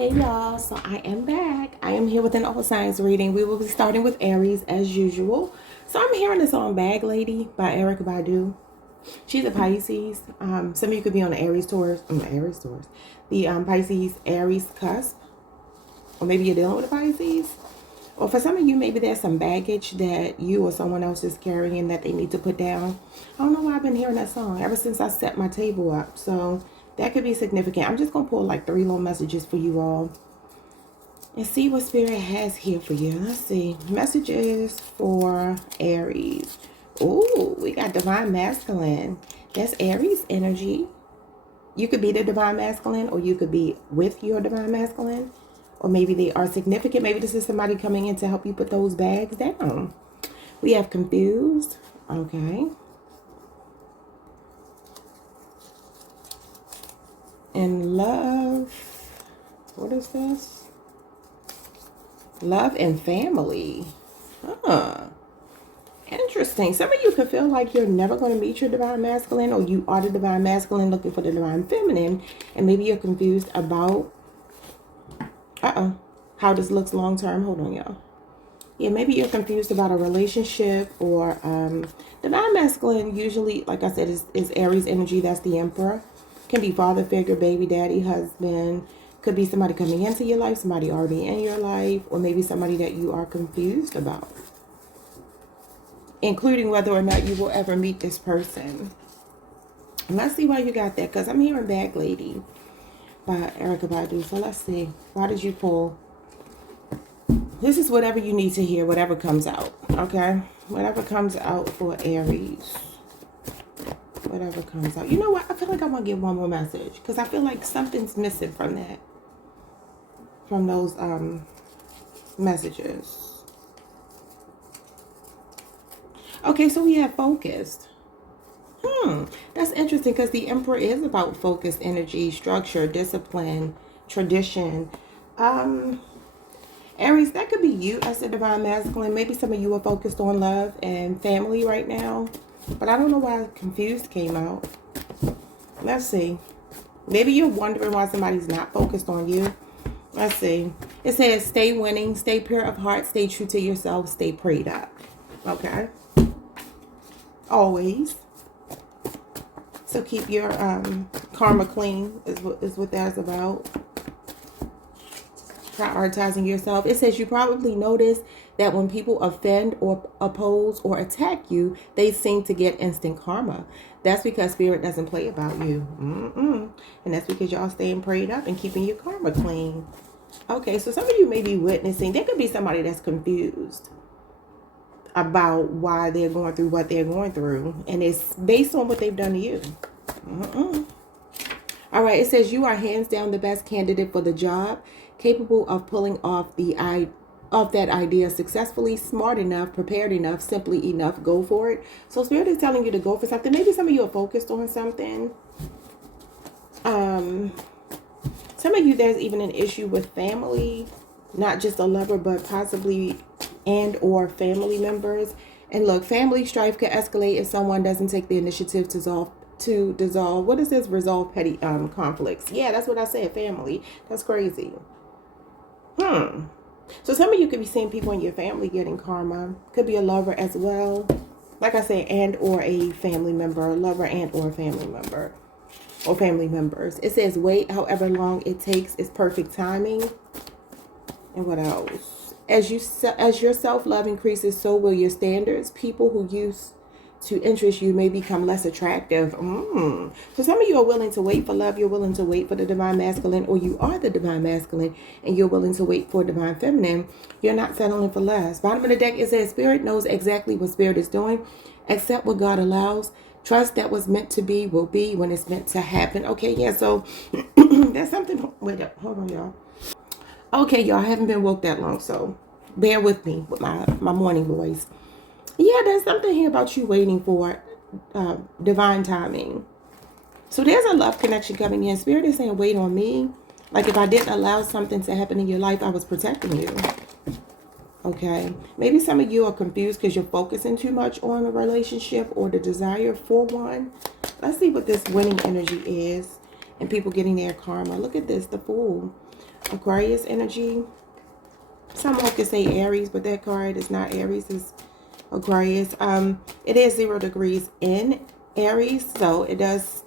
Hey y'all, so I am back. I am here with an all signs reading. We will be starting with Aries as usual. So I'm hearing the song Bag Lady by Erykah Badu. She's a Pisces. Some of you could be on the Aries tours. The Pisces Aries cusp. Or maybe you're dealing with a Pisces. Or for some of you, maybe there's some baggage that you or someone else is carrying that they need to put down. I don't know why I've been hearing that song ever since I set my table up. So that could be significant. I'm just going to pull like 3 little messages for you all and see what Spirit has here for you. Let's see. Messages for Aries. Ooh, we got Divine Masculine. That's Aries energy. You could be the Divine Masculine, or you could be with your Divine Masculine. Or maybe they are significant. Maybe this is somebody coming in to help you put those bags down. We have confused. Okay. And love. What is this? Love and family. Huh. Interesting. Some of you could feel like you're never going to meet your Divine Masculine, or you are the Divine Masculine looking for the Divine Feminine. And maybe you're confused about how this looks long term. Hold on, y'all. Yeah, maybe you're confused about a relationship, or Divine Masculine usually, like I said, is Aries energy. That's the Emperor. Can be father figure, baby daddy, husband. Could be somebody coming into your life, somebody already in your life, or maybe somebody that you are confused about, including whether or not you will ever meet this person. And let's see why you got that, because I'm hearing Bag Lady by Erykah Badu. So let's see. Why did you pull? This is whatever you need to hear, whatever comes out, okay? Whatever comes out for Aries. Whatever comes out. You know what? I feel like I want to give one more message, because I feel like something's missing from that. From those messages. Okay, so we have focused. That's interesting, because the Emperor is about focused energy, structure, discipline, tradition. Aries, that could be you as the Divine Masculine. Maybe some of you are focused on love and family right now. But I don't know why confused came out. Let's see. Maybe you're wondering why somebody's not focused on you. Let's see. It says, stay winning, stay pure of heart, stay true to yourself, stay prayed up. Okay. Always. So keep your karma clean is what that's about. Prioritizing yourself. It says you probably notice that when people offend or oppose or attack you, they seem to get instant karma. That's because Spirit doesn't play about you. And that's because y'all staying prayed up and keeping your karma clean. Okay, so some of you may be witnessing. There could be somebody that's confused about why they're going through what they're going through, and it's based on what they've done to you. All right, it says you are hands down the best candidate for the job, capable of pulling off that idea successfully, smart enough, prepared enough, simply enough. Go for it. So Spirit is telling you to go for something. Maybe some of you are focused on something. Some of you, there's even an issue with family, not just a lover, but possibly and or family members. And look, family strife could escalate if someone doesn't take the initiative to dissolve. What is this? Resolve petty conflicts. Yeah, that's what I said. Family. That's crazy. So some of you could be seeing people in your family getting karma. Could be a lover as well. Like I said, and or a family member, a lover and or a family member, or family members. It says wait however long it takes is perfect timing. And what else? As your self-love increases, so will your standards. People who used to interest you may become less attractive. So some of you are willing to wait for love. You're willing to wait for the Divine Masculine, or you are the Divine Masculine and you're willing to wait for Divine Feminine. You're not settling for less. Bottom of the deck, it says Spirit knows exactly what Spirit is doing. Accept what God allows. Trust that what's meant to be will be when it's meant to happen. Okay, yeah, so that's something. Wait up, hold on, y'all. Okay, y'all, I haven't been woke that long, so bear with me with my morning voice. Yeah, there's something here about you waiting for divine timing. So there's a love connection coming in. Spirit is saying, wait on me. Like if I didn't allow something to happen in your life, I was protecting you. Okay. Maybe some of you are confused because you're focusing too much on a relationship or the desire for one. Let's see what this winning energy is and people getting their karma. Look at this, the Fool. Aquarius energy. Someone could say Aries, but that card is not Aries, it's Aquarius. It is 0 degrees in Aries, so it does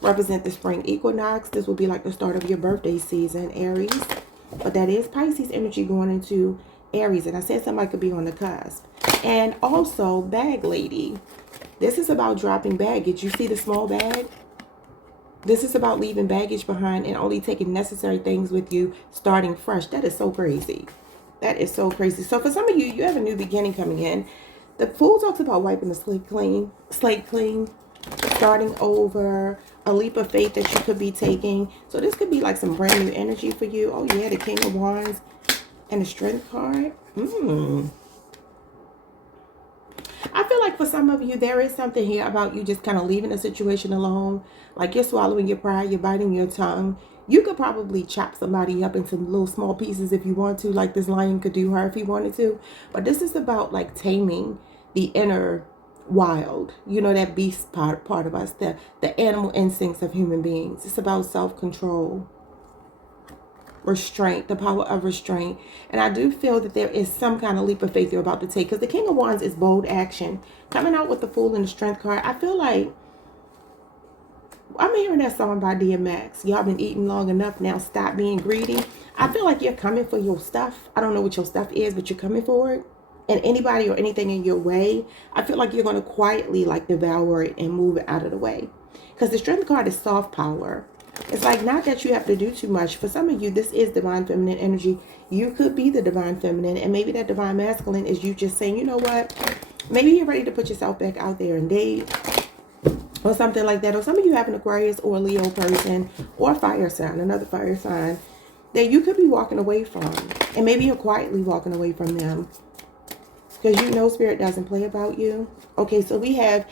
represent the spring equinox. This will be like the start of your birthday season, Aries. But that is Pisces energy going into Aries. And I said somebody could be on the cusp. And also, bag lady. This is about dropping baggage. You see the small bag? This is about leaving baggage behind and only taking necessary things with you, starting fresh. That is so crazy. That is so crazy. So for some of you, you have a new beginning coming in. The Fool talks about wiping the slate clean, starting over, a leap of faith that you could be taking. So this could be like some brand new energy for you. Oh yeah, the King of Wands and the Strength card. I feel like for some of you, there is something here about you just kind of leaving a situation alone. Like you're swallowing your pride, you're biting your tongue. You could probably chop somebody up into little small pieces if you want to, like this lion could do her if he wanted to. But this is about like taming the inner wild, you know, that beast part of us, the animal instincts of human beings. It's about self-control, restraint, the power of restraint. And I do feel that there is some kind of leap of faith you're about to take, because the King of Wands is bold action. Coming out with the Fool and the Strength card, I feel like I'm hearing that song by DMX. Y'all been eating long enough, now stop being greedy. I feel like you're coming for your stuff. I don't know what your stuff is, but you're coming for it. And anybody or anything in your way, I feel like you're going to quietly like devour it and move it out of the way. Because the Strength card is soft power. It's like not that you have to do too much. For some of you, this is divine feminine energy. You could be the divine feminine, and maybe that divine masculine is you just saying, you know what? Maybe you're ready to put yourself back out there and date or something like that. Or some of you have an Aquarius or a Leo person or a fire sign, another fire sign that you could be walking away from. And maybe you're quietly walking away from them because you know Spirit doesn't play about you. Okay, so we have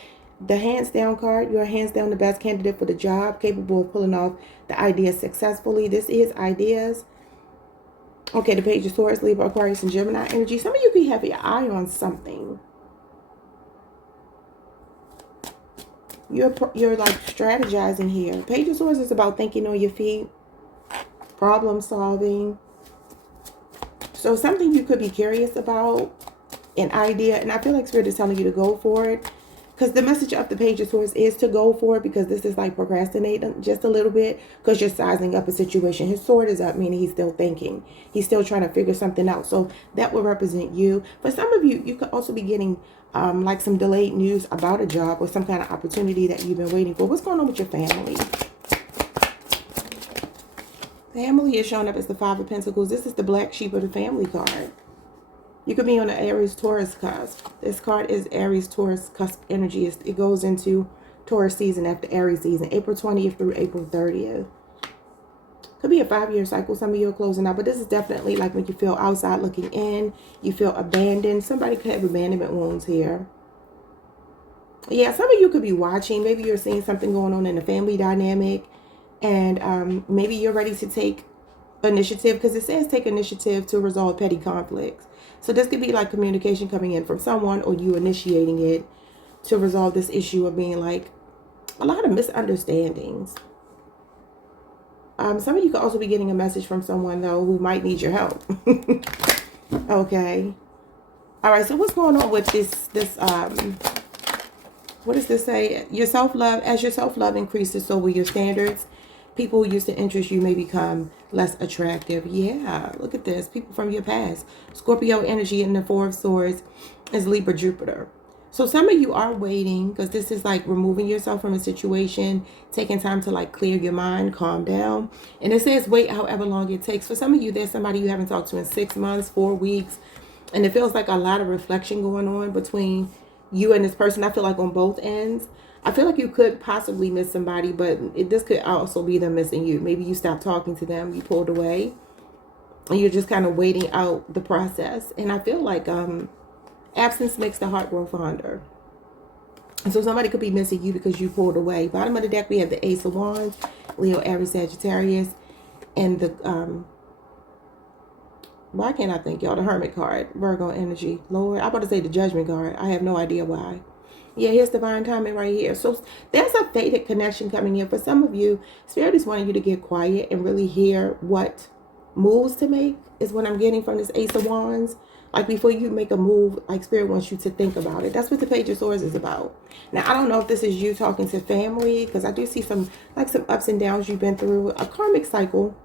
the hands down card. You're hands down the best candidate for the job, capable of pulling off the ideas successfully. This is ideas. Okay, the Page of Swords, Libra, Aquarius, and Gemini energy. Some of you could have your eye on something. You're like strategizing here. Page of Swords is about thinking on your feet, problem solving. So something you could be curious about, an idea, and I feel like Spirit is telling you to go for it. Because the message of the Page of Swords is to go for it, because this is like procrastinating just a little bit because you're sizing up a situation. His sword is up, meaning he's still thinking. He's still trying to figure something out. So that will represent you. For some of you, you could also be getting like some delayed news about a job or some kind of opportunity that you've been waiting for. What's going on with your family? Family is showing up as the Five of Pentacles. This is the black sheep of the family card. You could be on the Aries Taurus cusp. This card is Aries Taurus cusp energy. It goes into Taurus season after Aries season, April 20th through April 30th. Could be a 5-year cycle. Some of you are closing out, but this is definitely like when you feel outside looking in. You feel abandoned. Somebody could have abandonment wounds here. Yeah, some of you could be watching. Maybe you're seeing something going on in the family dynamic, and maybe you're ready to take initiative, because it says take initiative to resolve petty conflicts. So this could be like communication coming in from someone, or you initiating it to resolve this issue of being like a lot of misunderstandings. Some of you could also be getting a message from someone though who might need your help. Okay. All right. So what's going on with this what does this say? Your self-love, as your self-love increases, so will your standards. People who used to interest you may become less attractive. Yeah, look at this. People from your past. Scorpio energy in the Four of Swords is Libra, Jupiter. So some of you are waiting, because this is like removing yourself from a situation, taking time to like clear your mind, calm down. And it says wait however long it takes. For some of you, there's somebody you haven't talked to in 6 months, 4 weeks. And it feels like a lot of reflection going on between you and this person. I feel like on both ends. I feel like you could possibly miss somebody, but this could also be them missing you. Maybe you stopped talking to them, you pulled away, and you're just kind of waiting out the process. And I feel like absence makes the heart grow fonder. And so somebody could be missing you because you pulled away. Bottom of the deck, we have the Ace of Wands, Leo, Aries, Sagittarius, and the why can't I think, y'all? The Hermit card, Virgo energy. Lord, I'm about to say the Judgment card. I have no idea why. Yeah, here's divine timing right here. So there's a fated connection coming in. For some of you, Spirit is wanting you to get quiet and really hear what moves to make is what I'm getting from this Ace of Wands. Like before you make a move, like Spirit wants you to think about it. That's what the Page of Swords is about. Now, I don't know if this is you talking to family, because I do see some ups and downs you've been through. A karmic cycle.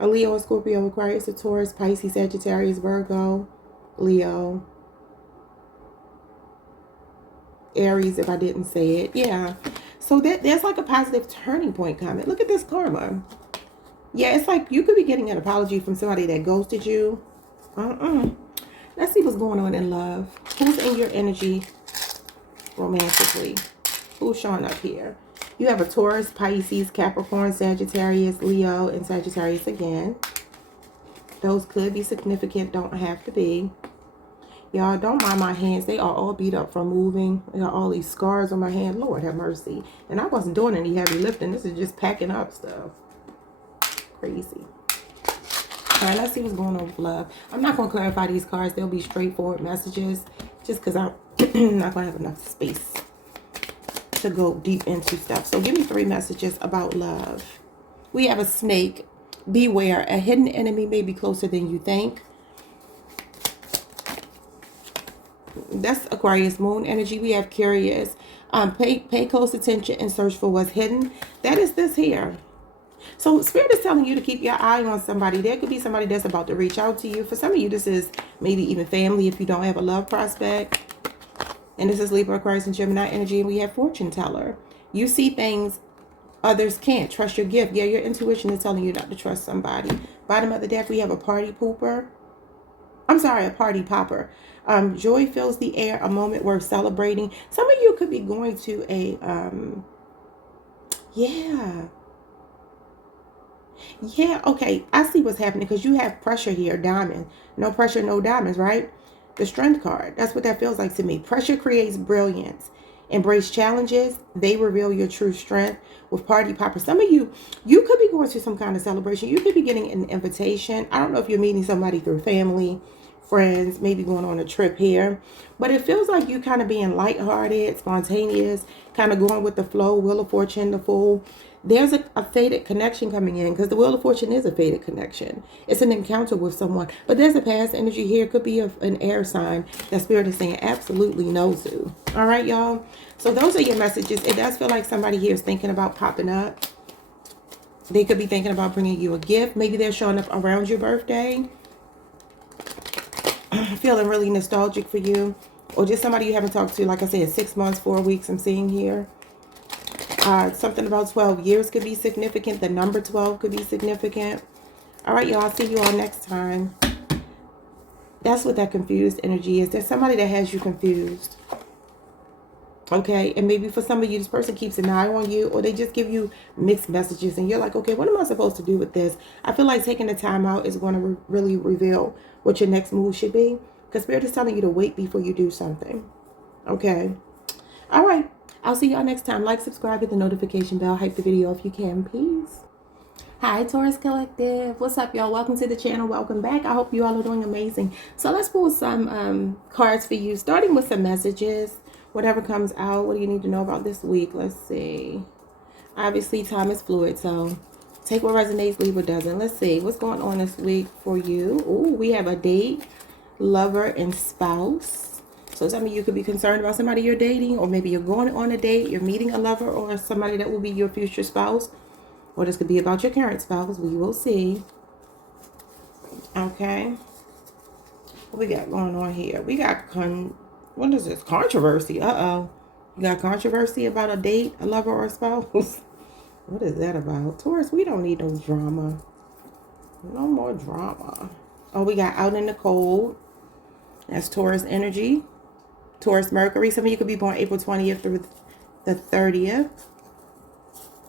A Leo, a Scorpio, Aquarius, a Taurus, Pisces, Sagittarius, Virgo, Leo, Aries, if I didn't say it. Yeah. So there's like a positive turning point coming. Look at this karma. Yeah, it's like you could be getting an apology from somebody that ghosted you. Let's see what's going on in love. Who's in your energy romantically? Who's showing up here? You have a Taurus, Pisces, Capricorn, Sagittarius, Leo, and Sagittarius again. Those could be significant, don't have to be. Y'all, don't mind my hands. They are all beat up from moving. I got all these scars on my hand. Lord have mercy. And I wasn't doing any heavy lifting. This is just packing up stuff. Crazy. All right, let's see what's going on with love. I'm not going to clarify these cards. They'll be straightforward messages just because I'm not going to have enough space to go deep into stuff. So give me 3 messages about love. We have a snake. Beware. A hidden enemy may be closer than you think. That's Aquarius moon energy. We have curious. Pay close attention and search for what's hidden. That is this here. So Spirit is telling you to keep your eye on somebody. There could be somebody that's about to reach out to you. For some of you, this is maybe even family if you don't have a love prospect. And this is Libra, Aquarius, and Gemini energy. And we have fortune teller. You see things others can't. Trust your gift. Yeah, your intuition is telling you not to trust somebody. Bottom of the deck, we have a party pooper. I'm sorry, a party popper. Joy fills the air, a moment worth celebrating. Some of you could be going to a, yeah, okay. I see what's happening because you have pressure here, diamond. No pressure, no diamonds, right? The strength card. That's what that feels like to me. Pressure creates brilliance. Embrace challenges. They reveal your true strength. With party popper, some of you could be going to some kind of celebration. You could be getting an invitation. I don't know if you're meeting somebody through family, friends, maybe going on a trip here. But it feels like you kind of being lighthearted, spontaneous, kind of going with the flow. Wheel of Fortune, the Fool. There's a fated connection coming in because the Wheel of Fortune is a fated connection. It's an encounter with someone. But there's a past energy here. It could be an air sign that Spirit is saying absolutely no to. All right, y'all. So those are your messages. It does feel like somebody here is thinking about popping up. They could be thinking about bringing you a gift. Maybe they're showing up around your birthday. Feeling really nostalgic for you. Or just somebody you haven't talked to, like I said, 6 months, 4 weeks, I'm seeing here. Something about 12 years could be significant. The number 12 could be significant. All right, y'all. I'll see you all next time. That's what that confused energy is. There's somebody that has you confused. Okay, and maybe for some of you, this person keeps an eye on you, or they just give you mixed messages, and you're like, okay, what am I supposed to do with this? I feel like taking the time out is going to really reveal what your next move should be, because Spirit is telling you to wait before you do something. Okay. All right. I'll see y'all next time. Like, subscribe, hit the notification bell, hype the video if you can. Peace. Hi, Taurus Collective. What's up, y'all? Welcome to the channel. Welcome back. I hope you all are doing amazing. So let's pull some cards for you, starting with some messages. Whatever comes out, what do you need to know about this week? Let's see. Obviously, time is fluid, so take what resonates, leave what doesn't. Let's see. What's going on this week for you? Oh, we have a date, lover, and spouse. So some of you could be concerned about somebody you're dating, or maybe you're going on a date, you're meeting a lover, or somebody that will be your future spouse. Or this could be about your current spouse. We will see. Okay. What we got going on here? We got what is this? Controversy. Uh-oh. You got controversy about a date, a lover, or a spouse? What is that about? Taurus, we don't need no drama. No more drama. Oh, we got out in the cold. That's Taurus energy. Taurus Mercury. Some of you could be born April 20th through the 30th.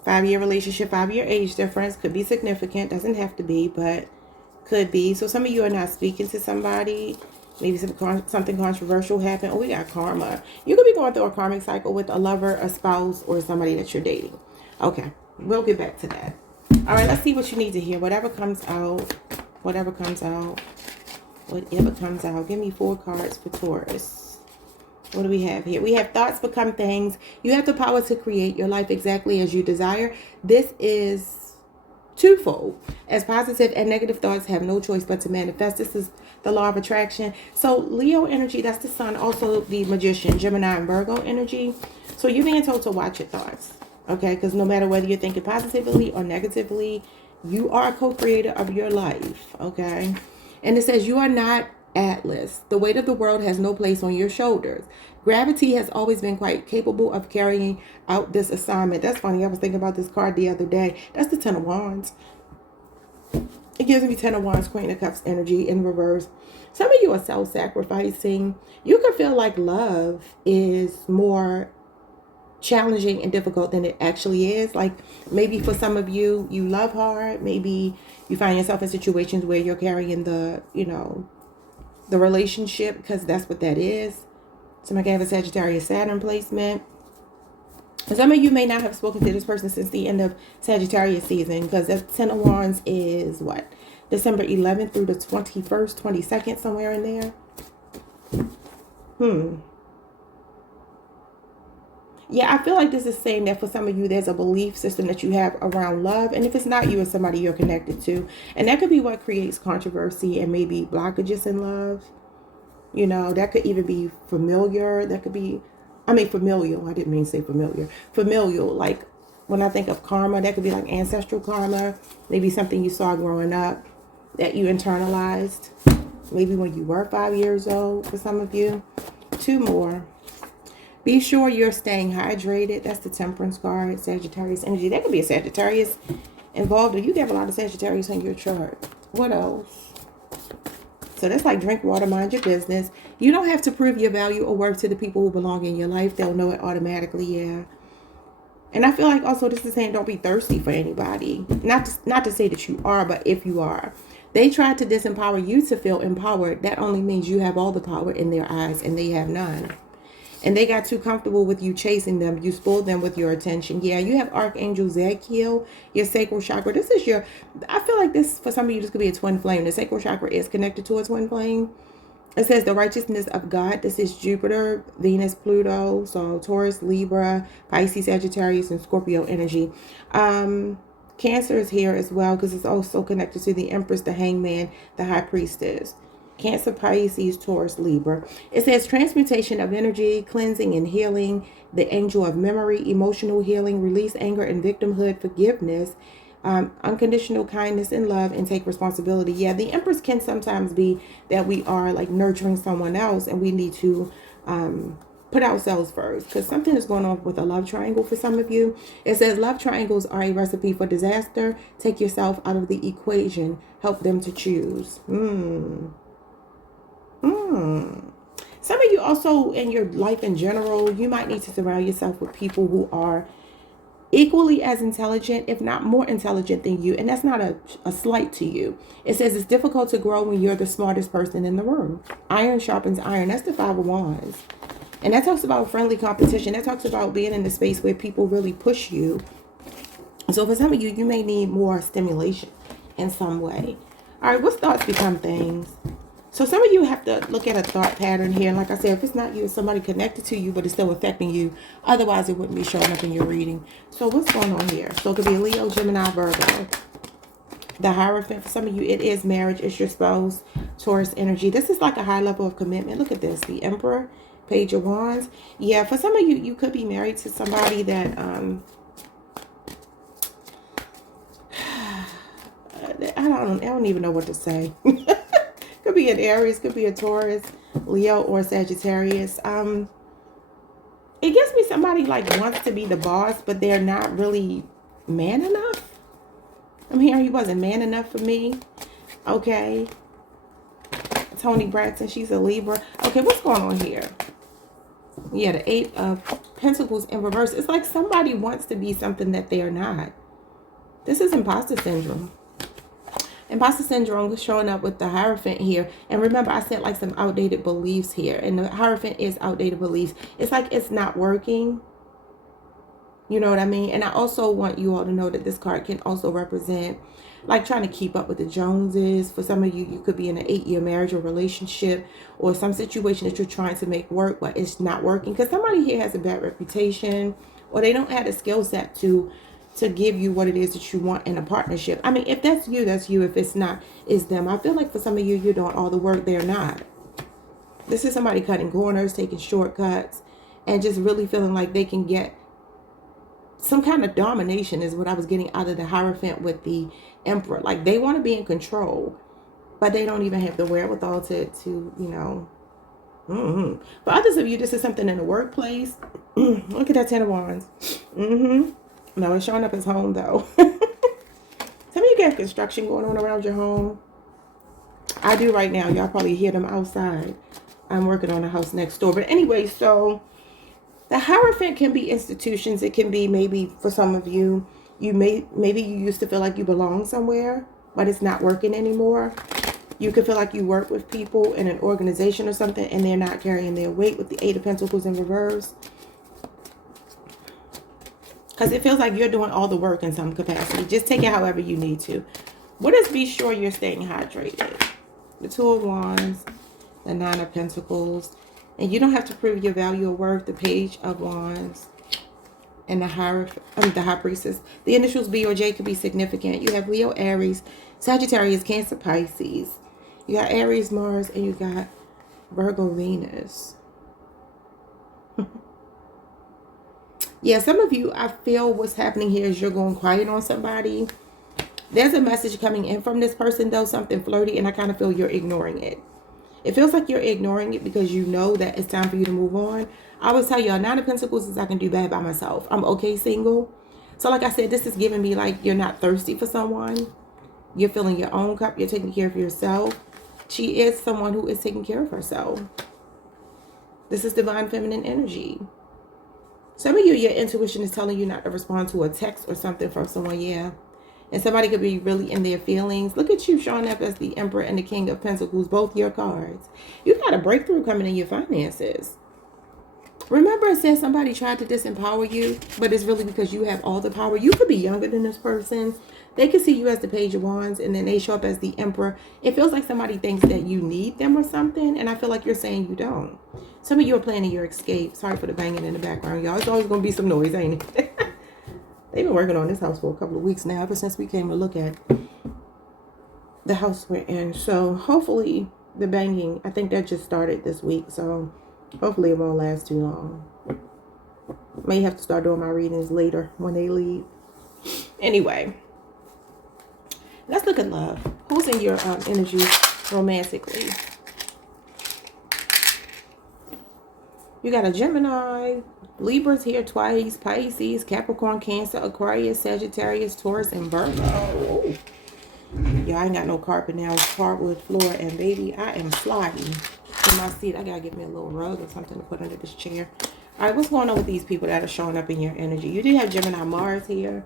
5-year relationship, 5-year age difference. Could be significant. Doesn't have to be, but could be. So some of you are not speaking to somebody. Maybe something controversial happened. Oh, we got karma. You could be going through a karmic cycle with a lover, a spouse, or somebody that you're dating. Okay, we'll get back to that. All right, let's see what you need to hear. Whatever comes out. Whatever comes out. Whatever comes out. Give me 4 cards for Taurus. What do we have here? We have thoughts become things. You have the power to create your life exactly as you desire. This is twofold. As positive and negative thoughts have no choice but to manifest. This is the law of attraction. So Leo energy, that's the sun. Also the Magician, Gemini and Virgo energy. So you're being told to watch your thoughts. Okay, because no matter whether you're thinking positively or negatively, you are a co-creator of your life. Okay, and it says you are not Atlas. The weight of the world has no place on your shoulders. Gravity has always been quite capable of carrying out this assignment. That's funny. I was thinking about this card the other day. That's the Ten of Wands. It gives me Ten of Wands, Queen of Cups energy in reverse. Some of you are self-sacrificing. You can feel like love is more challenging and difficult than it actually is. Like maybe for some of you, you love hard. Maybe you find yourself in situations where you're carrying the, you know, the relationship, because that's what that is. Somebody can have a Sagittarius Saturn placement. Some of you may not have spoken to this person since the end of Sagittarius season, because that Ten of Wands is what? December 11th through the 21st, 22nd, somewhere in there. Yeah, I feel like this is saying that for some of you, there's a belief system that you have around love. And if it's not you, it's somebody you're connected to. And that could be what creates controversy and maybe blockages in love. You know, that could even be familiar. That could be, I mean, familial. I didn't mean to say familiar. Familial, like when I think of karma, that could be like ancestral karma. Maybe something you saw growing up that you internalized. Maybe when you were 5 years old for some of you. Two more. Be sure you're staying hydrated. That's the Temperance card, Sagittarius energy. That could be a Sagittarius involved, or you have a lot of Sagittarius in your chart. What else? So that's like drink water, mind your business. You don't have to prove your value or worth to the people who belong in your life. They'll know it automatically, yeah. And I feel like also this is saying don't be thirsty for anybody. Not to say that you are, but if you are. They tried to disempower you to feel empowered. That only means you have all the power in their eyes and they have none. And they got too comfortable with you chasing them. You spoiled them with your attention. Yeah, you have Archangel Zadkiel, your sacral chakra. This is your, I feel like this, for some of you, this could be a twin flame. The sacral chakra is connected to a twin flame. It says the righteousness of God. This is Jupiter, Venus, Pluto. So Taurus, Libra, Pisces, Sagittarius, and Scorpio energy. Cancer is here as well because it's also connected to the Empress, the Hangman, the High Priestess. Cancer, Pisces, Taurus, Libra. It says transmutation of energy, cleansing and healing, the angel of memory, emotional healing, release anger and victimhood, forgiveness, unconditional kindness and love, and take responsibility. Yeah, the Empress can sometimes be that we are like nurturing someone else and we need to put ourselves first, because something is going on with a love triangle for some of you. It says love triangles are a recipe for disaster. Take yourself out of the equation. Help them to choose. Some of you also in your life in general, you might need to surround yourself with people who are equally as intelligent, if not more intelligent than you. And that's not a slight to you. It says it's difficult to grow when you're the smartest person in the room. Iron sharpens iron. That's the Five of Wands. And that talks about friendly competition. That talks about being in the space where people really push you. So for some of you, you may need more stimulation in some way. All right, what's thoughts become things? So some of you have to look at a thought pattern here. And like I said, if it's not you, it's somebody connected to you, but it's still affecting you. Otherwise, it wouldn't be showing up in your reading. So what's going on here? So it could be Leo, Gemini, Virgo. The Hierophant, for some of you, it is marriage. It's your spouse, Taurus energy. This is like a high level of commitment. Look at this. The Emperor, Page of Wands. Yeah, for some of you, you could be married to somebody that, I don't even know what to say. Could be an Aries, could be a Taurus, Leo, or Sagittarius. It gives me somebody like wants to be the boss, but they're not really man enough. I'm hearing he wasn't man enough for me. Okay. Tony Braxton, she's a Libra. Okay, what's going on here? Yeah, the Eight of Pentacles in reverse. It's like somebody wants to be something that they are not. This is imposter syndrome. Imposter syndrome was showing up with the Hierophant here. And remember, I said like some outdated beliefs here. And the Hierophant is outdated beliefs. It's like it's not working. You know what I mean? And I also want you all to know that this card can also represent like trying to keep up with the Joneses. For some of you, you could be in an 8-year marriage or relationship or some situation that you're trying to make work, but it's not working. Because somebody here has a bad reputation or they don't have the skill set to to give you what it is that you want in a partnership. I mean, if that's you, that's you. If it's not, it's them. I feel like for some of you, you're doing all the work. They're not. This is somebody cutting corners, taking shortcuts, and just really feeling like they can get some kind of domination is what I was getting out of the Hierophant with the Emperor. Like, they want to be in control, but they don't even have the wherewithal to you know. For others of you, this is something in the workplace. Look at that 10 of Wands. No, it's showing up as home, though. Some of you have construction going on around your home. I do right now. Y'all probably hear them outside. I'm working on a house next door. But anyway, so the Hierophant can be institutions. It can be maybe for some of you, maybe you used to feel like you belong somewhere, but it's not working anymore. You could feel like you work with people in an organization or something, and they're not carrying their weight with the 8 of Pentacles in reverse. Because it feels like you're doing all the work in some capacity. Just take it however you need to. What is be sure you're staying hydrated? The 2 of Wands, the 9 of Pentacles. And you don't have to prove your value or worth. The Page of Wands and the High Priestess. The initials B or J could be significant. You have Leo, Aries, Sagittarius, Cancer, Pisces. You got Aries, Mars, and you got Virgo, Venus. Yeah, some of you, I feel what's happening here is you're going quiet on somebody. There's a message coming in from this person, though, something flirty, and I kind of feel you're ignoring it. It feels like you're ignoring it because you know that it's time for you to move on. I always tell y'all, 9 of Pentacles is I can do bad by myself. I'm okay single. So like I said, this is giving me like you're not thirsty for someone. You're filling your own cup. You're taking care of yourself. She is someone who is taking care of herself. This is divine feminine energy. Some of you, your intuition is telling you not to respond to a text or something from someone, yeah. And somebody could be really in their feelings. Look at you showing up as the Emperor and the King of Pentacles, both your cards. You got a breakthrough coming in your finances. Remember, it says somebody tried to disempower you, but it's really because you have all the power. You could be younger than this person. They could see you as the Page of Wands, and then they show up as the Emperor. It feels like somebody thinks that you need them or something, and I feel like you're saying you don't. Some of you are planning your escape. Sorry for the banging in the background, y'all. It's always going to be some noise, ain't it? They've been working on this house for a couple of weeks now, ever since we came to look at the house we're in. So hopefully the banging, I think that just started this week. So hopefully it won't last too long. May have to start doing my readings later when they leave. Anyway, let's look at love. Who's in your energy romantically? You got a Gemini, Libra's here twice, Pisces, Capricorn, Cancer, Aquarius, Sagittarius, Taurus, and Virgo. Oh. Yeah, I ain't got no carpet now. It's hardwood floor, and baby, I am sliding in my seat. I gotta get me a little rug or something to put under this chair. All right, what's going on with these people that are showing up in your energy? You do have Gemini, Mars here,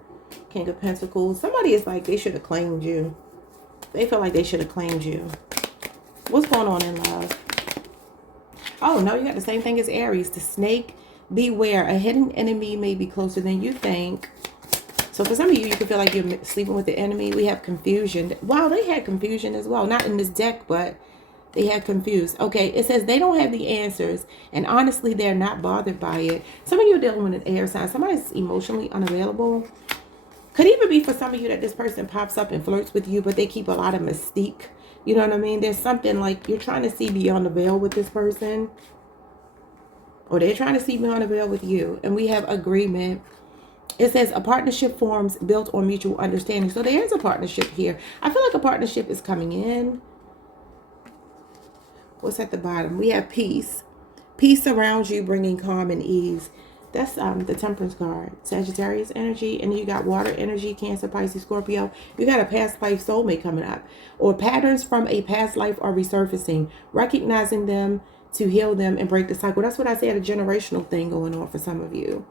King of Pentacles. Somebody is like, they should have claimed you. They feel like they should have claimed you. What's going on in love? Oh, no, you got the same thing as Aries. The snake, beware. A hidden enemy may be closer than you think. So for some of you, you can feel like you're sleeping with the enemy. We have confusion. Wow, they had confusion as well. Not in this deck, but they had confused. Okay, it says they don't have the answers. And honestly, they're not bothered by it. Some of you are dealing with an air sign. Somebody's emotionally unavailable. Could even be for some of you that this person pops up and flirts with you, but they keep a lot of mystique. You know what I mean? There's something like you're trying to see beyond the veil with this person. Or they're trying to see beyond the veil with you. And we have agreement. It says a partnership forms built on mutual understanding. So there is a partnership here. I feel like a partnership is coming in. What's at the bottom? We have peace. Peace surrounds you, bringing calm and ease. That's the Temperance card. Sagittarius energy. And you got water energy, Cancer, Pisces, Scorpio. You got a past life soulmate coming up. Or patterns from a past life are resurfacing. Recognizing them to heal them and break the cycle. That's what I said, a generational thing going on for some of you.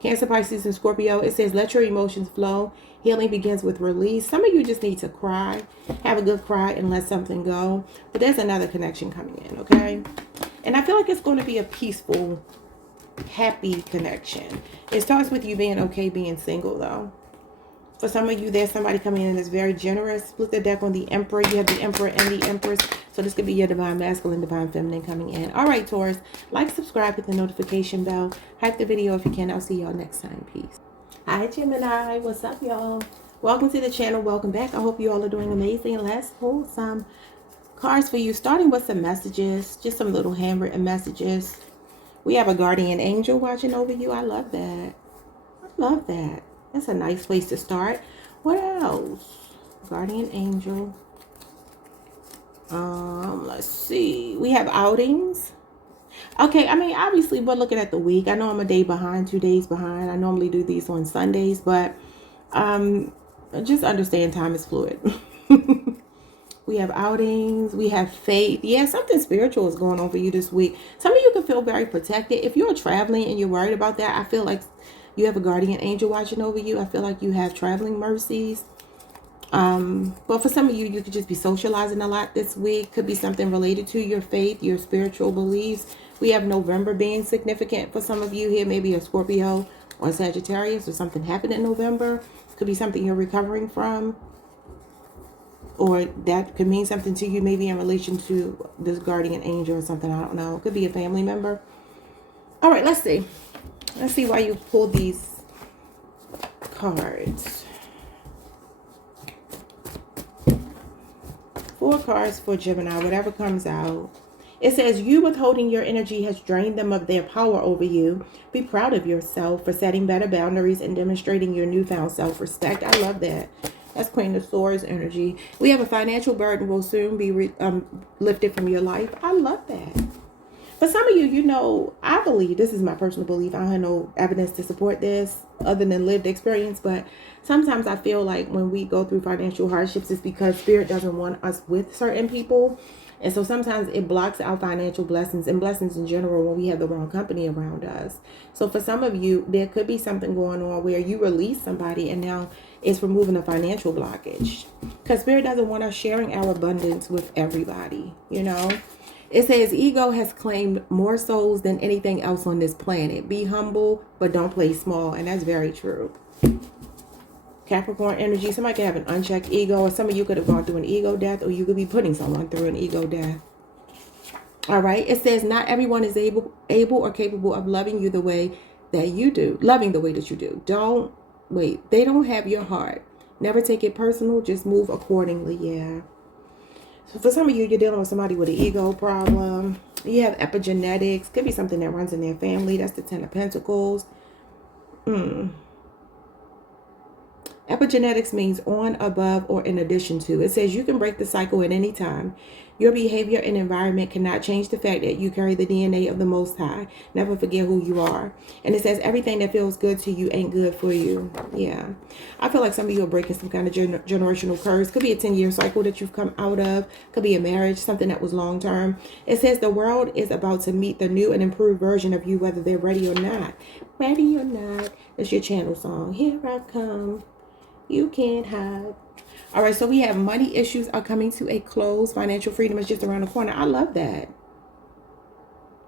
Cancer, Pisces, and Scorpio. It says let your emotions flow. Healing begins with release. Some of you just need to cry. Have a good cry and let something go. But there's another connection coming in, okay? And I feel like it's going to be a peaceful, happy connection. It starts with you being okay being single, though. For some of you, there's somebody coming in that's very generous. Split the deck on the Emperor. You have the Emperor and the Empress. So this could be your divine masculine, divine feminine coming in. All right, Taurus. Like, subscribe, hit the notification bell. Hype the video if you can. I'll see y'all next time. Peace. Hi, Gemini. What's up, y'all? Welcome to the channel. Welcome back. I hope you all are doing amazing. Let's pull some cards for you, starting with some messages, just some little handwritten messages. We have a guardian angel watching over you. I love that. I love that. That's a nice place to start. What else? Guardian angel. Let's see. We have outings. Okay, I mean, obviously, we're looking at the week. I know I'm a day behind, 2 days behind. I normally do these on Sundays, but just understand time is fluid. We have outings. We have faith. Yeah, something spiritual is going on for you this week. Some of you can feel very protected. If you're traveling and you're worried about that, I feel like you have a guardian angel watching over you. I feel like you have traveling mercies. But for some of you, you could just be socializing a lot this week. Could be something related to your faith, your spiritual beliefs. We have November being significant for some of you here. Maybe a Scorpio or Sagittarius, or something happened in November. Could be something you're recovering from. Or that could mean something to you, maybe in relation to this guardian angel or something. I don't know. It could be a family member. All right, let's see. Let's see why you pulled these cards. 4 cards for Gemini, whatever comes out. It says, you withholding your energy has drained them of their power over you. Be proud of yourself for setting better boundaries and demonstrating your newfound self-respect. I love that. That's Queen of Swords energy. We have a financial burden will soon be lifted from your life. I love that. For some of you, you know, I believe, this is my personal belief, I have no evidence to support this other than lived experience, but sometimes I feel like when we go through financial hardships, it's because Spirit doesn't want us with certain people. And so sometimes it blocks out financial blessings and blessings in general when we have the wrong company around us. So for some of you, there could be something going on where you release somebody and now it's removing a financial blockage. Because Spirit doesn't want us sharing our abundance with everybody, you know. It says ego has claimed more souls than anything else on this planet. Be humble, but don't play small. And that's very true. Capricorn energy. Somebody can have an unchecked ego, or some of you could have gone through an ego death, or you could be putting someone through an ego death. All right. It says not everyone is able or capable of loving you the way that you do. Loving the way that you do. Don't wait. They don't have your heart. Never take it personal. Just move accordingly. Yeah. So for some of you, you're dealing with somebody with an ego problem. You have epigenetics. Could be something that runs in their family. That's the 10 of Pentacles. Epigenetics means on, above, or in addition to. It says you can break the cycle at any time. Your behavior and environment cannot change the fact that you carry the DNA of the Most High. Never forget who you are. And it says everything that feels good to you ain't good for you. Yeah. I feel like some of you are breaking some kind of generational curse. Could be a 10-year cycle that you've come out of. Could be a marriage, something that was long term. It says the world is about to meet the new and improved version of you, whether they're ready or not. Ready or not. That's your channel song. Here I come. You can't hide. All right, so we have money issues are coming to a close. Financial freedom is just around the corner. I love that.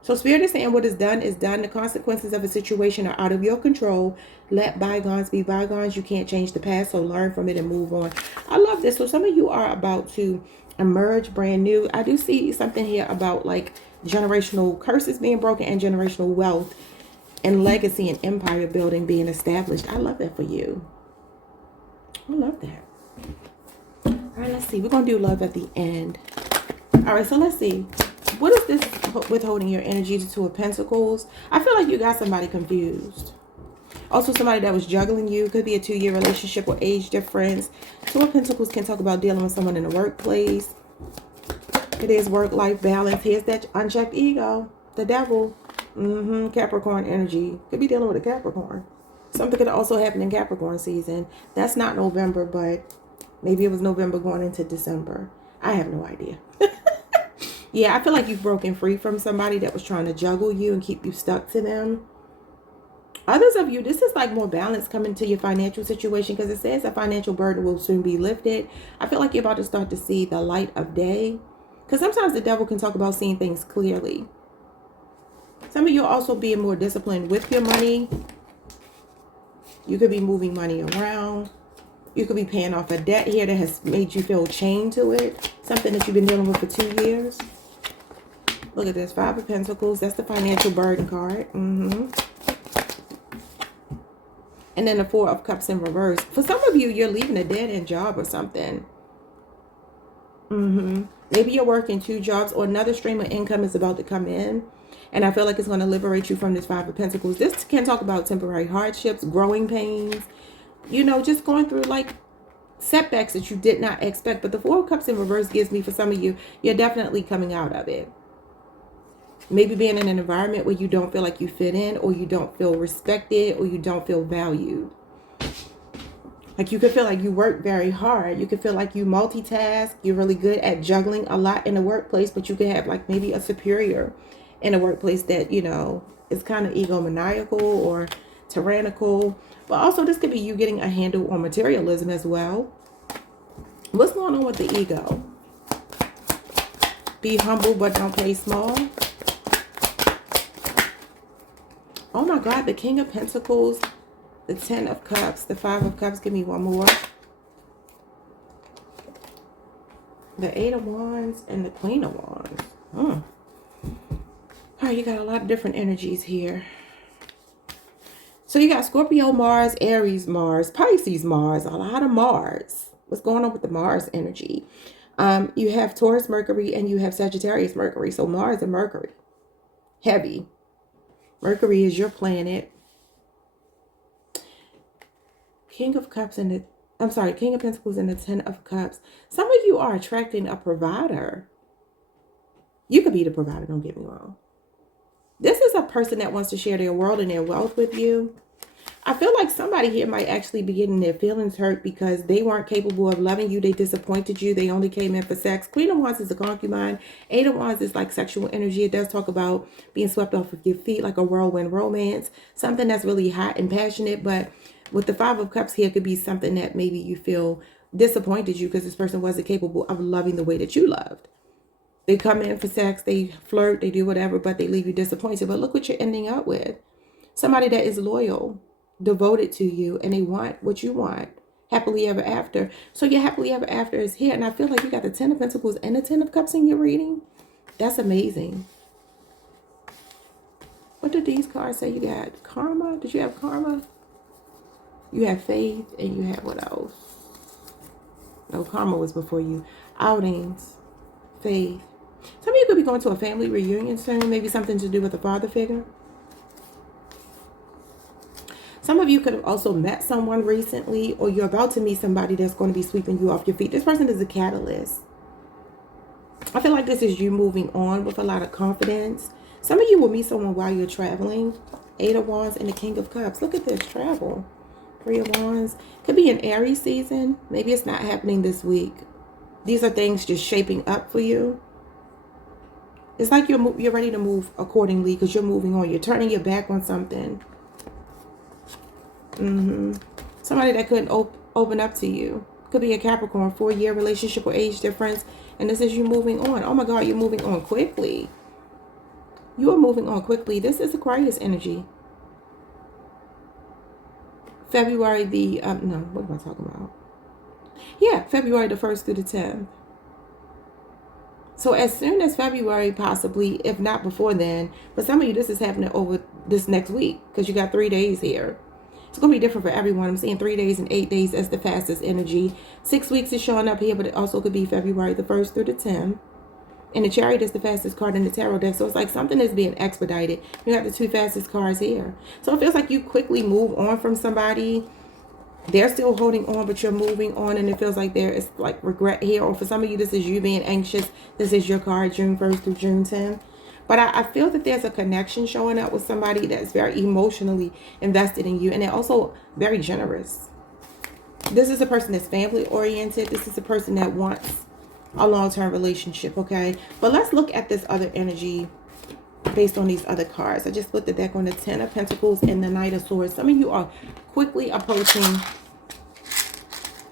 So Spirit is saying what is done is done. The consequences of a situation are out of your control. Let bygones be bygones. You can't change the past, so learn from it and move on. I love this. So some of you are about to emerge brand new. I do see something here about like generational curses being broken and generational wealth and legacy and empire building being established. I love that for you. I love that. All right, let's see. We're going to do love at the end. All right, so let's see. What is this withholding your energy to 2 of Pentacles? I feel like you got somebody confused. Also, somebody that was juggling you. Could be a 2-year relationship or age difference. 2 of Pentacles can talk about dealing with someone in the workplace. It is work-life balance. Here's that unchecked ego. The devil. Capricorn energy. Could be dealing with a Capricorn. Something could also happen in Capricorn season. That's not November, but maybe it was November going into December. I have no idea. Yeah, I feel like you've broken free from somebody that was trying to juggle you and keep you stuck to them. Others of you, this is like more balance coming to your financial situation because it says a financial burden will soon be lifted. I feel like you're about to start to see the light of day. Because sometimes the devil can talk about seeing things clearly. Some of you are also being more disciplined with your money. You could be moving money around. You could be paying off a debt here that has made you feel chained to it. Something that you've been dealing with for 2 years. Look at this. 5 of Pentacles. That's the financial burden card. And And then the Four of Cups in reverse. For some of you, you're leaving a dead-end job or something. Maybe you're working 2 jobs, or another stream of income is about to come in. And I feel like it's going to liberate you from this Five of Pentacles. This can talk about temporary hardships, growing pains, you know, just going through like setbacks that you did not expect. But the Four of Cups in reverse gives me, for some of you, you're definitely coming out of it. Maybe being in an environment where you don't feel like you fit in, or you don't feel respected, or you don't feel valued. Like you could feel like you work very hard. You could feel like you multitask. You're really good at juggling a lot in the workplace, but you could have like maybe a superior in a workplace that, you know, is kind of egomaniacal or tyrannical. But also this could be you getting a handle on materialism as well. What's going on with the ego? Be humble, but don't play small. Oh my God, the King of Pentacles, the 10 of Cups, the 5 of Cups. Give me one more. The 8 of Wands and the Queen of Wands. All right, you got a lot of different energies here. So you got Scorpio, Mars, Aries, Mars, Pisces, Mars, a lot of Mars. What's going on with the Mars energy? You have Taurus, Mercury, and you have Sagittarius, Mercury. So Mars and Mercury, heavy. Mercury is your planet. King of Cups and King of Pentacles and the 10 of Cups. Some of you are attracting a provider. You could be the provider, don't get me wrong. This is a person that wants to share their world and their wealth with you. I feel like somebody here might actually be getting their feelings hurt because they weren't capable of loving you. They disappointed you. They only came in for sex. Queen of Wands is a concubine. 8 of Wands is like sexual energy. It does talk about being swept off of your feet, like a whirlwind romance. Something that's really hot and passionate. But with the 5 of Cups here, it could be something that maybe you feel disappointed you because this person wasn't capable of loving the way that you loved. They come in for sex, they flirt, they do whatever, but they leave you disappointed. But look what you're ending up with. Somebody that is loyal, devoted to you, and they want what you want. Happily ever after. So your happily ever after is here. And I feel like you got the 10 of Pentacles and the 10 of Cups in your reading. That's amazing. What did these cards say? You got karma. Did you have karma? You have faith, and you have what else? No, karma was before you. Outings, faith. Some of you could be going to a family reunion soon. Maybe something to do with a father figure. Some of you could have also met someone recently, or you're about to meet somebody that's going to be sweeping you off your feet. This person is a catalyst. I feel like this is you moving on with a lot of confidence. Some of you will meet someone while you're traveling. 8 of Wands and the King of Cups. Look at this, travel. 3 of Wands. Could be an Aries season. Maybe it's not happening this week. These are things just shaping up for you. It's like you're ready to move accordingly because you're moving on. You're turning your back on something. Somebody that couldn't open up to you. Could be a Capricorn, 4-year relationship or age difference. And this is you moving on. Oh my God, you're moving on quickly. You are moving on quickly. This is Aquarius energy. February the, no, what am I talking about? Yeah, February the 1st through the 10th. So as soon as February, possibly, if not before then, for some of you, this is happening over this next week because you got 3 days here. It's going to be different for everyone. I'm seeing 3 days and 8 days as the fastest energy. 6 weeks is showing up here, but it also could be February the 1st through the 10th. And the Chariot is the fastest card in the tarot deck. So it's like something is being expedited. You got the 2 fastest cards here. So it feels like you quickly move on from somebody. They're still holding on, but you're moving on. And it feels like there is like regret here. Or for some of you, this is you being anxious. This is your card, June 1st through June 10th. But I feel that there's a connection showing up with somebody that's very emotionally invested in you. And they're also very generous. This is a person that's family oriented. This is a person that wants a long-term relationship, okay? But let's look at this other energy based on these other cards. I just put the deck on the 10 of Pentacles and the Knight of Swords. Some of you are quickly approaching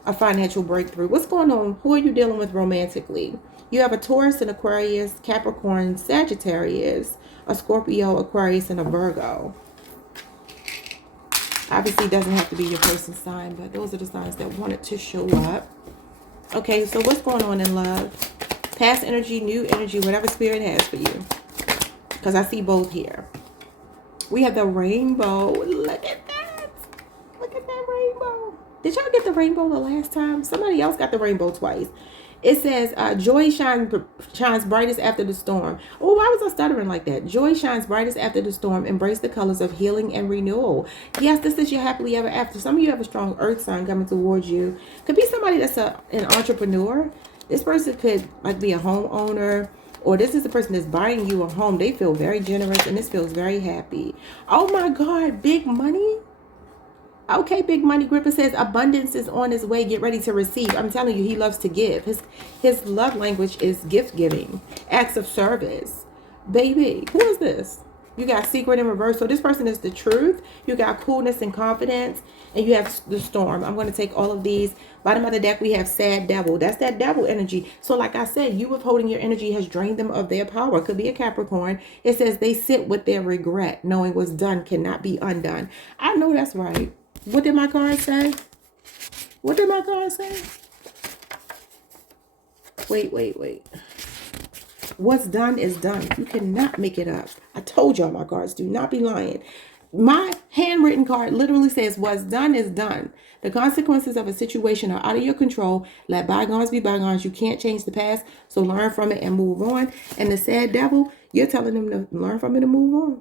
a financial breakthrough. What's going on? Who are you dealing with romantically? You have a Taurus, an Aquarius, Capricorn, Sagittarius, a Scorpio, Aquarius, and a Virgo. Obviously, it doesn't have to be your person's sign, but those are the signs that wanted to show up. Okay, so what's going on in love? Past energy, new energy, whatever spirit has for you. Because I see both here. We have the rainbow. Look at that. Look at the rainbow the last time? Somebody else got the rainbow twice. It says, joy shines brightest after the storm. Oh, why was I stuttering like that? Joy shines brightest after the storm. Embrace the colors of healing and renewal. Yes, this is your happily ever after. Some of you have a strong earth sign coming towards you. Could be somebody that's an entrepreneur. This person could like be a homeowner, or this is the person that's buying you a home. They feel very generous and this feels very happy. Oh my God, big money. Okay, big money gripper says abundance is on his way. Get ready to receive. I'm telling you, he loves to give. His love language is gift giving, acts of service. Baby, who is this? You got secret in reverse. So this person is the truth. You got coolness and confidence, and you have the storm. I'm going to take all of these. Bottom of the deck, we have sad devil. That's that devil energy. So like I said, you withholding your energy has drained them of their power. Could be a Capricorn. It says they sit with their regret, knowing what's done cannot be undone. I know that's right. What did my card say? What did my card say? Wait. What's done is done. You cannot make it up. I told y'all my cards do not be lying. My handwritten card literally says what's done is done. The consequences of a situation are out of your control. Let bygones be bygones. You can't change the past, so learn from it and move on. And the sad devil, you're telling them to learn from it and move on.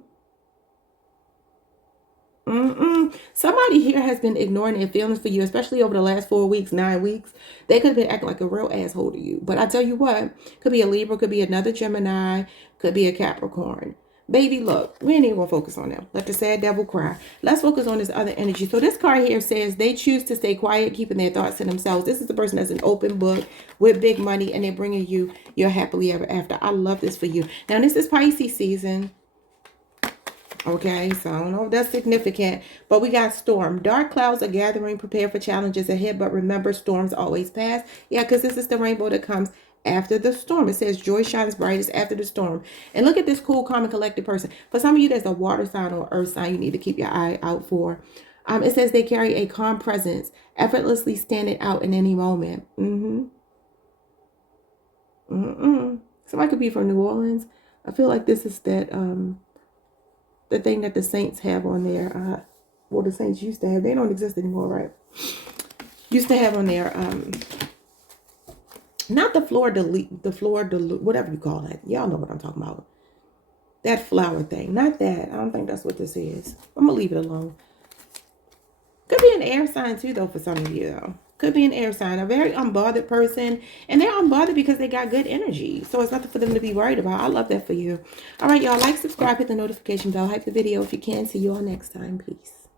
Somebody here has been ignoring their feelings for you, especially over the last 4 weeks, 9 weeks. They could have been acting like a real asshole to you. But I tell you what, could be a Libra, could be another Gemini, could be a Capricorn. Baby, look, we ain't even gonna focus on them. Let the sad devil cry. Let's focus on this other energy. So this card here says they choose to stay quiet, keeping their thoughts to themselves. This is the person that's an open book with big money, and they're bringing you your happily ever after. I love this for you. Now, this is Pisces season. Okay, so I don't know if that's significant, but we got storm. Dark clouds are gathering. Prepare for challenges ahead, but remember, storms always pass. Yeah, because this is the rainbow that comes after the storm. It says joy shines brightest after the storm. And look at this cool, calm, and collected person. For some of you, there's a water sign or earth sign you need to keep your eye out for. It says they carry a calm presence, effortlessly standing out in any moment. Somebody could be from New Orleans. I feel like this is that the thing that the saints have on their well, the saints used to have. They don't exist anymore, right? Used to have on their not the fleur de whatever you call that. Y'all know what I'm talking about. That flower thing. Not that. I don't think that's what this is. I'm gonna leave it alone. Could be an air sign too, though, for some of you, though. Could be an air sign, a very unbothered person. And they're unbothered because they got good energy. So it's nothing for them to be worried about. I love that for you. All right, y'all. Like, subscribe, hit the notification bell. Hype the video if you can. See you all next time. Peace.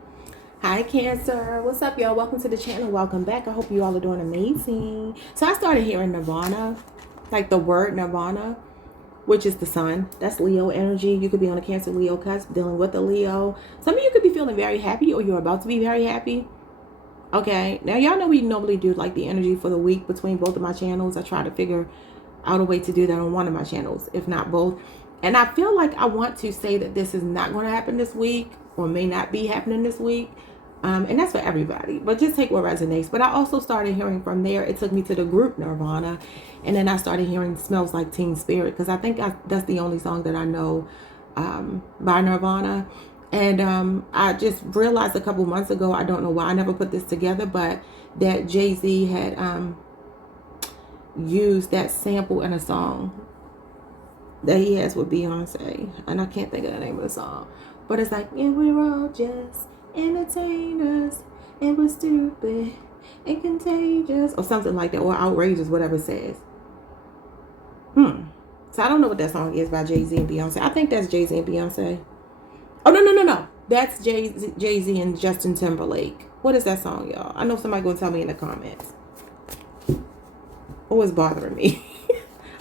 Hi, Cancer. What's up, y'all? Welcome to the channel. Welcome back. I hope you all are doing amazing. So I started hearing Nirvana, like the word Nirvana, which is the sun. That's Leo energy. You could be on a Cancer Leo cusp, dealing with a Leo. Some of you could be feeling very happy, or you're about to be very happy. Okay, now y'all know we normally do like the energy for the week between both of my channels. I try to figure out a way to do that on one of my channels, if not both. And I feel like I want to say that this is not going to happen this week, or may not be happening this week. And that's for everybody, but just take what resonates. But I also started hearing from there. It took me to the group Nirvana, and then I started hearing Smells Like Teen Spirit, because I think that's the only song that I know by Nirvana. And I just realized a couple months ago, I don't know why I never put this together, but that Jay-Z had used that sample in a song that he has with Beyonce, and I can't think of the name of the song, but it's like, and we're all just entertainers, and we're stupid and contagious, or something like that, or outrageous, whatever it says. So I don't know what that song is by Jay-Z and Beyonce. I think that's Jay-Z and Beyonce. Oh, no. That's Jay-Z and Justin Timberlake. What is that song, y'all? I know somebody gonna tell me in the comments. Oh, it's bothering me.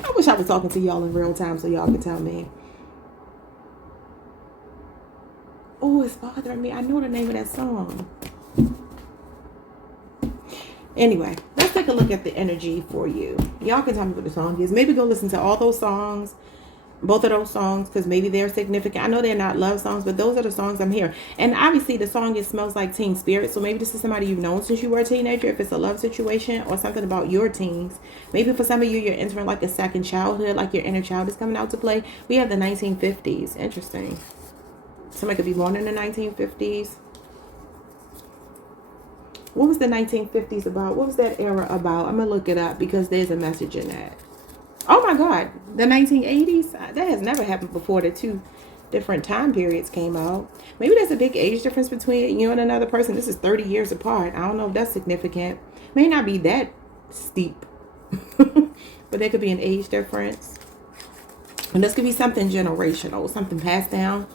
I wish I was talking to y'all in real time so y'all could tell me. Oh, it's bothering me. I know the name of that song. Anyway, let's take a look at the energy for you. Y'all can tell me what the song is. Maybe go listen to all those songs, both of those songs, because maybe they're significant. I know they're not love songs, but those are the songs I'm hearing. And obviously the song is Smells Like Teen Spirit. So maybe this is somebody you've known since you were a teenager, if it's a love situation or something about your teens. Maybe for some of you, you're entering like a second childhood, like your inner child is coming out to play. We have the 1950s. Interesting. Somebody could be born in the 1950s. What was the 1950s about? What was that era about? I'm going to look it up because there's a message in that. Oh my God. The 1980s? That has never happened before. The two different time periods came out. Maybe there's a big age difference between you and another person. This is 30 years apart. I don't know if that's significant. May not be that steep. But there could be an age difference. And this could be something generational. Something passed down.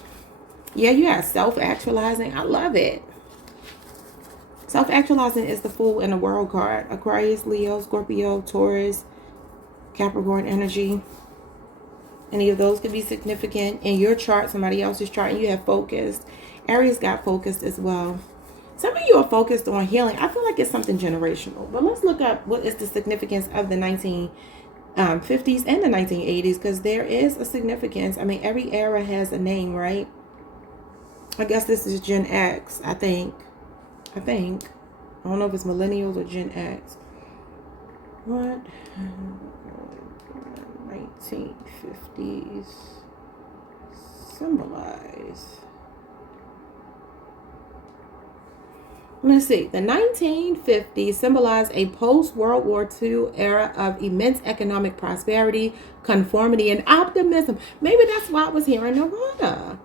Yeah, you have self-actualizing. I love it. Self-actualizing is the Fool in the World card. Aquarius, Leo, Scorpio, Taurus, Capricorn energy. Any of those could be significant in your chart, somebody else's chart, and you have focused. Aries got focused as well. Some of you are focused on healing. I feel like it's something generational. But let's look up what is the significance of the 1950s and the 1980s, because there is a significance. I mean, every era has a name, right? I guess this is Gen X, I think. I don't know if it's millennials or Gen X. What? 1950s symbolize. Let's see. The 1950s symbolize a post-World War II era of immense economic prosperity, conformity, and optimism. Maybe that's why I was here in Nevada.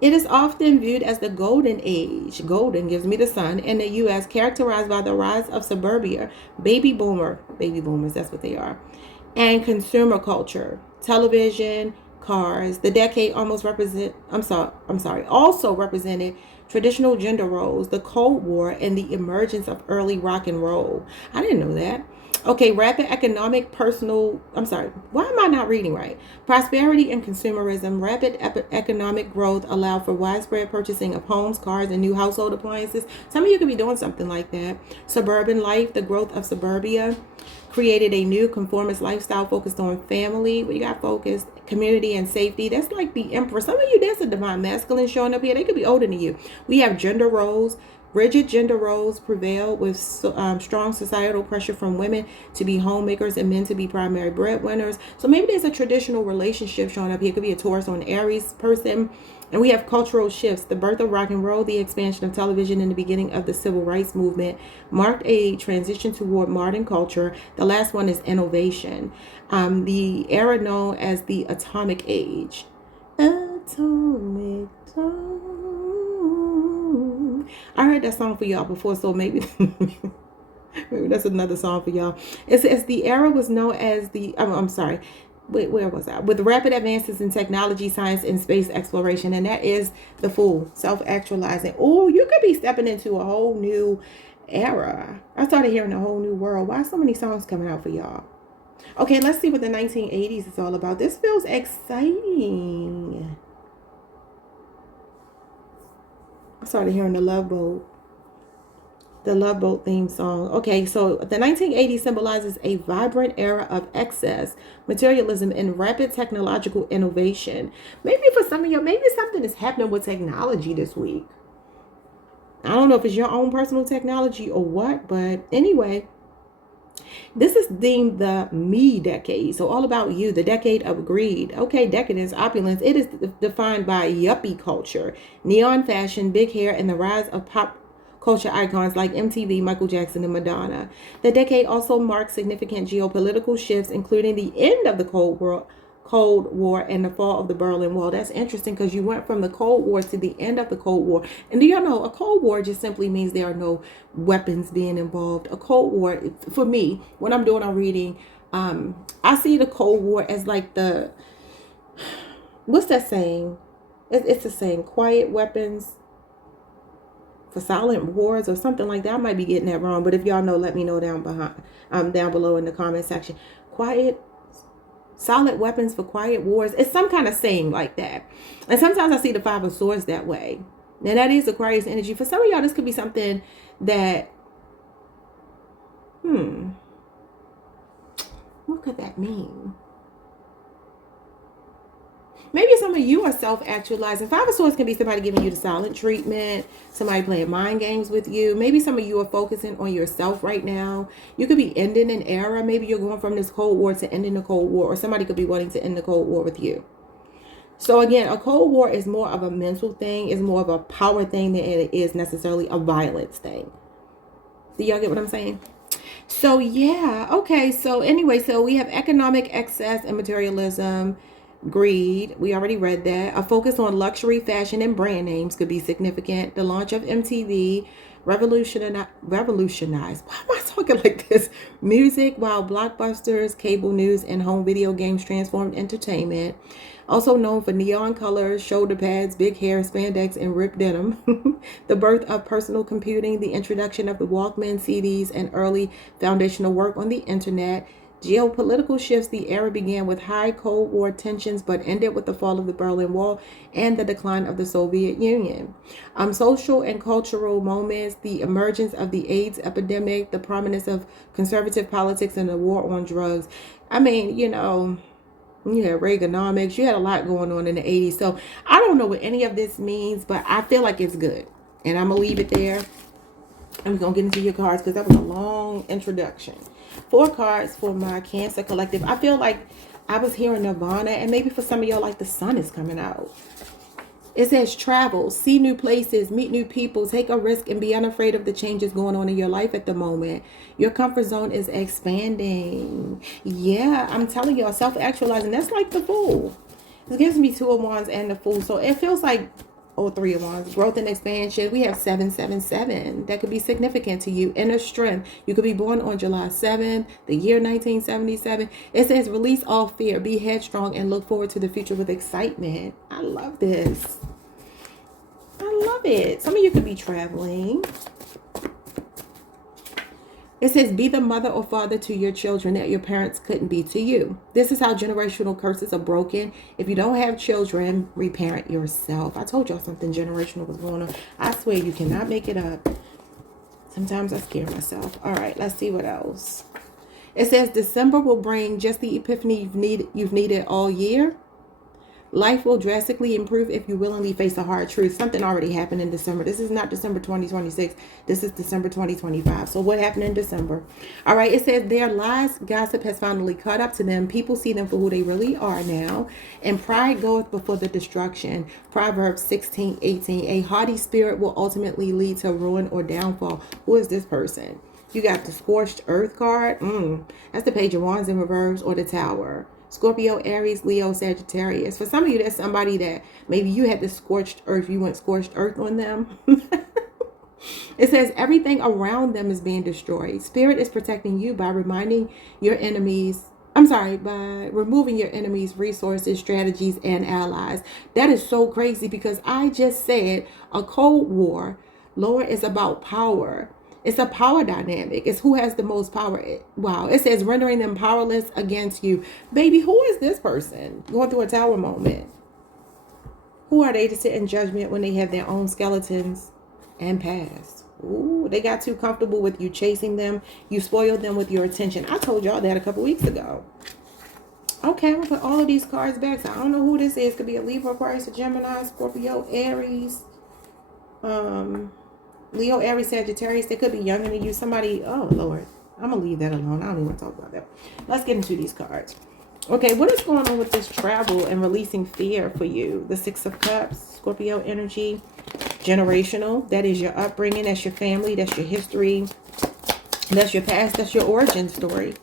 It is often viewed as the golden age, golden gives me the sun, in the U.S., characterized by the rise of suburbia, baby boomers, that's what they are, and consumer culture, television, cars. The decade also represented traditional gender roles, the Cold War, and the emergence of early rock and roll. I didn't know that. Okay, rapid economic why am I not reading right? Prosperity and consumerism. Rapid economic growth allowed for widespread purchasing of homes, cars, and new household appliances. Some of you could be doing something like that. Suburban life, the growth of suburbia created a new conformist lifestyle focused on family. We got focused, community, and safety. That's like the emperor. Some of you, there's a divine masculine showing up here. They could be older than you. We have gender roles. Rigid gender roles prevail with strong societal pressure from women to be homemakers and men to be primary breadwinners. So maybe there's a traditional relationship showing up here. It could be a Taurus or an Aries person. And we have cultural shifts. The birth of rock and roll, the expansion of television, and the beginning of the civil rights movement marked a transition toward modern culture. The last one is innovation. The era known as the atomic age. Atomic dawn. I heard that song for y'all before, so maybe maybe that's another song for y'all. It says the era was known as the where was I? With rapid advances in technology, science, and space exploration. And that is the Fool, self-actualizing. Oh, you could be stepping into a whole new era. I started hearing a whole new world. Why so many songs coming out for y'all? Okay, let's see what the 1980s is all about. This feels exciting. I started hearing the Love Boat theme song. Okay, so the 1980s symbolizes a vibrant era of excess, materialism, and rapid technological innovation. Maybe for some of you, maybe something is happening with technology this week. I don't know if it's your own personal technology or what, but anyway, this is deemed the me decade. So all about you, the decade of greed. Okay, decadence, opulence. It is defined by yuppie culture, neon fashion, big hair, and the rise of pop culture icons like MTV, Michael Jackson, and Madonna. The decade also marks significant geopolitical shifts, including the end of the Cold War and the fall of the Berlin Wall. That's interesting because you went from the Cold War to the end of the Cold War. And do y'all know a Cold War just simply means there are no weapons being involved. A Cold War, for me, when I'm doing a reading, I see the Cold War as like what's that saying? It's a saying, quiet weapons for silent wars or something like that. I might be getting that wrong, but if y'all know, let me know down below in the comment section. Solid weapons for quiet wars. It's some kind of saying like that. And sometimes I see the Five of Swords that way. And that is Aquarius energy. For some of y'all, this could be something that, what could that mean? Maybe some of you are self-actualizing. Five of Swords can be somebody giving you the silent treatment, somebody playing mind games with you. Maybe some of you are focusing on yourself right now. You could be ending an era. Maybe you're going from this Cold War to ending the Cold War, or somebody could be wanting to end the Cold War with you. So again, a Cold War is more of a mental thing. It's more of a power thing than it is necessarily a violence thing. Do y'all get what I'm saying? So yeah, okay. So anyway, so we have economic excess and materialism, greed. We already read that. A focus on luxury, fashion, and brand names could be significant. The launch of MTV revolutionized. Why am I talking like this? Music, while blockbusters, cable news, and home video games transformed entertainment. Also known for neon colors, shoulder pads, big hair, spandex, and ripped denim. The birth of personal computing, the introduction of the Walkman, CDs, and early foundational work on the internet. Geopolitical shifts. The era began with high Cold War tensions but ended with the fall of the Berlin Wall and the decline of the Soviet Union. Social and cultural moments. The emergence of the AIDS epidemic, the prominence of conservative politics, and the war on drugs. I mean, you had Reaganomics. You had a lot going on in the 80s. So I don't know what any of this means, but I feel like it's good. And I'm going to leave it there. I'm going to get into your cards because that was a long introduction. 4 cards for my Cancer collective. I feel like I was hearing Nirvana, and maybe for some of y'all, like the sun is coming out. It says travel, see new places, meet new people, take a risk, and be unafraid of the changes going on in your life at the moment. Your comfort zone is expanding. Yeah, I'm telling y'all, self-actualizing. That's like the Fool. It gives me 2 of Wands and the Fool. So it feels like 3 of Wands. Growth and expansion. We have 777. That could be significant to you. Inner strength. You could be born on July 7th, the year 1977. It says release all fear, be headstrong, and look forward to the future with excitement. I love this. I love it. Some of you could be traveling. It says, be the mother or father to your children that your parents couldn't be to you. This is how generational curses are broken. If you don't have children, reparent yourself. I told y'all something generational was going on. I swear you cannot make it up. Sometimes I scare myself. All right, let's see what else. It says, December will bring just the epiphany you've needed all year. Life will drastically improve if you willingly face a hard truth. Something already happened in December. This is not December 2026. This is December 2025. So what happened in December? All right. It says their lies, gossip has finally caught up to them. People see them for who they really are now. And pride goeth before the destruction. Proverbs 16:18. A haughty spirit will ultimately lead to ruin or downfall. Who is this person? You got the scorched earth card. That's the Page of Wands in reverse, or the Tower. Scorpio, Aries, Leo, Sagittarius. For some of you, that's somebody that maybe you had the scorched earth. You went scorched earth on them. It says everything around them is being destroyed. Spirit is protecting you by reminding your enemies. By removing your enemies' resources, strategies, and allies. That is so crazy because I just said a Cold War, Lord, is about power. It's a power dynamic. It's who has the most power. Wow. It says rendering them powerless against you. Baby, who is this person going through a Tower moment? Who are they to sit in judgment when they have their own skeletons and past? Ooh, they got too comfortable with you chasing them. You spoiled them with your attention. I told y'all that a couple weeks ago. Okay, I'm going to put all of these cards back. So I don't know who this is. Could be a Libra, Aquarius, a Gemini, Scorpio, Aries, Leo, Aries, Sagittarius. They could be younger than you. Somebody, oh Lord, I'm gonna leave that alone. I don't even want to talk about that. Let's get into these cards. Okay, what is going on with this travel and releasing fear for you? The 6 of Cups, Scorpio energy, generational. That is your upbringing. That's your family. That's your history. That's your past. That's your origin story.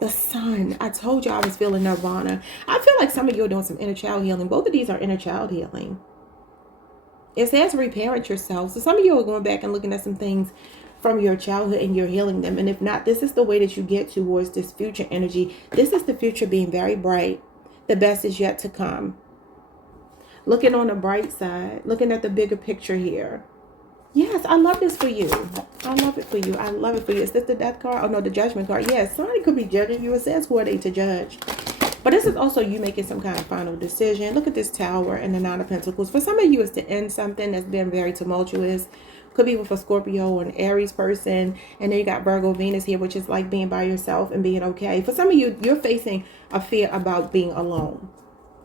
The Sun. I told you I was feeling Nirvana. I feel like some of you are doing some inner child healing. Both of these are inner child healing. It says reparent yourself. So some of you are going back and looking at some things from your childhood and you're healing them. And if not, this is the way that you get towards this future energy. This is the future being very bright. The best is yet to come. Looking on the bright side, looking at the bigger picture here. Yes, I love this for you. I love it for you. I love it for you. Is this the Death card? Oh no, the Judgment card. Yes, somebody could be judging you. It says who are they to judge? But this is also you making some kind of final decision. Look at this Tower and the 9 of Pentacles. For some of you, it's to end something that's been very tumultuous. Could be with a Scorpio or an Aries person. And then you got Virgo, Venus here, which is like being by yourself and being okay. For some of you, you're facing a fear about being alone.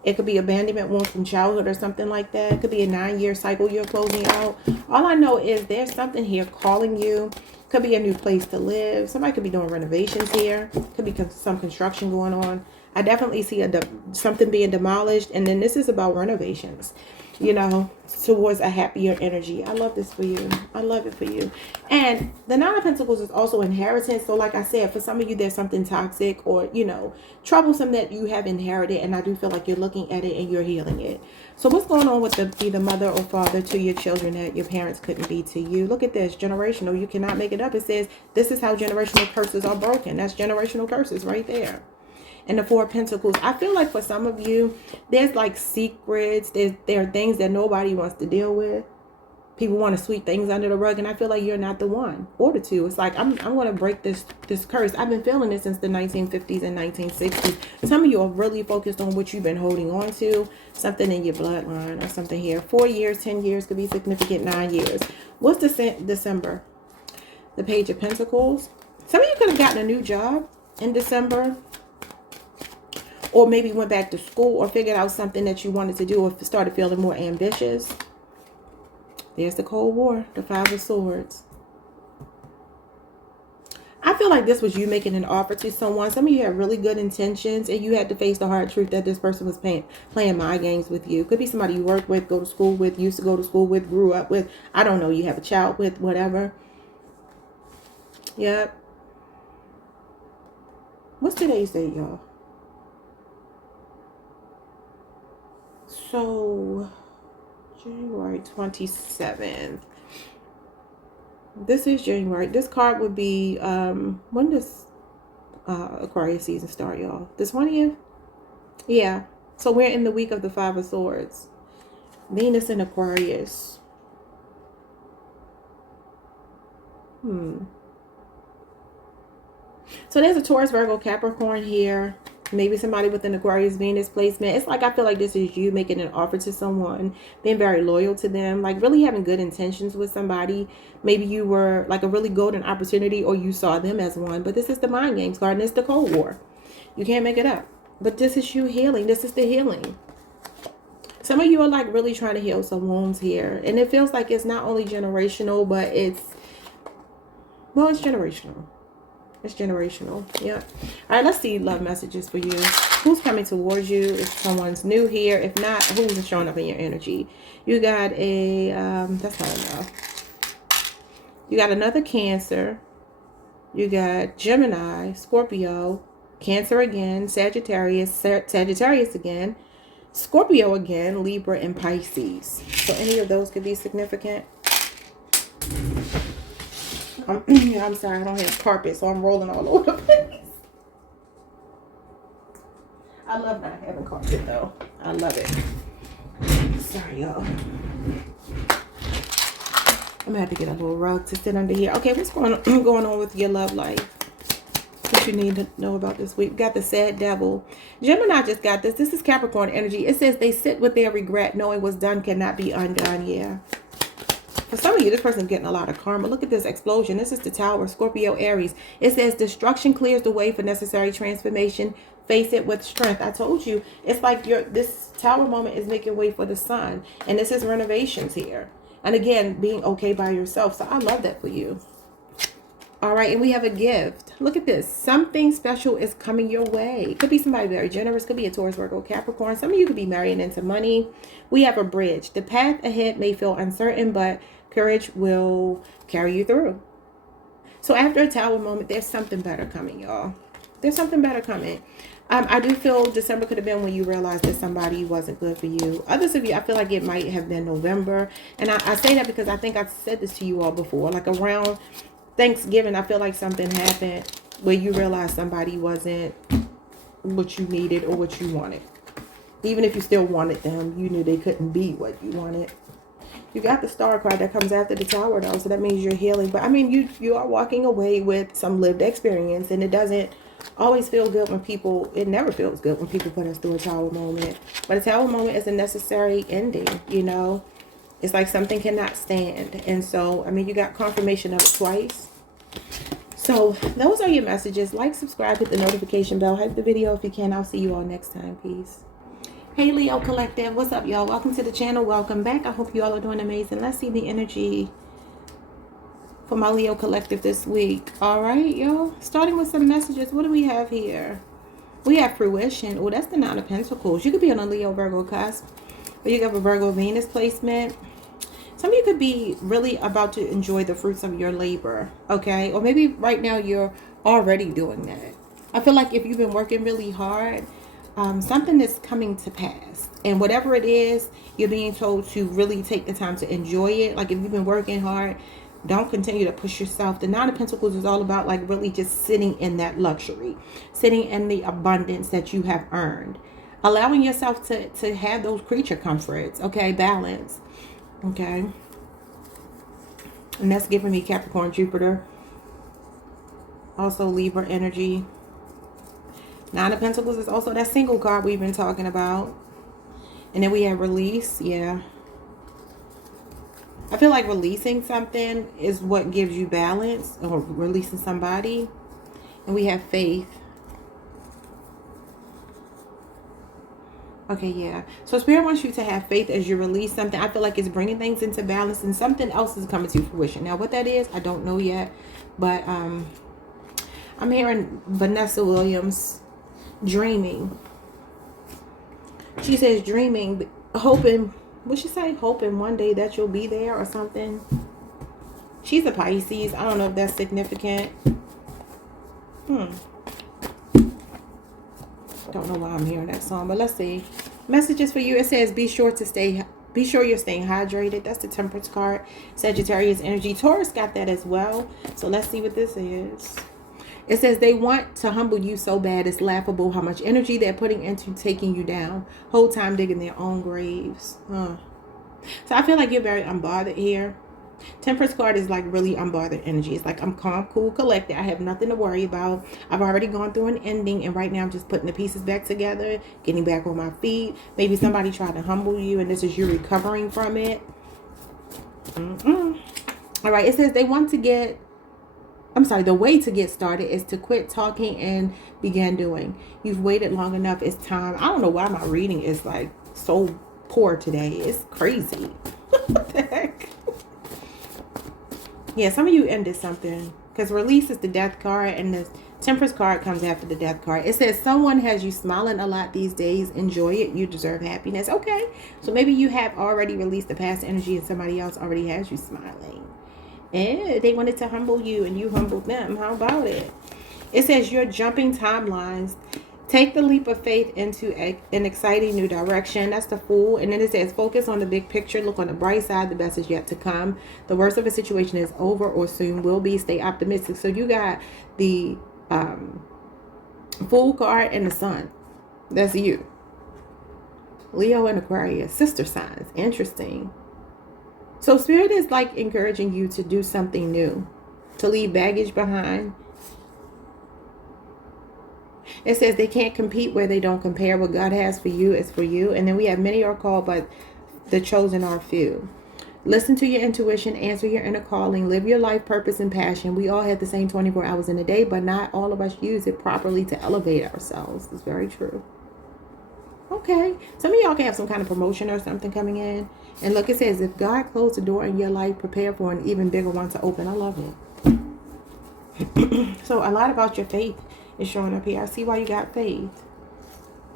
It could be abandonment wounds from childhood or something like that. It could be a 9-year cycle you're closing out. All I know is there's something here calling you. Could be a new place to live. Somebody could be doing renovations here. Could be some construction going on. I definitely see something being demolished. And then this is about renovations, you know, towards a happier energy. I love this for you. I love it for you. And the Nine of Pentacles is also inheritance. So like I said, for some of you, there's something toxic or, you know, troublesome that you have inherited. And I do feel like you're looking at it and you're healing it. So what's going on with the mother or father to your children that your parents couldn't be to you? Look at this. Generational. You cannot make it up. It says this is how generational curses are broken. That's generational curses right there. And the Four of Pentacles, I feel like for some of you, there's like secrets. There are things that nobody wants to deal with. People want to sweep things under the rug, and I feel like you're not the one or the two. It's like I'm going to break this curse. I've been feeling this since the 1950s and 1960s. Some of you are really focused on what you've been holding on to, something in your bloodline or something here. 4 years, 10 years could be significant. 9 years. What's December? The Page of Pentacles. Some of you could have gotten a new job in December. Or maybe went back to school or figured out something that you wanted to do or started feeling more ambitious. There's the Cold War, the Five of Swords. I feel like this was you making an offer to someone. Some of you had really good intentions and you had to face the hard truth that this person was playing mind games with you. Could be somebody you work with, go to school with, used to go to school with, grew up with. I don't know. You have a child with, whatever. Yep. What's today's date, y'all? So, January 27th. This is January. This card would be, when does Aquarius season start, y'all? The 20th? Yeah. So we're in the week of the Five of Swords. Venus in Aquarius. So there's a Taurus, Virgo, Capricorn here. Maybe somebody with an Aquarius Venus placement. It's like I feel like this is you making an offer to someone, being very loyal to them, like really having good intentions with somebody. Maybe you were like a really golden opportunity or you saw them as one. But this is the Mind Games card and it's the Cold War. You can't make it up. But this is you healing. This is the healing. Some of you are like really trying to heal some wounds here. And it feels like it's not only generational, but it's generational. It's generational. Yeah. All right, let's see love messages for you. Who's coming towards you? If someone's new here. If not, who's showing up in your energy? You got a, that's not enough. You got another Cancer. You got Gemini, Scorpio, Cancer again, Sagittarius again, Scorpio again, Libra, and Pisces. So any of those could be significant. I'm sorry, I don't have carpet, so I'm rolling all over the place. I love not having carpet, though. I love it. Sorry, y'all. I'm going to have to get a little rug to sit under here. Okay, what's going on with your love life? What you need to know about this week? We got the Sad Devil. Gemini just got this. This is Capricorn energy. It says they sit with their regret, knowing what's done cannot be undone. Yeah. For some of you, this person's getting a lot of karma. Look at this explosion. This is the Tower, Scorpio, Aries. It says destruction clears the way for necessary transformation. Face it with strength. I told you, it's like this Tower moment is making way for the sun. And this is renovations here. And again, being okay by yourself. So I love that for you. All right, and we have a gift. Look at this. Something special is coming your way. Could be somebody very generous. Could be a Taurus, Virgo, Capricorn. Some of you could be marrying into money. We have a bridge. The path ahead may feel uncertain, but courage will carry you through. So after a Tower moment, there's something better coming, y'all. There's something better coming. I do feel December could have been when you realized that somebody wasn't good for you. Others of you, I feel like it might have been November. And I say that because I think I've said this to you all before. Like around Thanksgiving, I feel like something happened where you realized somebody wasn't what you needed or what you wanted. Even if you still wanted them, you knew they couldn't be what you wanted. You got the Star card that comes after the Tower, though, so that means you're healing. But I mean, you are walking away with some lived experience, and it doesn't always feel good when people, it never feels good when people put us through a Tower moment. But a Tower moment is a necessary ending, you know. It's like something cannot stand. And so, I mean, you got confirmation of it twice. So those are your messages. Like, subscribe, hit the notification bell, hype the video if you can. I'll see you all next time. Peace. Hey Leo Collective, what's up, y'all? Welcome to the channel. Welcome back. I hope you all are doing amazing. Let's see the energy for my Leo Collective this week. All right, y'all. Starting with some messages. What do we have here? We have fruition. Oh, that's the Nine of Pentacles. You could be on a Leo Virgo cusp, or you have a Virgo Venus placement. Some of you could be really about to enjoy the fruits of your labor, okay? Or maybe right now you're already doing that. I feel like if you've been working really hard, something is coming to pass. And whatever it is, you're being told to really take the time to enjoy it. Like if you've been working hard, don't continue to push yourself. The Nine of Pentacles is all about like really just sitting in that luxury, sitting in the abundance that you have earned, allowing yourself to have those creature comforts, okay? Balance. Okay, and that's giving me Capricorn, Jupiter, also Libra energy. Nine of Pentacles is also that single card we've been talking about. And then we have release. Yeah, I feel like releasing something is what gives you balance, or releasing somebody. And we have faith. Okay, yeah. So Spirit wants you to have faith as you release something. I feel like it's bringing things into balance, and something else is coming to fruition. Now, what that is, I don't know yet. But I'm hearing Vanessa Williams dreaming. She says dreaming, hoping, what she say? Hoping one day that you'll be there or something. She's a Pisces. I don't know if that's significant. Don't know why I'm hearing that song, but let's see. Messages for you. It says be sure you're staying hydrated. That's the Temperance card. Sagittarius energy. Taurus got that as well. So let's see what this is. It says they want to humble you so bad it's laughable how much energy they're putting into taking you down. Whole time digging their own graves. So I feel like you're very unbothered here. Temperance card is like really unbothered energy. It's like I'm calm, cool, collected. I have nothing to worry about. I've already gone through an ending, and right now I'm just putting the pieces back together, getting back on my feet. Maybe somebody tried to humble you, and this is you recovering from it. All right, it says they want to get, the way to get started is to quit talking and begin doing. You've waited long enough. It's time. I don't know why my reading is like so poor today. It's crazy. What the heck? Yeah, some of you ended something, because release is the Death card, and the Temperance card comes after the Death card. It says someone has you smiling a lot these days. Enjoy it. You deserve happiness. Okay, so maybe you have already released the past energy, and somebody else already has you smiling. And they wanted to humble you, and you humbled them. How about it? It says you're jumping timelines. Take the leap of faith into an exciting new direction. That's the Fool. And then it says, focus on the big picture. Look on the bright side. The best is yet to come. The worst of a situation is over or soon will be. Stay optimistic. So you got the Fool card and the Sun. That's you. Leo and Aquarius. Sister signs. Interesting. So Spirit is like encouraging you to do something new. To leave baggage behind. It says they can't compete where they don't compare. What God has for you is for you. And then we have many are called, but the chosen are few. Listen to your intuition. Answer your inner calling. Live your life, purpose, and passion. We all have the same 24 hours in a day, but not all of us use it properly to elevate ourselves. It's very true. Okay. Some of y'all can have some kind of promotion or something coming in. And look, it says, if God closed the door in your life, prepare for an even bigger one to open. I love it. So a lot about your faith is showing up here. I see why you got faith.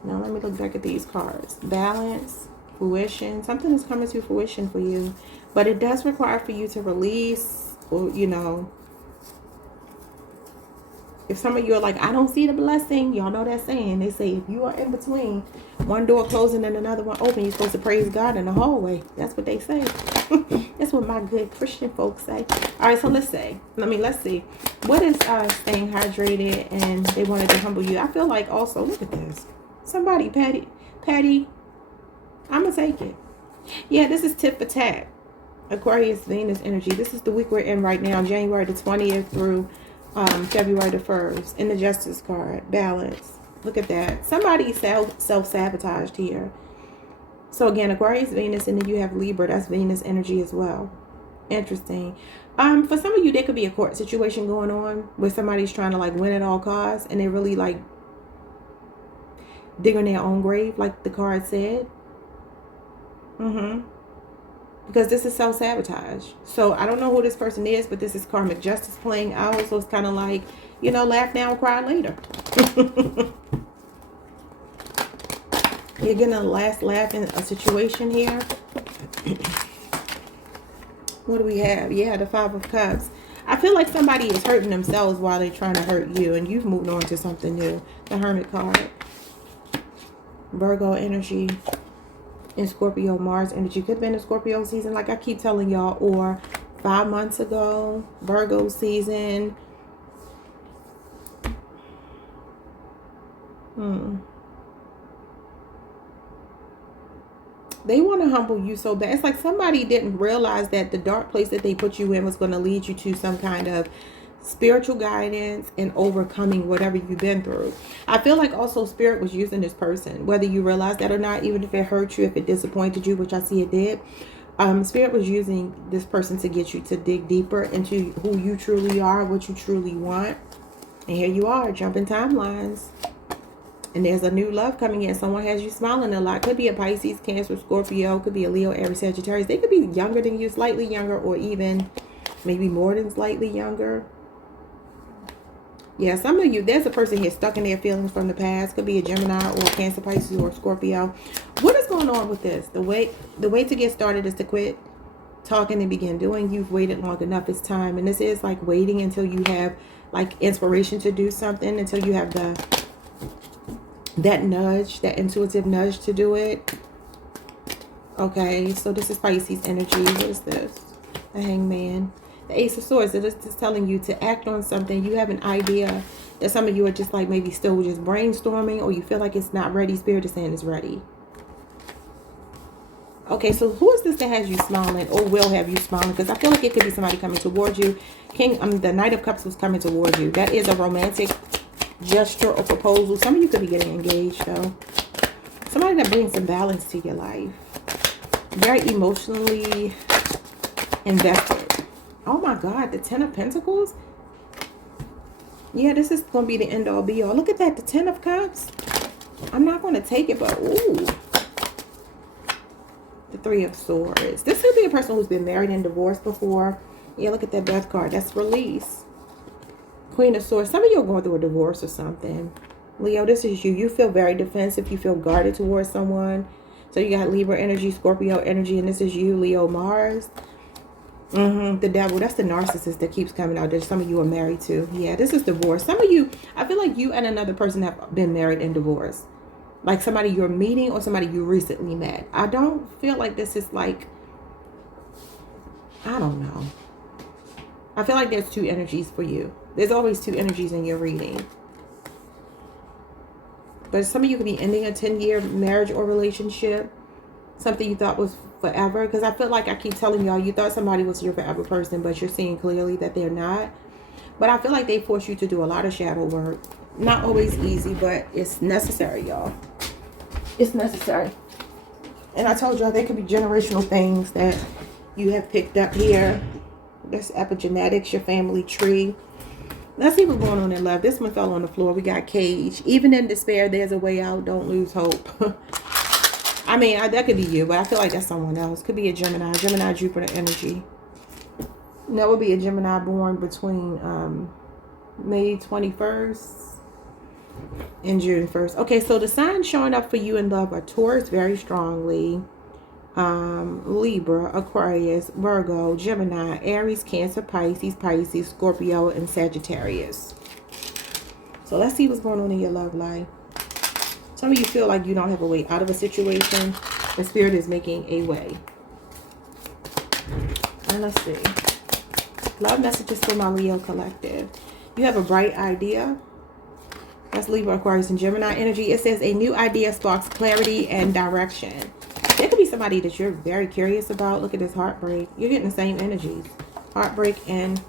Now let me look back at these cards. Balance, fruition. Something is coming to fruition for you. But it does require for you to release, or, you know, if some of you are like, I don't see the blessing. Y'all know that saying. They say if you are in between one door closing and another one open, you're supposed to praise God in the hallway. That's what they say. That's what my good Christian folks say. All right, so let's see. What is staying hydrated and they wanted to humble you? I feel like also, look at this. Somebody, Patty, I'm going to take it. Yeah, this is tit for tat. Aquarius, Venus energy. This is the week we're in right now, January the 20th through February the 1st. In the Justice card, balance. Look at that. Somebody self-sabotaged here. So again, Aquarius, Venus, and then you have Libra. That's Venus energy as well. Interesting. For some of you, there could be a court situation going on where somebody's trying to like win at all costs, and they really like digging their own grave, like the card said. Because this is self-sabotage. So I don't know who this person is, but this is karmic justice playing out. So it's kind of like, you know, laugh now, cry later. You're getting a last laugh in a situation here. What do we have? Yeah, the Five of Cups. I feel like somebody is hurting themselves while they're trying to hurt you, and you've moved on to something new. The Hermit card. Virgo energy and Scorpio Mars energy. Could have been a Scorpio season, like I keep telling y'all, or 5 months ago, Virgo season. They want to humble you so bad. It's like somebody didn't realize that the dark place that they put you in was going to lead you to some kind of spiritual guidance and overcoming whatever you've been through. I feel like also Spirit was using this person, whether you realize that or not, even if it hurt you, if it disappointed you, which I see it did. Spirit was using this person to get you to dig deeper into who you truly are, what you truly want. And here you are, jumping timelines. And there's a new love coming in. Someone has you smiling a lot. Could be a Pisces, Cancer, Scorpio. Could be a Leo, Aries, Sagittarius. They could be younger than you, slightly younger, or even maybe more than slightly younger. Yeah, some of you, there's a person here stuck in their feelings from the past. Could be a Gemini or Cancer, Pisces, or Scorpio. What is going on with this? The way to get started is to quit talking and begin doing. You've waited long enough. It's time. And this is like waiting until you have like inspiration to do something, until you have that nudge, that intuitive nudge to do it. Okay, so this is Pisces energy. What is this? The Hangman. The Ace of Swords. It is just telling you to act on something. You have an idea that some of you are just like maybe still just brainstorming, or you feel like it's not ready. Spirit is saying it's ready. Okay, so who is this that has you smiling or will have you smiling? Because I feel like it could be somebody coming towards you. The Knight of Cups was coming towards you. That is a romantic gesture or proposal. Some of you could be getting engaged though. Somebody that brings some balance to your life. Very emotionally invested. Oh my God, the Ten of Pentacles. Yeah, this is going to be the end all be all. Look at that, the Ten of Cups. I'm not going to take it, but ooh. The Three of Swords. This could be a person who's been married and divorced before. Yeah, look at that Death card. That's release. Queen of Swords. Some of you are going through a divorce or something. Leo, this is you. You feel very defensive. You feel guarded towards someone. So you got Libra energy, Scorpio energy, and this is you, Leo, Mars. The Devil. That's the narcissist that keeps coming out. There's some of you are married to. Yeah, this is divorce. Some of you, I feel like you and another person have been married and divorced. Like somebody you're meeting or somebody you recently met. I don't feel like this is like, I don't know. I feel like there's two energies for you. There's always two energies in your reading. But some of you could be ending a 10-year marriage or relationship. Something you thought was forever. Because I feel like I keep telling y'all, you thought somebody was your forever person, but you're seeing clearly that they're not. But I feel like they force you to do a lot of shadow work. Not always easy, but it's necessary, y'all. It's necessary. And I told y'all there could be generational things that you have picked up here. That's epigenetics, your family tree. Let's see what's going on in love. This one fell on the floor. We got Cage. Even in despair, there's a way out. Don't lose hope. I mean, that could be you, but I feel like that's someone else. Could be a Gemini. Gemini, Jupiter energy. That would be a Gemini born between May 21st and June 1st. Okay, so the signs showing up for you in love are Taurus very strongly. Libra, Aquarius, Virgo, Gemini, Aries, Cancer, Pisces, Scorpio, and Sagittarius. So let's see what's going on in your love life. Some of you feel like you don't have a way out of a situation. The Spirit is making a way. And let's see. Love messages for my Leo collective. You have a bright idea. That's Libra, Aquarius, and Gemini energy. It says a new idea sparks clarity and direction. There could be somebody that you're very curious about. Look at this heartbreak. You're getting the same energies. Heartbreak and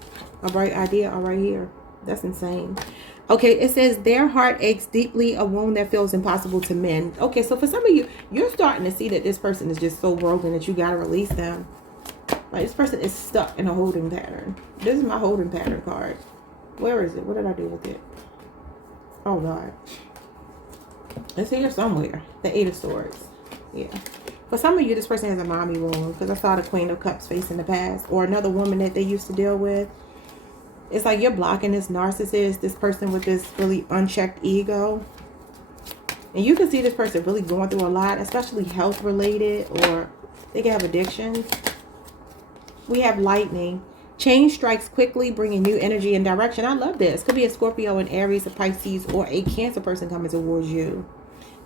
a bright idea are right here. That's insane. Okay, it says their heart aches deeply, a wound that feels impossible to mend. Okay, so for some of you, you're starting to see that this person is just so broken that you got to release them. Like this person is stuck in a holding pattern. This is my holding pattern card. Where is it? What did I do with it? Oh, God. It's here somewhere. The Eight of Swords. Yeah. For some of you, this person has a mommy wound because I saw the Queen of Cups face in the past, or another woman that they used to deal with. It's like you're blocking this narcissist, this person with this really unchecked ego. And you can see this person really going through a lot, especially health related, or they can have addictions. We have lightning. Change strikes quickly, bringing new energy and direction. I love this. Could be a Scorpio, an Aries, a Pisces, or a Cancer person coming towards you.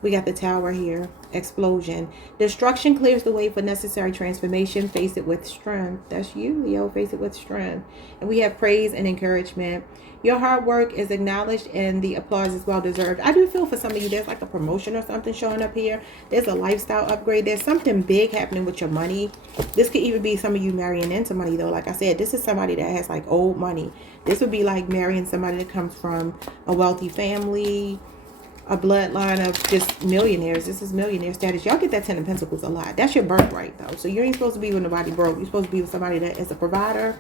We got the Tower here. Explosion. Destruction clears the way for necessary transformation. Face it with strength. That's you, Leo. Face it with strength. And we have praise and encouragement. Your hard work is acknowledged and the applause is well deserved. I do feel for some of you, there's like a promotion or something showing up here. There's a lifestyle upgrade. There's something big happening with your money. This could even be some of you marrying into money, though. Like I said, this is somebody that has like old money. This would be like marrying somebody that comes from a wealthy family, a bloodline of just millionaires. This is millionaire status. Y'all get that 10 of Pentacles a lot. That's your birthright, though. So you ain't supposed to be with nobody broke. You're supposed to be with somebody that is a provider.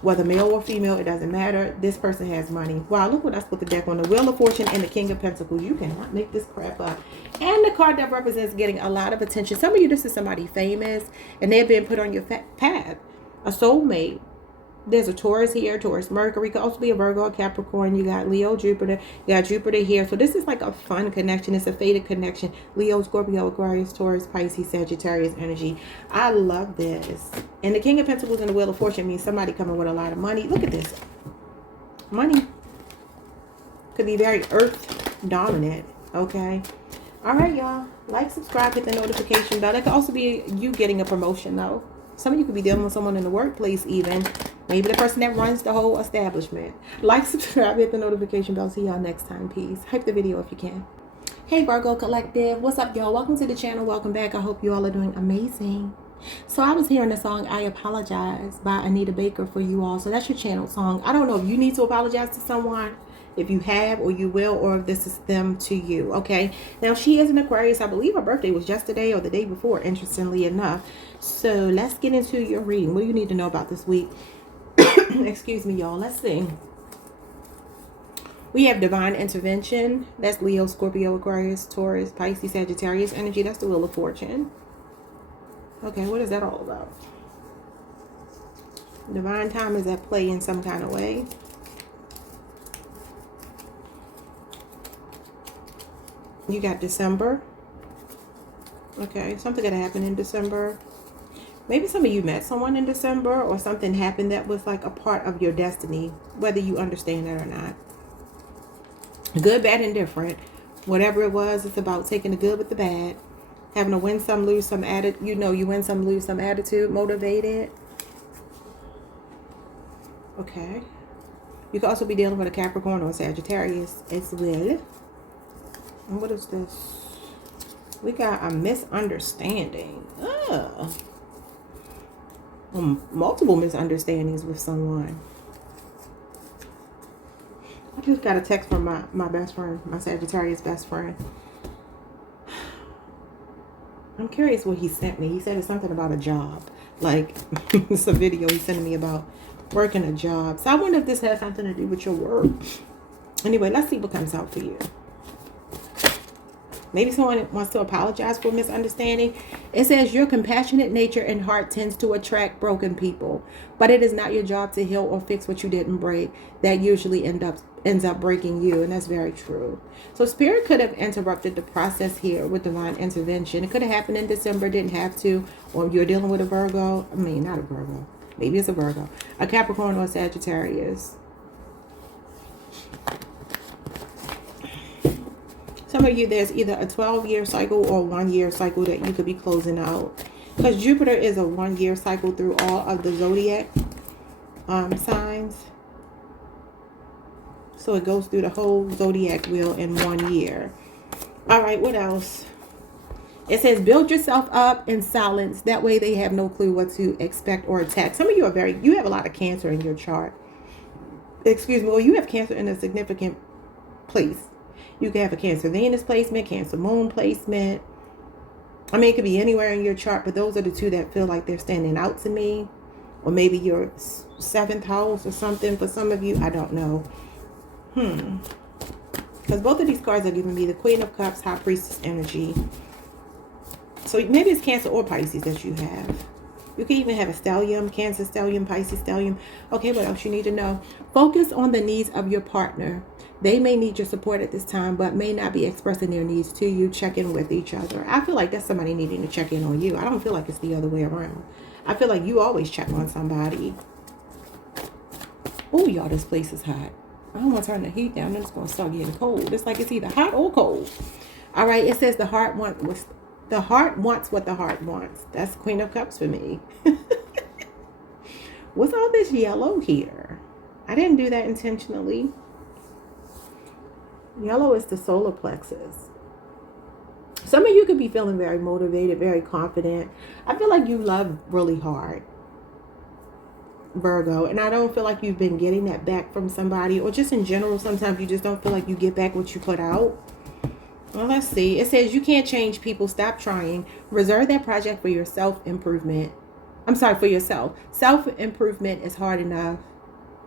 Whether male or female, it doesn't matter. This person has money. Wow, look what I split the deck on. The Wheel of Fortune and the King of Pentacles. You cannot make this crap up. And the card that represents getting a lot of attention. Some of you, this is somebody famous, and they're being put on your path. A soulmate. There's a Taurus here, Taurus, Mercury. Could also be a Virgo, a Capricorn. You got Leo, Jupiter. You got Jupiter here. So this is like a fun connection. It's a fated connection. Leo, Scorpio, Aquarius, Taurus, Pisces, Sagittarius energy. I love this. And the King of Pentacles and the Wheel of Fortune means somebody coming with a lot of money. Look at this. Money. Could be very earth dominant. Okay. All right, y'all. Like, subscribe, hit the notification bell. That could also be you getting a promotion, though. Some of you could be dealing with someone in the workplace even. Maybe the person that runs the whole establishment. Like, subscribe, hit the notification bell. See y'all next time. Peace. Hype the video if you can. Hey, Virgo Collective. What's up, y'all? Welcome to the channel. Welcome back. I hope you all are doing amazing. So I was hearing the song I Apologize by Anita Baker for you all. So that's your channel song. I don't know if you need to apologize to someone, if you have or you will, or if this is them to you. Okay. Now, she is an Aquarius. I believe her birthday was yesterday or the day before, interestingly enough. So let's get into your reading. What do you need to know about this week? Excuse me, y'all. Let's see. We have divine intervention. That's Leo, Scorpio, Aquarius, Taurus, Pisces, Sagittarius energy. That's the Wheel of Fortune. Okay, what is that all about? Divine time is at play in some kind of way. You got December. Okay, something gonna happen in December. Maybe some of you met someone in December, or something happened that was like a part of your destiny, whether you understand that or not. Good, bad, and different. Whatever it was, it's about taking the good with the bad. Having a win some, lose some attitude. You know, you win some, lose some attitude. Motivated. Okay. You could also be dealing with a Capricorn or a Sagittarius as well. And what is this? We got a misunderstanding. Multiple misunderstandings with someone. I just got a text from my best friend, my Sagittarius best friend. I'm curious what he sent me. He said it's something about a job. Like, it's a video he sent me about working a job. So I wonder if this has something to do with your work. Anyway, let's see what comes out for you. Maybe someone wants to apologize for misunderstanding. It says your compassionate nature and heart tends to attract broken people, but it is not your job to heal or fix what you didn't break. That usually ends up breaking you, and that's very true. So Spirit could have interrupted the process here with divine intervention. It could have happened in December, didn't have to. Or you're dealing with a Virgo. I mean, not a Virgo. Maybe it's a Virgo. A Capricorn or a Sagittarius. Some of you, there's either a 12-year cycle or 1-year cycle that you could be closing out. Because Jupiter is a 1-year cycle through all of the zodiac signs. So it goes through the whole zodiac wheel in 1 year. All right, what else? It says build yourself up in silence. That way they have no clue what to expect or attack. Some of you are you have a lot of Cancer in your chart. Excuse me, or you have Cancer in a significant place. You can have a Cancer Venus placement, Cancer Moon placement. I mean, it could be anywhere in your chart, but those are the two that feel like they're standing out to me. Or maybe your 7th house or something for some of you. I don't know. Because both of these cards are giving me the Queen of Cups, High Priestess energy. So maybe it's Cancer or Pisces that you have. You can even have a stellium, Cancer stellium, Pisces stellium. Okay, what else you need to know? Focus on the needs of your partner. They may need your support at this time, but may not be expressing their needs to you. Check in with each other. I feel like that's somebody needing to check in on you. I don't feel like it's the other way around. I feel like you always check on somebody. Oh, y'all, this place is hot. I don't want to turn the heat down. It's going to start getting cold. It's like it's either hot or cold. All right, it says the heart wants what the heart wants. That's Queen of Cups for me. What's all this yellow here? I didn't do that intentionally. Yellow is the solar plexus. Some of you could be feeling very motivated, very confident. I feel like you love really hard, Virgo, and I don't feel like you've been getting that back from somebody, or just in general, sometimes you just don't feel like you get back what you put out. Well, let's see. It says you can't change people. Stop trying. Reserve that project for your self-improvement. I'm sorry, for yourself. Self-improvement is hard enough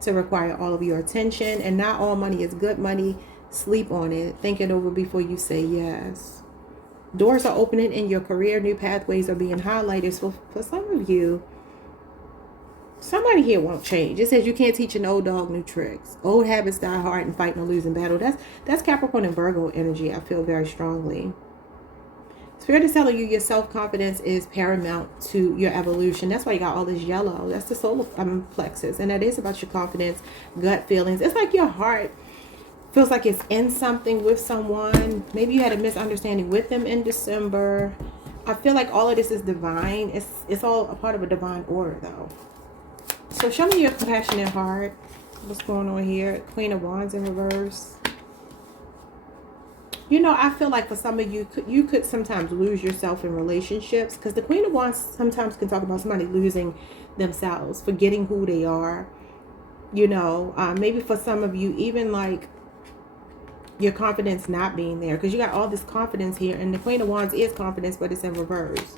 to require all of your attention, and not all money is good money. Sleep on it. Think it over before you say yes. Doors are opening in your career. New pathways are being highlighted. So for some of you, somebody here won't change. It says you can't teach an old dog new tricks. Old habits die hard and fighting a losing battle. That's Capricorn and Virgo energy. I feel very strongly. Spirit is telling you your self-confidence is paramount to your evolution. That's why you got all this yellow. That's the solar plexus. And that is about your confidence, gut feelings. It's like your heart feels like it's in something with someone. Maybe you had a misunderstanding with them in December. I feel like all of this is divine. It's all a part of a divine order, though. So show me your compassionate heart. What's going on here? Queen of Wands in reverse. You know, I feel like for some of you, you could sometimes lose yourself in relationships, because the Queen of Wands sometimes can talk about somebody losing themselves, forgetting who they are. You know, maybe for some of you, even like your confidence not being there, because you got all this confidence here, and the Queen of Wands is confidence, but it's in reverse.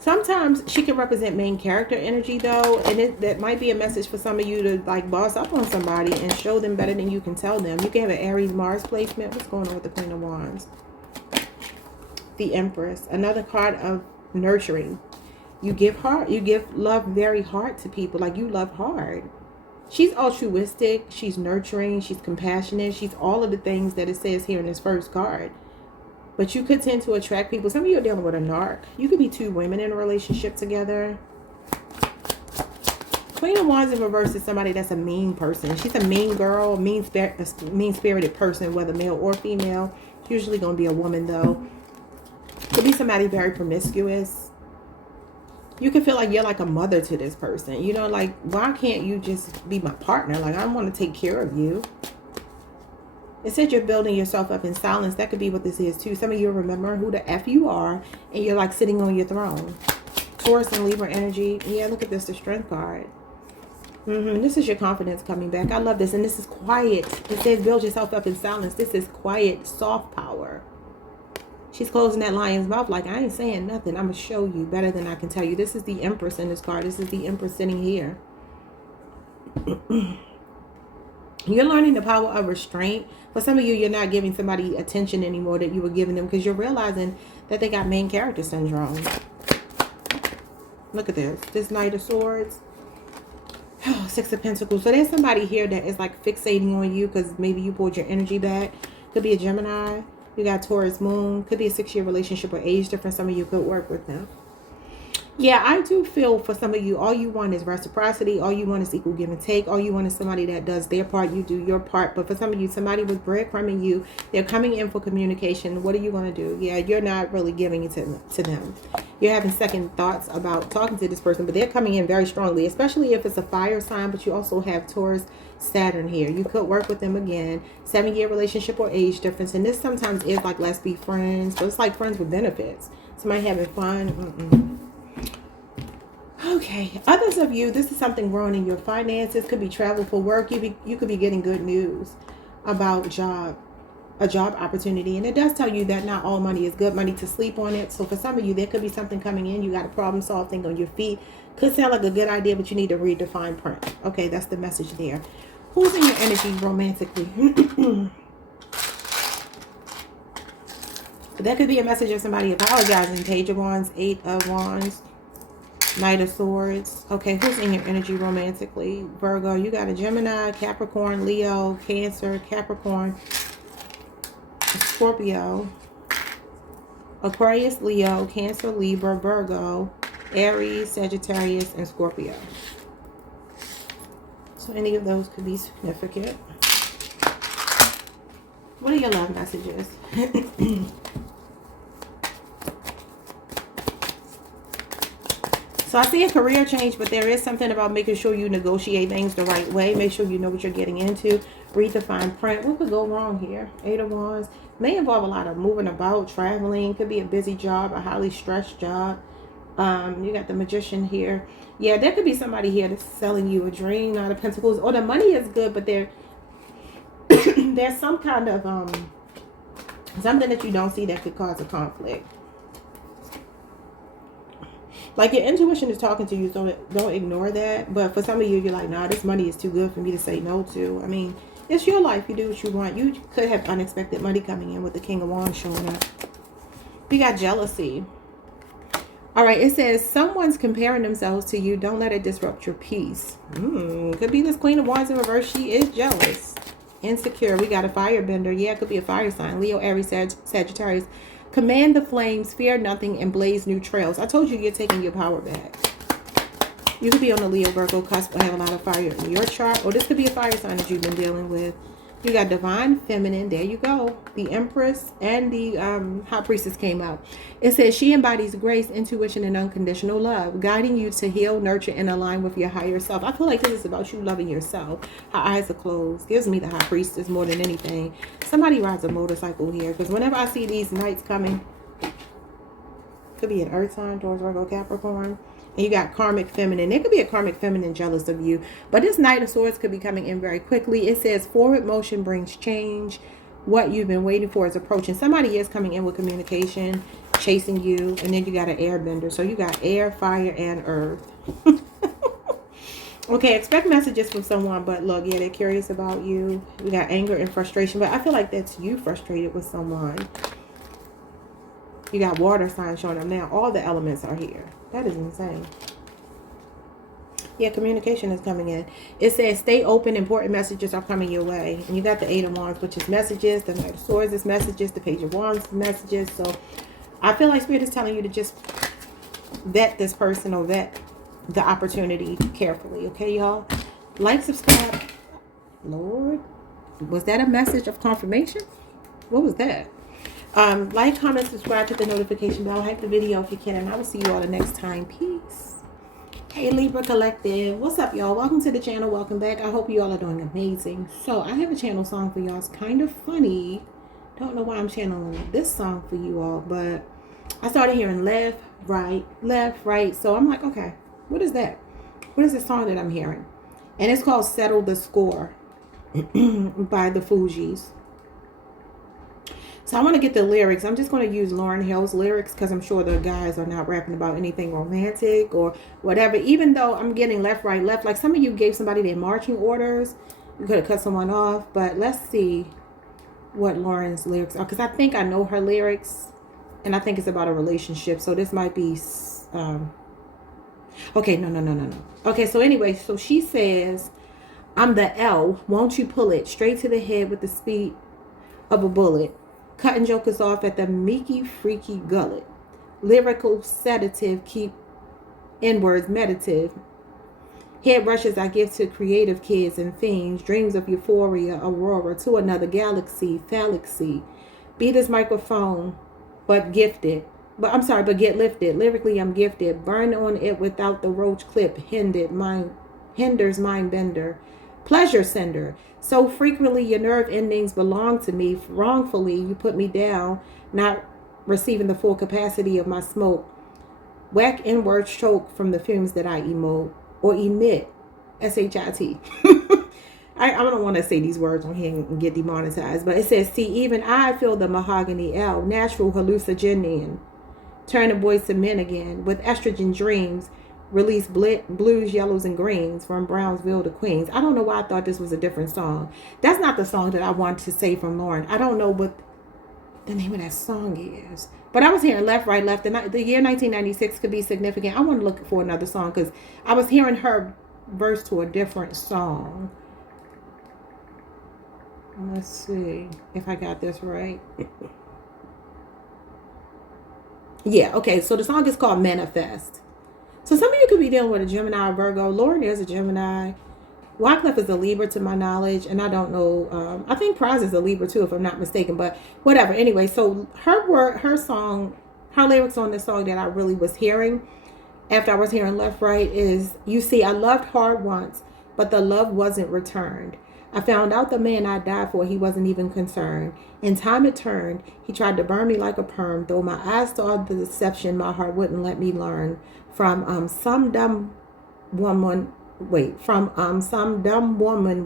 Sometimes she can represent main character energy, though, and that might be a message for some of you to like boss up on somebody and show them better than you can tell them. You can have an Aries Mars placement. What's going on with the Queen of Wands? The Empress, another card of nurturing. You give love very hard to people. Like, you love hard. She's altruistic, she's nurturing, she's compassionate, she's all of the things that it says here in this first card. But you could tend to attract people. Some of you are dealing with a narc. You could be two women in a relationship together. Queen of Wands in reverse is somebody that's a mean person. She's a mean girl, a mean-spirited person, whether male or female. It's usually going to be a woman, though. Could be somebody very promiscuous. You can feel like you're like a mother to this person. You know, like, why can't you just be my partner? Like, I want to take care of you. It said you're building yourself up in silence. That could be what this is, too. Some of you remember who the F you are, and you're like sitting on your throne. Taurus and Libra energy. Yeah, look at this, the Strength card. This is your confidence coming back. I love this. And this is quiet. It says build yourself up in silence. This is quiet, soft power. She's closing that lion's mouth like, I ain't saying nothing. I'm going to show you better than I can tell you. This is the Empress in this card. This is the Empress sitting here. You're learning the power of restraint. For some of you, you're not giving somebody attention anymore that you were giving them, because you're realizing that they got main character syndrome. Look at this. This Knight of Swords. Oh, Six of Pentacles. So there's somebody here that is like fixating on you because maybe you pulled your energy back. Could be a Gemini. You got Taurus Moon. Could be a 6-year relationship or age difference. Some of you could work with them. Yeah, I do feel for some of you, all you want is reciprocity. All you want is equal give and take. All you want is somebody that does their part. You do your part. But for some of you, somebody was breadcrumbing you. They're coming in for communication. What are you going to do? Yeah, you're not really giving it to them. You're having second thoughts about talking to this person, but they're coming in very strongly, especially if it's a fire sign, but you also have Taurus, Saturn here. You could work with them again. 7-year relationship or age difference. And this sometimes is like, let's be friends, but it's like friends with benefits. Somebody having fun. Okay, others of you, this is something growing in your finances. Could be travel for work. You could be getting good news about a job opportunity. And it does tell you that not all money is good money to sleep on it. So for some of you, there could be something coming in. You got a problem solving on your feet. Could sound like a good idea, but you need to read the fine print. Okay, that's the message there. Who's in your energy romantically? That could be a message of somebody apologizing. Page of Wands, 8 of Wands. Knight of Swords. Okay, who's in your energy romantically? Virgo, you got a Gemini, Capricorn, Leo, Cancer, Capricorn, Scorpio, Aquarius, Leo, Cancer, Libra, Virgo, Aries, Sagittarius, and Scorpio. So any of those could be significant. What are your love messages? So I see a career change, but there is something about making sure you negotiate things the right way. Make sure you know what you're getting into. Read the fine print. What could go wrong here? 8 of Wands. May involve a lot of moving about, traveling. Could be a busy job, a highly stressed job. You got the Magician here. Yeah, there could be somebody here that's selling you a dream. Knight of Pentacles. Or the money is good, but there's some kind of something that you don't see that could cause a conflict. Like your intuition is talking to you, so don't ignore that. But for some of you, you're like, nah, this money is too good for me to say no to. I mean, it's your life. You do what you want. You could have unexpected money coming in with the King of Wands showing up. We got jealousy. All right, it says someone's comparing themselves to you. Don't let it disrupt your peace. Could be this Queen of Wands in reverse. She is jealous. Insecure. We got a firebender. Yeah, it could be a fire sign. Leo, Aries, Sagittarius. Command the flames, fear nothing, and blaze new trails. I told you you're taking your power back. You could be on the Leo, Virgo cusp or have a lot of fire in your chart. Or this could be a fire sign that you've been dealing with. You got Divine Feminine. There you go. The Empress and the High Priestess came out. It says she embodies grace, intuition, and unconditional love, guiding you to heal, nurture, and align with your higher self. I feel like this is about you loving yourself. Her eyes are closed. Gives me the High Priestess more than anything. Somebody rides a motorcycle here, because whenever I see these knights coming, could be an Earth sign, Taurus, Virgo, Capricorn. And you got karmic feminine. There could be a karmic feminine jealous of you. But this Knight of Swords could be coming in very quickly. It says forward motion brings change. What you've been waiting for is approaching. Somebody is coming in with communication, chasing you. And then you got an airbender. So you got air, fire, and earth. Okay, expect messages from someone. But look, yeah, they're curious about you. We got anger and frustration. But I feel like that's you frustrated with someone. You got water signs showing up now. All the elements are here. That is insane. Yeah, communication is coming in. It says stay open. Important messages are coming your way. And you got the 8 of Wands, which is messages. The Knight of Swords is messages. The Page of Wands is messages. So I feel like Spirit is telling you to just vet this person or vet the opportunity carefully. Okay, y'all? Like, subscribe. Lord, was that a message of confirmation? What was that? Like, comment, subscribe to the notification bell. Like the video if you can, and I will see you all the next time. Peace. Hey, Libra Collective. What's up, y'all? Welcome to the channel. Welcome back. I hope you all are doing amazing. So, I have a channel song for y'all. It's kind of funny. Don't know why I'm channeling this song for you all, but I started hearing left, right. So, I'm like, okay, what is that? What is the song that I'm hearing? And it's called Settle the Score by the Fugees. So I want to get the lyrics. I'm just going to use Lauryn Hill's lyrics because I'm sure the guys are not rapping about anything romantic or whatever. Even though I'm getting left, right, left. Like some of you gave somebody their marching orders. You could have cut someone off. But let's see what Lauryn's lyrics are. Because I think I know her lyrics. And I think it's about a relationship. So this might be... okay, no. Okay, so anyway. So she says, I'm the L. Won't you pull it straight to the head with the speed of a bullet? Cutting jokers off at the meeky, freaky gullet. Lyrical sedative, keep inwards meditative. Head rushes I give to creative kids and fiends. Dreams of euphoria, aurora, to another galaxy, fallacy. Be this microphone, but gifted. But get lifted. Lyrically, I'm gifted. Burn on it without the roach clip. Hinders mind bender. Pleasure sender. So frequently your nerve endings belong to me. Wrongfully you put me down, not receiving the full capacity of my smoke. Whack inward choke from the fumes that I emote or emit. S-H-I-T. I don't want to say these words on here and get demonetized, but it says, see, even I feel the mahogany L, natural hallucinogen. Turn the boys to men again with estrogen dreams. Release blues, yellows, and greens from Brownsville to Queens. I don't know why I thought this was a different song. That's not the song that I want to say from Lauryn. I don't know what the name of that song is. But I was hearing left, right, left. The year 1996 could be significant. I want to look for another song because I was hearing her verse to a different song. Let's see if I got this right. Yeah, okay. So the song is called Manifest. So some of you could be dealing with a Gemini or Virgo. Lauren is a Gemini. Wycliffe is a Libra to my knowledge, and I don't know. I think Prize is a Libra too, if I'm not mistaken. But whatever. Anyway, so her song, her lyrics on this song that I really was hearing after I was hearing left, right is, you see, I loved hard once, but the love wasn't returned. I found out the man I died for, he wasn't even concerned. In time it turned, he tried to burn me like a perm. Though my eyes saw the deception, my heart wouldn't let me learn. From some dumb woman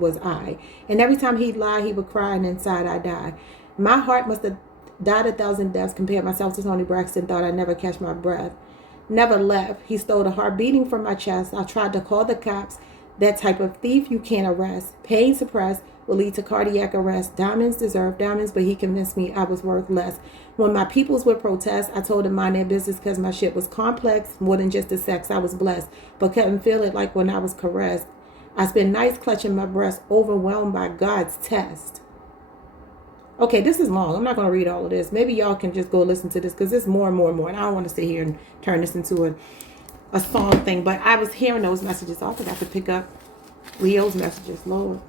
was I. And every time he'd lie, he would cry, and inside I die. My heart must have died 1,000 deaths. Compared myself to Tony Braxton, thought I'd never catch my breath. Never left. He stole the heart beating from my chest. I tried to call the cops. That type of thief you can't arrest. Pain suppressed will lead to cardiac arrest. Diamonds deserve diamonds, but he convinced me I was worth less. When my peoples would protest, I told them mind their business because my shit was complex, more than just the sex. I was blessed, but couldn't feel it like when I was caressed. I spent nights clutching my breast, overwhelmed by God's test. Okay, this is long. I'm not going to read all of this. Maybe y'all can just go listen to this because it's more and more and more. And I don't want to sit here and turn this into a song thing. But I was hearing those messages. I think I could pick up Leo's messages, Lord.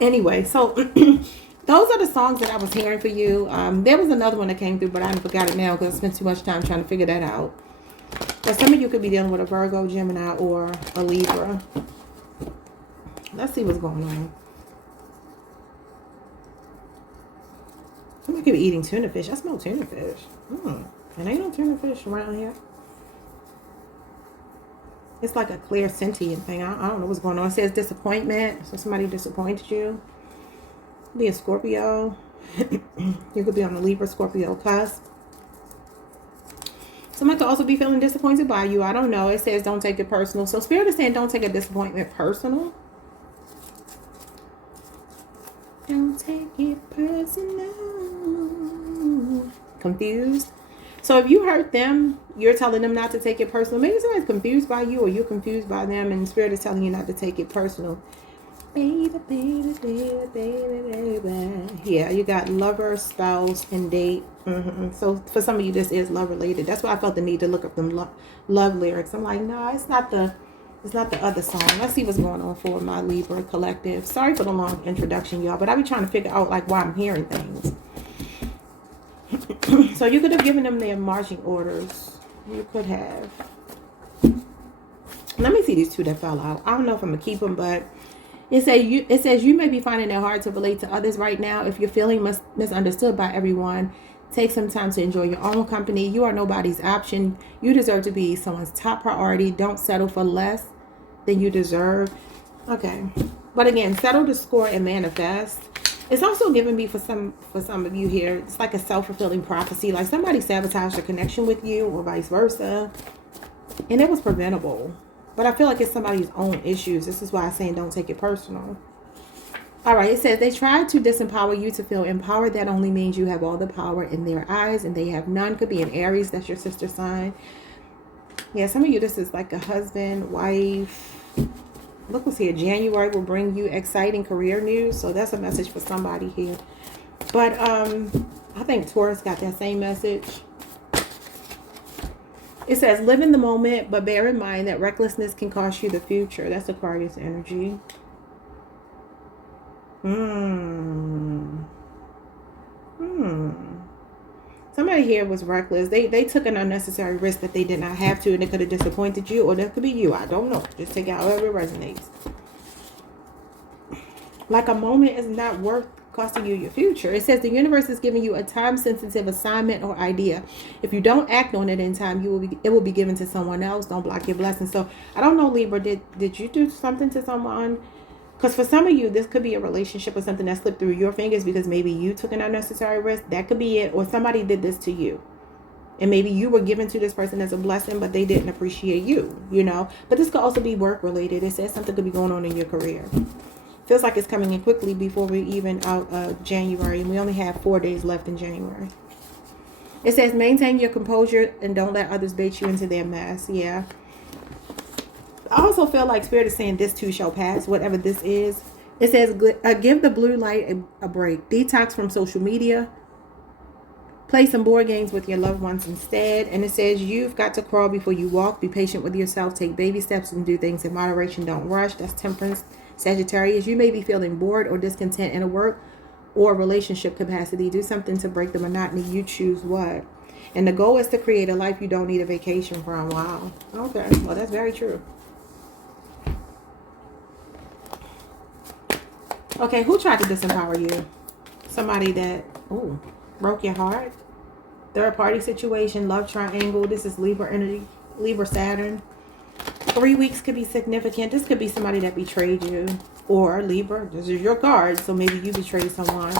Anyway, so those are the songs that I was hearing for you. There was another one that came through, but I forgot it now because I spent too much time trying to figure that out. But some of you could be dealing with a Virgo, Gemini, or a Libra. Let's see what's going on. Somebody could be eating tuna fish. I smell tuna fish. And ain't no tuna fish around here. It's like a clear sentient thing. I don't know what's going on. It says disappointment. So somebody disappointed you. Be a Scorpio. You could be on the Libra, Scorpio cusp. Somebody could also be feeling disappointed by you. I don't know. It says don't take it personal. So Spirit is saying don't take a disappointment personal. Don't take it personal. Confused. So if you hurt them, you're telling them not to take it personal. Maybe somebody's confused by you or you're confused by them and Spirit is telling you not to take it personal. Baby, baby, baby, baby, baby. Yeah, you got lover, spouse, and date. So for some of you, this is love related. That's why I felt the need to look up them love lyrics. I'm like, no, it's not the other song. Let's see what's going on for my Libra collective. Sorry for the long introduction, y'all, but I be trying to figure out like why I'm hearing things. So you could have given them their marching orders. You could have. Let me see these two that fell out. I don't know if I'm gonna keep them, but it says you may be finding it hard to relate to others right now. If you're feeling misunderstood by everyone, take some time to enjoy your own company. You are nobody's option. You deserve to be someone's top priority. Don't settle for less than you deserve. Okay, but again, settle the score and manifest. It's also giving me for some of you here, it's like a self-fulfilling prophecy. Like somebody sabotaged a connection with you or vice versa. And it was preventable. But I feel like it's somebody's own issues. This is why I'm saying don't take it personal. All right, it says they tried to disempower you to feel empowered. That only means you have all the power in their eyes and they have none. Could be an Aries, that's your sister sign. Yeah, some of you, this is like a husband, wife. Look what's here. January will bring you exciting career news. So that's a message for somebody here. But I think Taurus got that same message. It says live in the moment, but bear in mind that recklessness can cost you the future. That's Aquarius energy. Somebody here was reckless. They took an unnecessary risk that they did not have to, and it could have disappointed you, or that could be you. I don't know. Just take it however it resonates. Like a moment is not worth costing you your future. It says the universe is giving you a time-sensitive assignment or idea. If you don't act on it in time, it will be given to someone else. Don't block your blessings. So I don't know, Libra. Did you do something to someone? Because for some of you, this could be a relationship or something that slipped through your fingers because maybe you took an unnecessary risk. That could be it. Or somebody did this to you. And maybe you were given to this person as a blessing, but they didn't appreciate you, you know. But this could also be work related. It says something could be going on in your career. Feels like it's coming in quickly before we even out January. And we only have 4 days left in January. It says maintain your composure and don't let others bait you into their mess. Yeah. I also feel like Spirit is saying this too shall pass, whatever this is. It says give the blue light a break. Detox from social media. Play some board games with your loved ones instead. And it says you've got to crawl before you walk. Be patient with yourself. Take baby steps and do things in moderation. Don't rush. That's Temperance, Sagittarius. You may be feeling bored or discontent in a work or relationship capacity. Do something to break the monotony. You choose what. And the goal is to create a life you don't need a vacation from. Wow. Okay. Well, that's very true. Okay. Who tried to disempower you? Somebody that broke your heart. Third party situation. Love triangle. This is Libra energy. Libra Saturn. 3 weeks could be significant. This could be somebody that betrayed you. Or Libra, this is your card, so maybe you betrayed someone.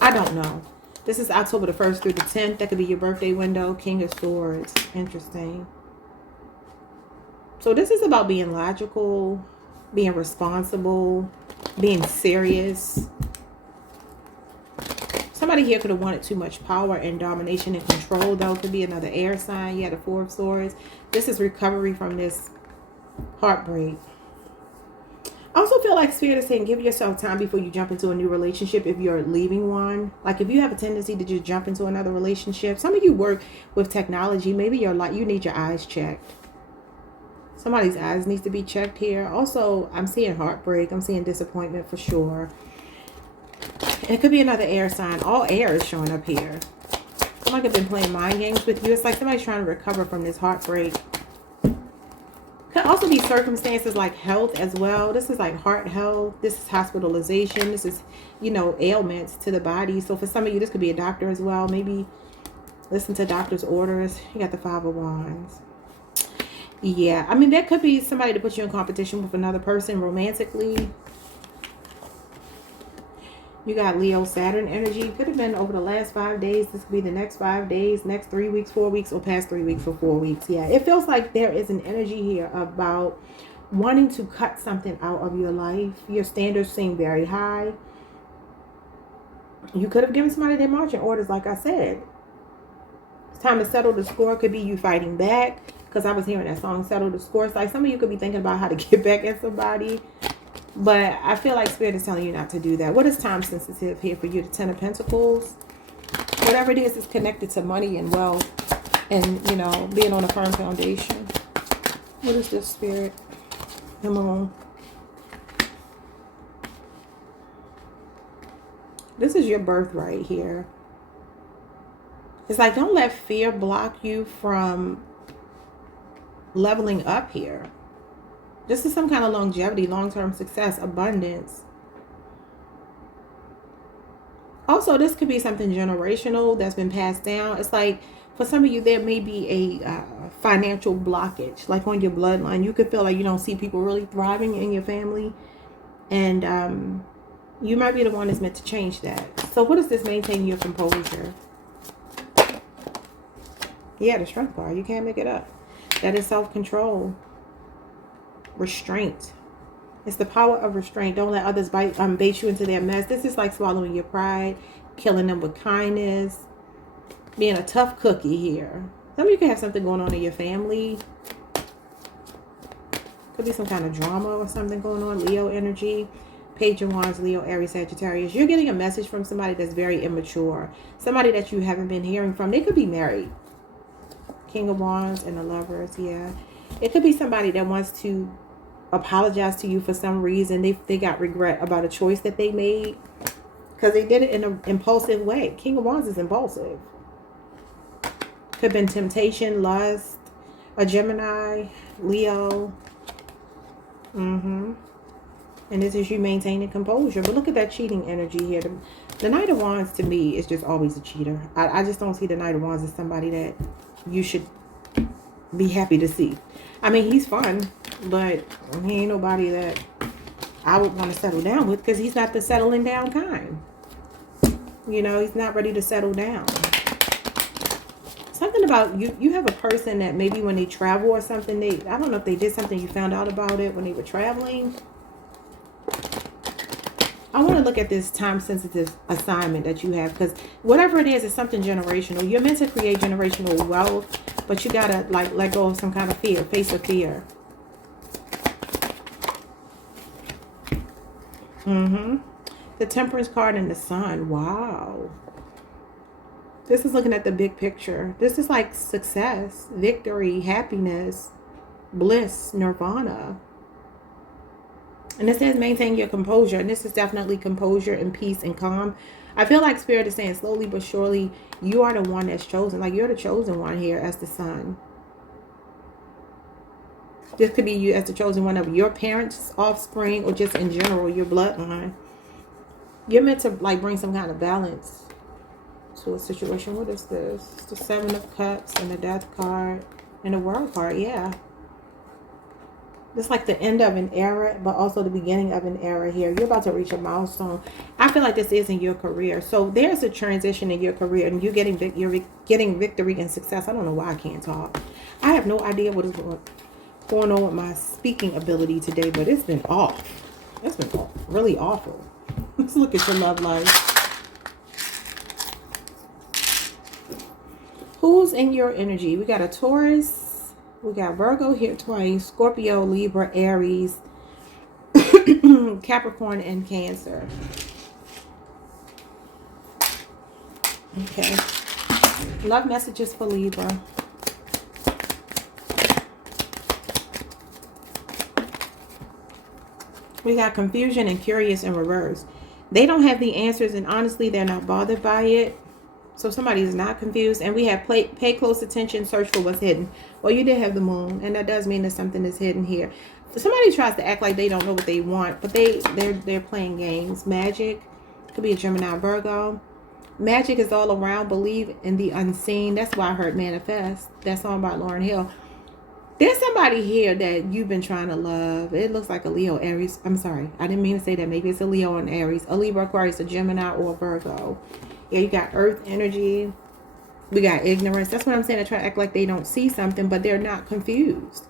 I don't know. This is October the 1st through the 10th. That could be your birthday window. King of Swords. Interesting. So this is about being logical, being responsible, being serious. Somebody here could have wanted too much power and domination and control, though. Could be another air sign. You had the 4 of Swords. This is recovery from this heartbreak. I also feel like Spirit is saying give yourself time before you jump into a new relationship if you're leaving one. Like if you have a tendency to just jump into another relationship. Some of you work with technology. Maybe you're like you need your eyes checked. Somebody's eyes needs to be checked here. Also, I'm seeing heartbreak. I'm seeing disappointment for sure. It could be another air sign. All air is showing up here. Somebody could have been playing mind games with you. It's like somebody's trying to recover from this heartbreak. Could also be circumstances like health as well. This is like heart health. This is hospitalization. This is, you know, ailments to the body. So for some of you, this could be a doctor as well. Maybe listen to doctor's orders. You got the 5 of Wands. Yeah, I mean, that could be somebody to put you in competition with another person romantically. You got Leo Saturn energy. Could have been over the last 5 days. This could be the next 5 days, next 3 weeks, 4 weeks, or past 3 weeks or 4 weeks. Yeah, it feels like there is an energy here about wanting to cut something out of your life. Your standards seem very high. You could have given somebody their marching orders, like I said. It's time to settle the score. Could be you fighting back. Because I was hearing that song, Settle the Score. It's like some of you could be thinking about how to get back at somebody. But I feel like Spirit is telling you not to do that. What is time sensitive here for you? The 10 of Pentacles. Whatever it is connected to money and wealth. And, you know, being on a firm foundation. What is this, Spirit? Come on. This is your birthright here. It's like, don't let fear block you from leveling up here. This is some kind of longevity, long-term success, abundance. Also, this could be something generational that's been passed down. It's like, for some of you, there may be a financial blockage, like on your bloodline. You could feel like you don't see people really thriving in your family. And you might be the one that's meant to change that. So what does this maintain your composure? Yeah, the Strength card. You can't make it up. That is self-control. Restraint. It's the power of restraint. Don't let others bait you into their mess. This is like swallowing your pride, killing them with kindness, being a tough cookie here. Some of you can have something going on in your family. Could be some kind of drama or something going on. Leo energy. Page of Wands, Leo, Aries, Sagittarius. You're getting a message from somebody that's very immature. Somebody that you haven't been hearing from. They could be married. King of Wands and the Lovers, yeah. It could be somebody that wants to apologize to you for some reason. They got regret about a choice that they made because they did it in an impulsive way. King of Wands is impulsive. Could have been temptation, lust, a Gemini, Leo. And this is you maintaining composure. But look at that cheating energy here. The Knight of Wands to me is just always a cheater. I just don't see the Knight of Wands as somebody that you should be happy to see. I mean, he's fun, but he ain't nobody that I would want to settle down with because he's not the settling down kind. You know, he's not ready to settle down. Something about you have a person that maybe when they travel or something, I don't know if they did something, you found out about it when they were traveling. I want to look at this time-sensitive assignment that you have, because whatever it is something generational. You're meant to create generational wealth, but you got to, like, let go of some kind of fear, face of fear. The Temperance card and the Sun. Wow. This is looking at the big picture. This is like success, victory, happiness, bliss, nirvana. And it says maintain your composure. And this is definitely composure and peace and calm. I feel like Spirit is saying slowly but surely, you are the one that's chosen. Like, you're the chosen one here as the Sun. This could be you as the chosen one of your parents' offspring, or just in general, your bloodline. You're meant to, like, bring some kind of balance to a situation. What is this? The Seven of Cups and the Death card and the World card. Yeah. It's like the end of an era, but also the beginning of an era here. You're about to reach a milestone. I feel like this is in your career. So there's a transition in your career, and you're getting victory and success. I don't know why I can't talk. I have no idea what is going on with my speaking ability today, but it's been off. It's been really awful. Let's look at your love life. Who's in your energy? We got a Taurus. We got Virgo here twice. Scorpio, Libra, Aries, Capricorn, and Cancer. Okay. Love messages for Libra. We got confusion and curious in reverse. They don't have the answers, and honestly, they're not bothered by it. So somebody is not confused. And we have pay close attention, search for what's hidden. Well, you did have the Moon, and that does mean that something is hidden here. Somebody tries to act like they don't know what they want, but they're playing games. Magic. Could be a Gemini, Virgo. Magic is all around. Believe in the unseen. That's why I heard manifest. That song by Lauryn Hill. There's somebody here that you've been trying to love. It looks like a Leo, Aries. I'm sorry. I didn't mean to say that. Maybe it's a Leo and Aries. A Libra, Aquarius, a Gemini, or a Virgo. Yeah, you got earth energy. We got ignorance. That's what I'm saying. They try to act like they don't see something, but they're not confused.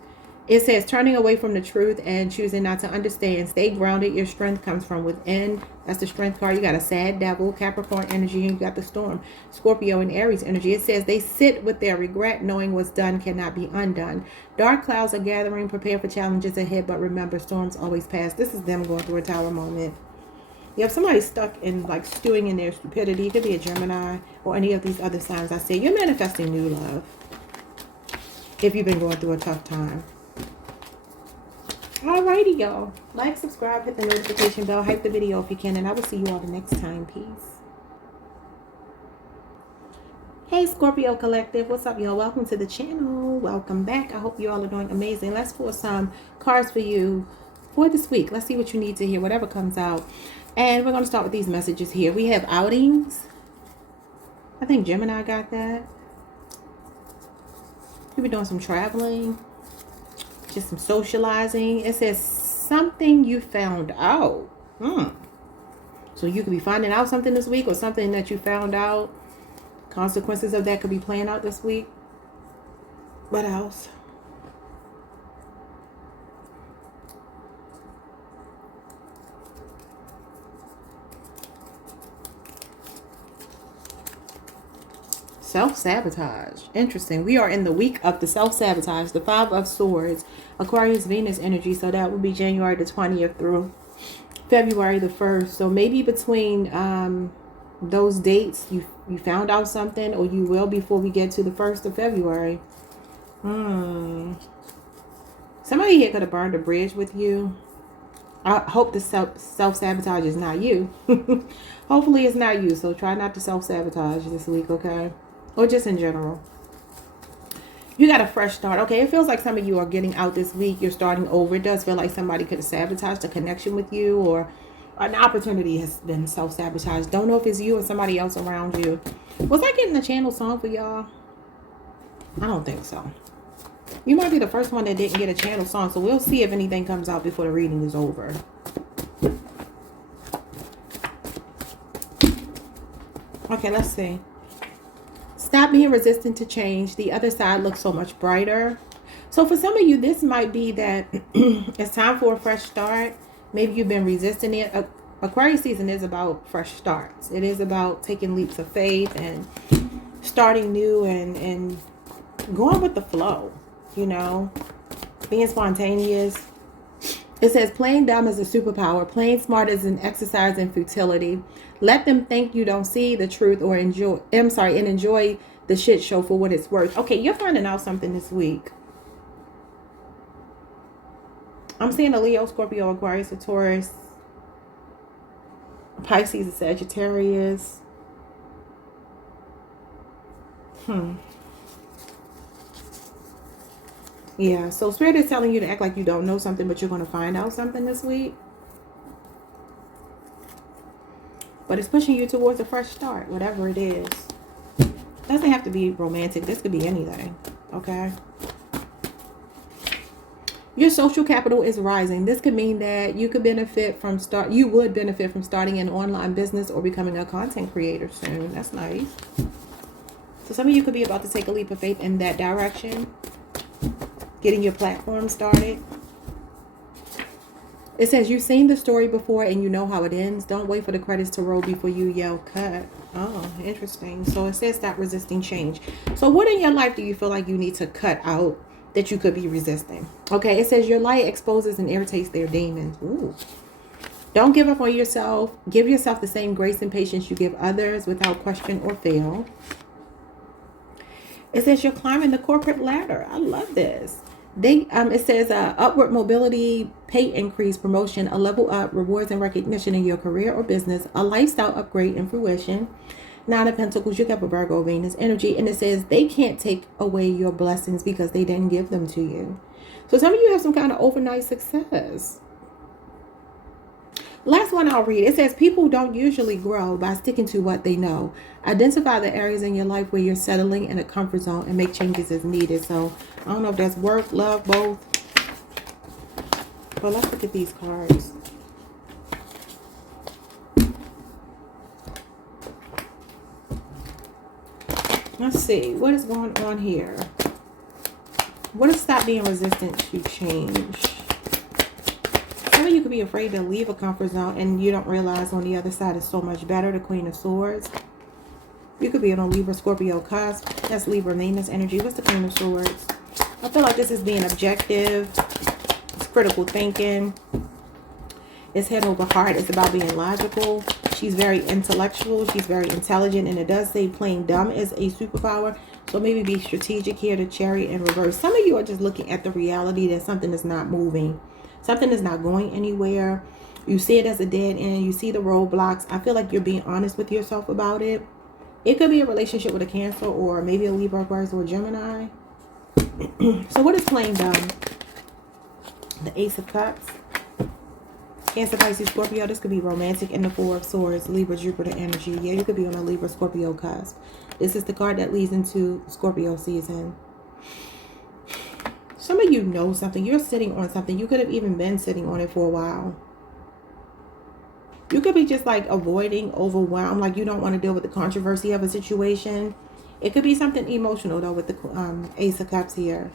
It says turning away from the truth and choosing not to understand. Stay grounded. Your strength comes from within. That's the Strength card. You got a sad devil, Capricorn energy, and you got the Storm, Scorpio, and Aries energy. It says they sit with their regret, knowing what's done cannot be undone. Dark clouds are gathering. Prepare for challenges ahead, but remember, storms always pass. This is them going through a tower moment. You have somebody stuck in, like, stewing in their stupidity. It could be a Gemini or any of these other signs I say. You're manifesting new love if you've been going through a tough time. Alrighty, y'all. Like, subscribe, hit the notification bell, hype the video if you can, and I will see you all the next time. Peace. Hey, Scorpio Collective. What's up, y'all? Welcome to the channel. Welcome back. I hope you all are doing amazing. Let's pull some cards for you for this week. Let's see what you need to hear, whatever comes out. And we're going to start with these messages here. We have outings. I think Gemini got that. You'll be doing some traveling. Just some socializing. It says something you found out. So you could be finding out something this week, or something that you found out. Consequences of that could be playing out this week. What else? Self-sabotage. Interesting. We are in the week of the self-sabotage. The Five of Swords. Aquarius, Venus energy. So that would be January the 20th through February the 1st. So maybe between those dates, you found out something, or you will before we get to the 1st of February. Somebody here could have burned a bridge with you. I hope the self-sabotage is not you. Hopefully it's not you. So try not to self-sabotage this week, okay? Or just in general. You got a fresh start. Okay, it feels like some of you are getting out this week. You're starting over. It does feel like somebody could have sabotaged a connection with you, or an opportunity has been self-sabotaged. Don't know if it's you or somebody else around you. Was I getting a channel song for y'all? I don't think so. You might be the first one that didn't get a channel song, so we'll see if anything comes out before the reading is over. Okay, let's see. Stop being resistant to change. The other side looks so much brighter. So for some of you, this might be that it's time for a fresh start. Maybe you've been resisting it. Aquarius season is about fresh starts. It is about taking leaps of faith and starting new and going with the flow, you know, being spontaneous. It says playing dumb is a superpower. Playing smart is an exercise in futility. Let them think you don't see the truth or enjoy the shit show for what it's worth. Okay, you're finding out something this week. I'm seeing a Leo, Scorpio, Aquarius, a Taurus, Pisces, a Sagittarius. Yeah, so Spirit is telling you to act like you don't know something, but you're going to find out something this week. But it's pushing you towards a fresh start, whatever it is. Doesn't have to be romantic. This could be anything, okay? Your social capital is rising. This could mean that you could benefit from starting an online business or becoming a content creator soon. That's nice. So some of you could be about to take a leap of faith in that direction. Getting your platform started. It says you've seen the story before and you know how it ends. Don't wait for the credits to roll before you yell cut. Oh, interesting. So it says stop resisting change. So what in your life do you feel like you need to cut out that you could be resisting? Okay, it says your light exposes and irritates their demons. Ooh. Don't give up on yourself. Give yourself the same grace and patience you give others without question or fail. It says you're climbing the corporate ladder. I love this. It says upward mobility, pay increase, promotion, a level up, rewards and recognition in your career or business, a lifestyle upgrade and fruition. Nine of Pentacles, you got a Virgo, Venus energy, and it says they can't take away your blessings because they didn't give them to you. So some of you have some kind of overnight success. Last one I'll read. It says people don't usually grow by sticking to what they know. Identify the areas in your life where you're settling in a comfort zone and make changes as needed. So I don't know if that's work, love, both. But let's look at these cards. Let's see. What is going on here? What is stop being resistant to change? Some of you could be afraid to leave a comfort zone and you don't realize on the other side is so much better. The Queen of Swords. You could be on a Libra, Scorpio cusp. That's Libra, Venus energy. What's the Queen of Swords? I feel like this is being objective. It's critical thinking. It's head over heart. It's about being logical. She's very intellectual. She's very intelligent. And it does say playing dumb is a superpower. So maybe be strategic here. The Chariot in reverse. Some of you are just looking at the reality that something is not moving. Something is not going anywhere. You see it as a dead end. You see the roadblocks. I feel like you're being honest with yourself about it. It could be a relationship with a Cancer or maybe a Libra, Aquarius, or a Gemini. So what is playing dumb? The Ace of Cups. Cancer, Pisces, Scorpio. This could be romantic. And the Four of Swords. Libra, Jupiter energy. Yeah, you could be on a Libra, Scorpio cusp. This is the card that leads into Scorpio season. Some of you know something. You're sitting on something. You could have even been sitting on it for a while. You could be just like avoiding, overwhelmed. Like you don't want to deal with the controversy of a situation. It could be something emotional though with the Ace of Cups here.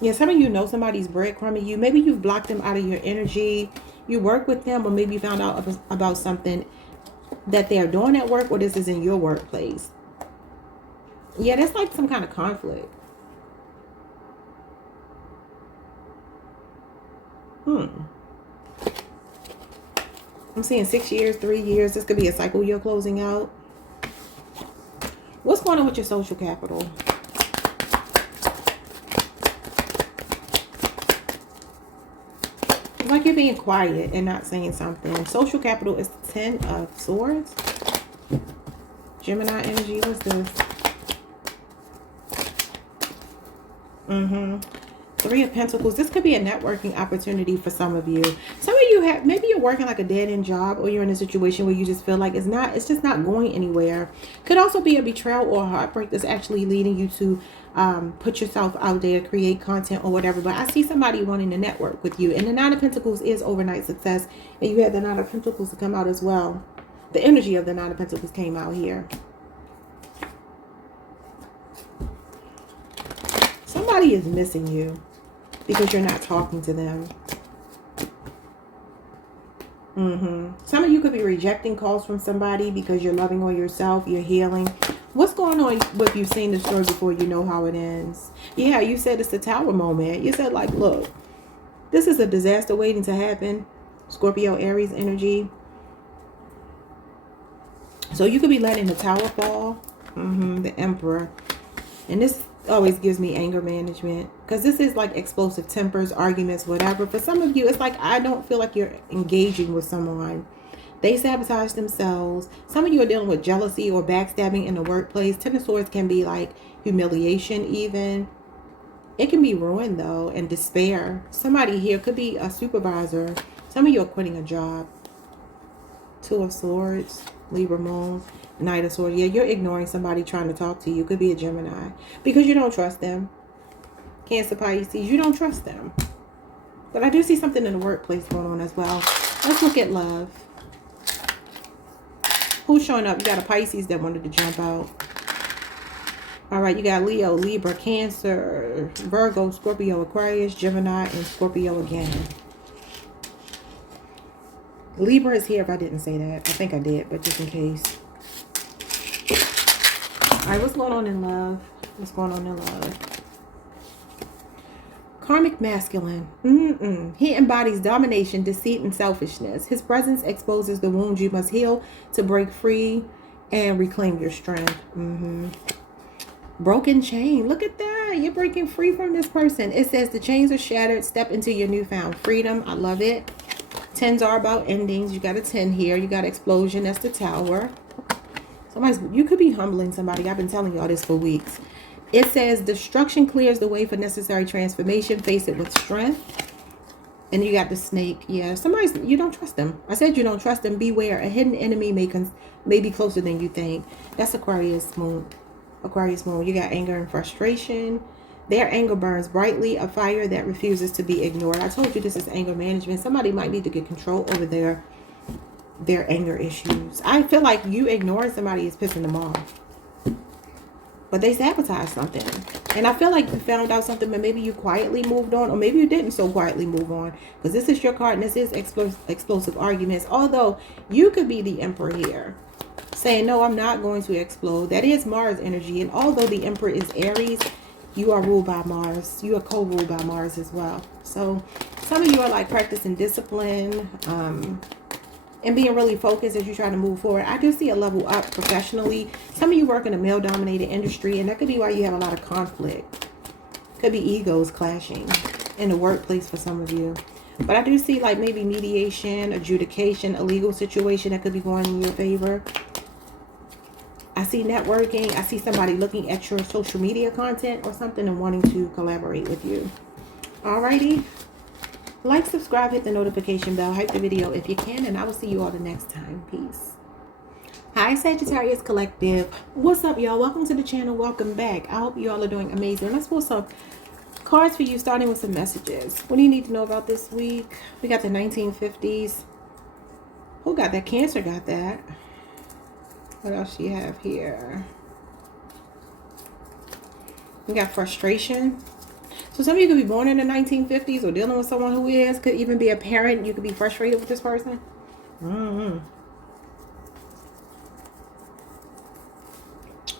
Yeah, some of you know somebody's breadcrumbing you. Maybe you've blocked them out of your energy. You work with them, or maybe you found out about something that they're doing at work, or this is in your workplace. Yeah, that's like some kind of conflict. I'm seeing 6 years, 3 years. This could be a cycle you're closing out. What's going on with your social capital? It's like you're being quiet and not saying something. Social capital is the 10 of Swords. Gemini energy. What's this? Three of Pentacles. This could be a networking opportunity for some of you. Some of you have, maybe you're working like a dead-end job, or you're in a situation where you just feel like it's just not going anywhere. Could also be a betrayal or a heartbreak that's actually leading you to put yourself out there, create content or whatever. But I see somebody wanting to network with you. And the Nine of Pentacles is overnight success. And you had the Nine of Pentacles to come out as well. The energy of the Nine of Pentacles came out here. Somebody is missing you because you're not talking to them. Some of you could be rejecting calls from somebody because you're loving on yourself, you're healing. What's going on with you seeing the story before you know how it ends? Yeah, you said it's the Tower moment. You said, like, look, this is a disaster waiting to happen. Scorpio, Aries energy. So you could be letting the Tower fall. The Emperor. And this always gives me anger management, because this is like explosive tempers, arguments, whatever. For some of you, it's like, I don't feel like you're engaging with someone. They sabotage themselves. Some of you are dealing with jealousy or backstabbing in the workplace. Ten of Swords can be like humiliation even. It can be ruin though, and despair. Somebody here could be a supervisor. Some of you are quitting a job. Two of Swords, Libra moon, Knight of Swords. Yeah, you're ignoring somebody trying to talk to you. Could be a Gemini, because you don't trust them. Cancer, Pisces, you don't trust them. But I do see something in the workplace going on as well. Let's look at love. Who's showing up? You got a Pisces that wanted to jump out. All right, you got Leo, Libra, Cancer, Virgo, Scorpio, Aquarius, Gemini, and Scorpio again. Libra is here if I didn't say that. I think I did, but just in case. All right, what's going on in love? What's going on in love? Karmic masculine. He embodies domination, deceit, and selfishness. His presence exposes the wounds you must heal to break free and reclaim your strength. Broken chain. Look at that. You're breaking free from this person. It says the chains are shattered. Step into your newfound freedom. I love it. Tens are about endings. You got a 10 here. You got explosion. That's the Tower. You could be humbling somebody. I've been telling y'all this for weeks. It says destruction clears the way for necessary transformation. Face it with strength. And you got the Snake. Yeah, you don't trust them. I said you don't trust them. Beware. A hidden enemy may be closer than you think. That's Aquarius moon. Aquarius moon. You got anger and frustration. Their anger burns brightly, a fire that refuses to be ignored. I told you this is anger management. Somebody might need to get control over their anger issues. I feel like you ignoring somebody is pissing them off. But they sabotage something. And I feel like you found out something, but maybe you quietly moved on, or maybe you didn't so quietly move on. Because this is your card, and this is explosive arguments. Although you could be the Emperor here, saying, no, I'm not going to explode. That is Mars energy. And although the Emperor is Aries, you are ruled by Mars. You are co-ruled by Mars as well. So some of you are like practicing discipline, and being really focused as you try to move forward. I do see a level up professionally. Some of you work in a male-dominated industry, and that could be why you have a lot of conflict. Could be egos clashing in the workplace for some of you. But I do see like maybe mediation, adjudication, a legal situation that could be going in your favor. I see networking. I see somebody looking at your social media content or something and wanting to collaborate with you. Alrighty. Like, subscribe, hit the notification bell, hype the video if you can, and I will see you all the next time. Peace. Hi, Sagittarius Collective. What's up, y'all? Welcome to the channel. Welcome back. I hope you all are doing amazing. Let's pull some cards for you, starting with some messages. What do you need to know about this week? We got the 1950s. Who got that? Cancer got that. What else do you have here? We got frustration. So some of you could be born in the 1950s or dealing with someone who is. Could even be a parent. You could be frustrated with this person. Oh,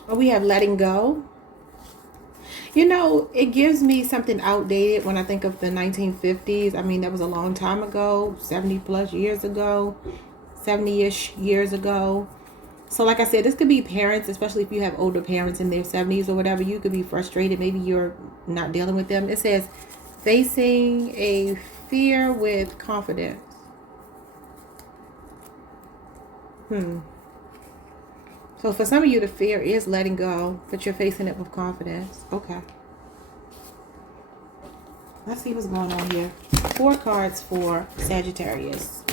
we have letting go. You know, it gives me something outdated when I think of the 1950s. I mean, that was a long time ago. 70 plus years ago. 70-ish years ago. So like I said, this could be parents, especially if you have older parents in their 70s or whatever. You could be frustrated. Maybe you're not dealing with them. It says facing a fear with confidence. So for some of you, the fear is letting go, but you're facing it with confidence. Okay. Let's see what's going on here. 4 cards for Sagittarius.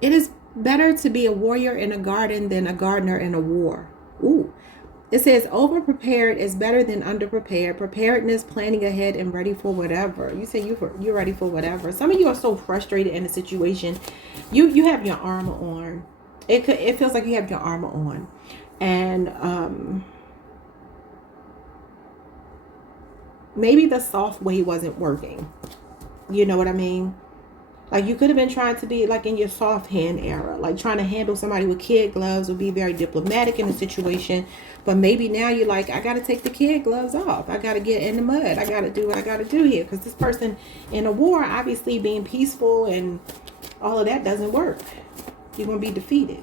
It is better to be a warrior in a garden than a gardener in a war. Ooh. It says over-prepared is better than under-prepared. Preparedness, planning ahead, and ready for whatever. You say you're ready for whatever. Some of you are so frustrated in a situation. You have your armor on. It feels like you have your armor on. And maybe the soft way wasn't working. You know what I mean? Like, you could have been trying to be like in your soft hand era, like trying to handle somebody with kid gloves, or be very diplomatic in a situation. But maybe now you're like, I got to take the kid gloves off. I got to get in the mud. I got to do what I got to do here. Because this person in a war, obviously being peaceful and all of that doesn't work. You're going to be defeated.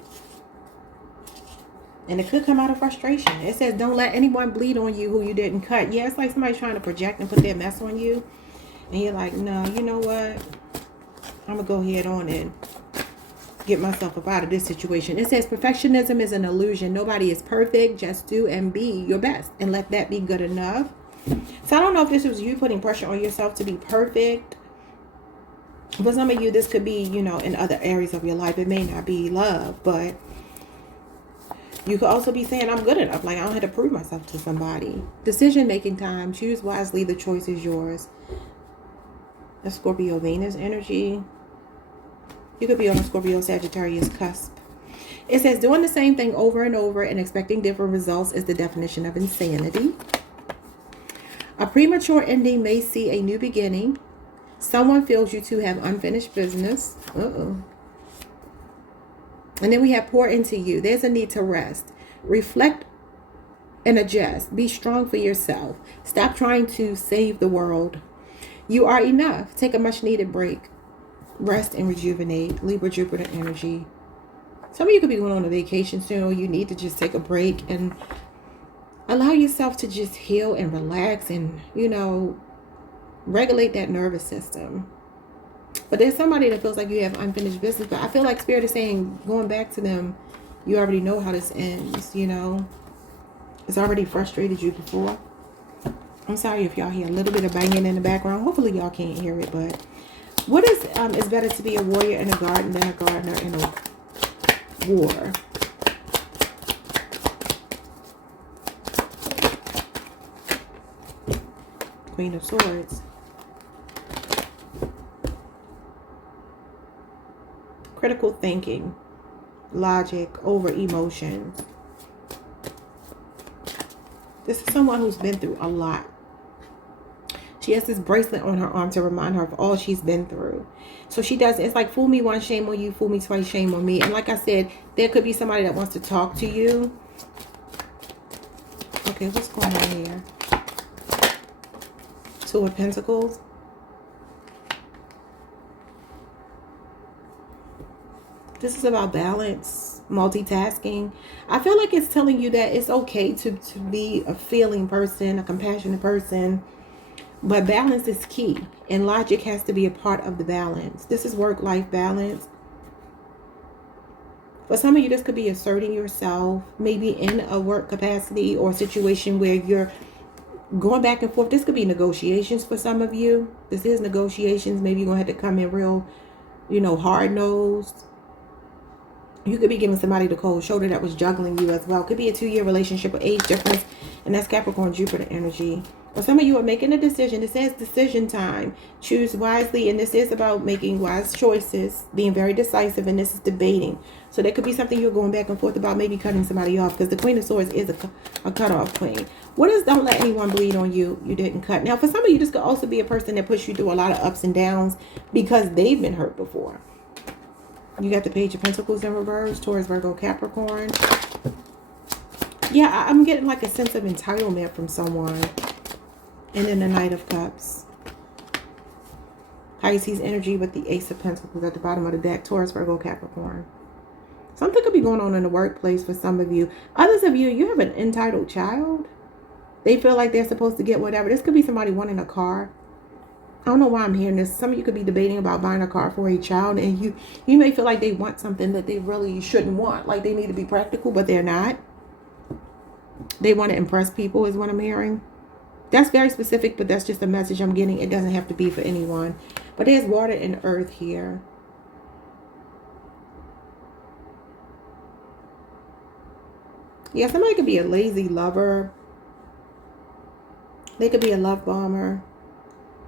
And it could come out of frustration. It says, don't let anyone bleed on you who you didn't cut. Yeah, it's like somebody trying to project and put their mess on you. And you're like, no, you know what? I'm going to go ahead on and get myself up out of this situation. It says perfectionism is an illusion. Nobody is perfect. Just do and be your best. And let that be good enough. So I don't know if this was you putting pressure on yourself to be perfect. For some of you, this could be, you know, in other areas of your life. It may not be love, but you could also be saying, I'm good enough. Like, I don't have to prove myself to somebody. Decision-making time. Choose wisely. The choice is yours. The Scorpio Venus energy. You could be on a Scorpio Sagittarius cusp. It says doing the same thing over and over and expecting different results is the definition of insanity. A premature ending may see a new beginning. Someone feels you to have unfinished business. And then we have pour into you. There's a need to rest. Reflect and adjust. Be strong for yourself. Stop trying to save the world. You are enough. Take a much needed break. Rest and rejuvenate. Libra, Jupiter energy. Some of you could be going on a vacation soon, or you need to just take a break and allow yourself to just heal and relax and, you know, regulate that nervous system. But there's somebody that feels like you have unfinished business. But I feel like Spirit is saying, going back to them, you already know how this ends, you know. It's already frustrated you before. I'm sorry if y'all hear a little bit of banging in the background. Hopefully y'all can't hear it, but what is it's better to be a warrior in a garden than a gardener in a war? Queen of Swords. Critical thinking, logic over emotions. This is someone who's been through a lot. She has this bracelet on her arm to remind her of all she's been through. So she does, it's like, fool me once, shame on you. Fool me twice, shame on me. And like I said, there could be somebody that wants to talk to you. Okay, what's going on here? Two of Pentacles. This is about balance, multitasking. I feel like it's telling you that it's okay to be a feeling person, a compassionate person. But balance is key. And logic has to be a part of the balance. This is work-life balance. For some of you, this could be asserting yourself. Maybe in a work capacity or a situation where you're going back and forth. This could be negotiations for some of you. This is negotiations. Maybe you're going to have to come in real, you know, hard-nosed. You could be giving somebody the cold shoulder that was juggling you as well. Could be a 2-year relationship or age difference. And that's Capricorn, Jupiter energy. Or some of you are making a decision. It says decision time. Choose wisely. And this is about making wise choices. Being very decisive. And this is debating. So there could be something you're going back and forth about. Maybe cutting somebody off. Because the Queen of Swords is a cutoff queen. What is don't let anyone bleed on you? You didn't cut. Now for some of you, this could also be a person that pushed you through a lot of ups and downs. Because they've been hurt before. You got the Page of Pentacles in reverse. Taurus, Virgo, Capricorn. Yeah, I'm getting like a sense of entitlement from someone. And then the Knight of Cups. Pisces energy with the Ace of Pentacles at the bottom of the deck. Taurus, Virgo, Capricorn. Something could be going on in the workplace for some of you. Others of you, you have an entitled child. They feel like they're supposed to get whatever. This could be somebody wanting a car. I don't know why I'm hearing this. Some of you could be debating about buying a car for a child. And you may feel like they want something that they really shouldn't want. Like they need to be practical, but they're not. They want to impress people is what I'm hearing. That's very specific, but that's just a message I'm getting. It doesn't have to be for anyone. But there's water and earth here. Yeah, somebody could be a lazy lover. They could be a love bomber.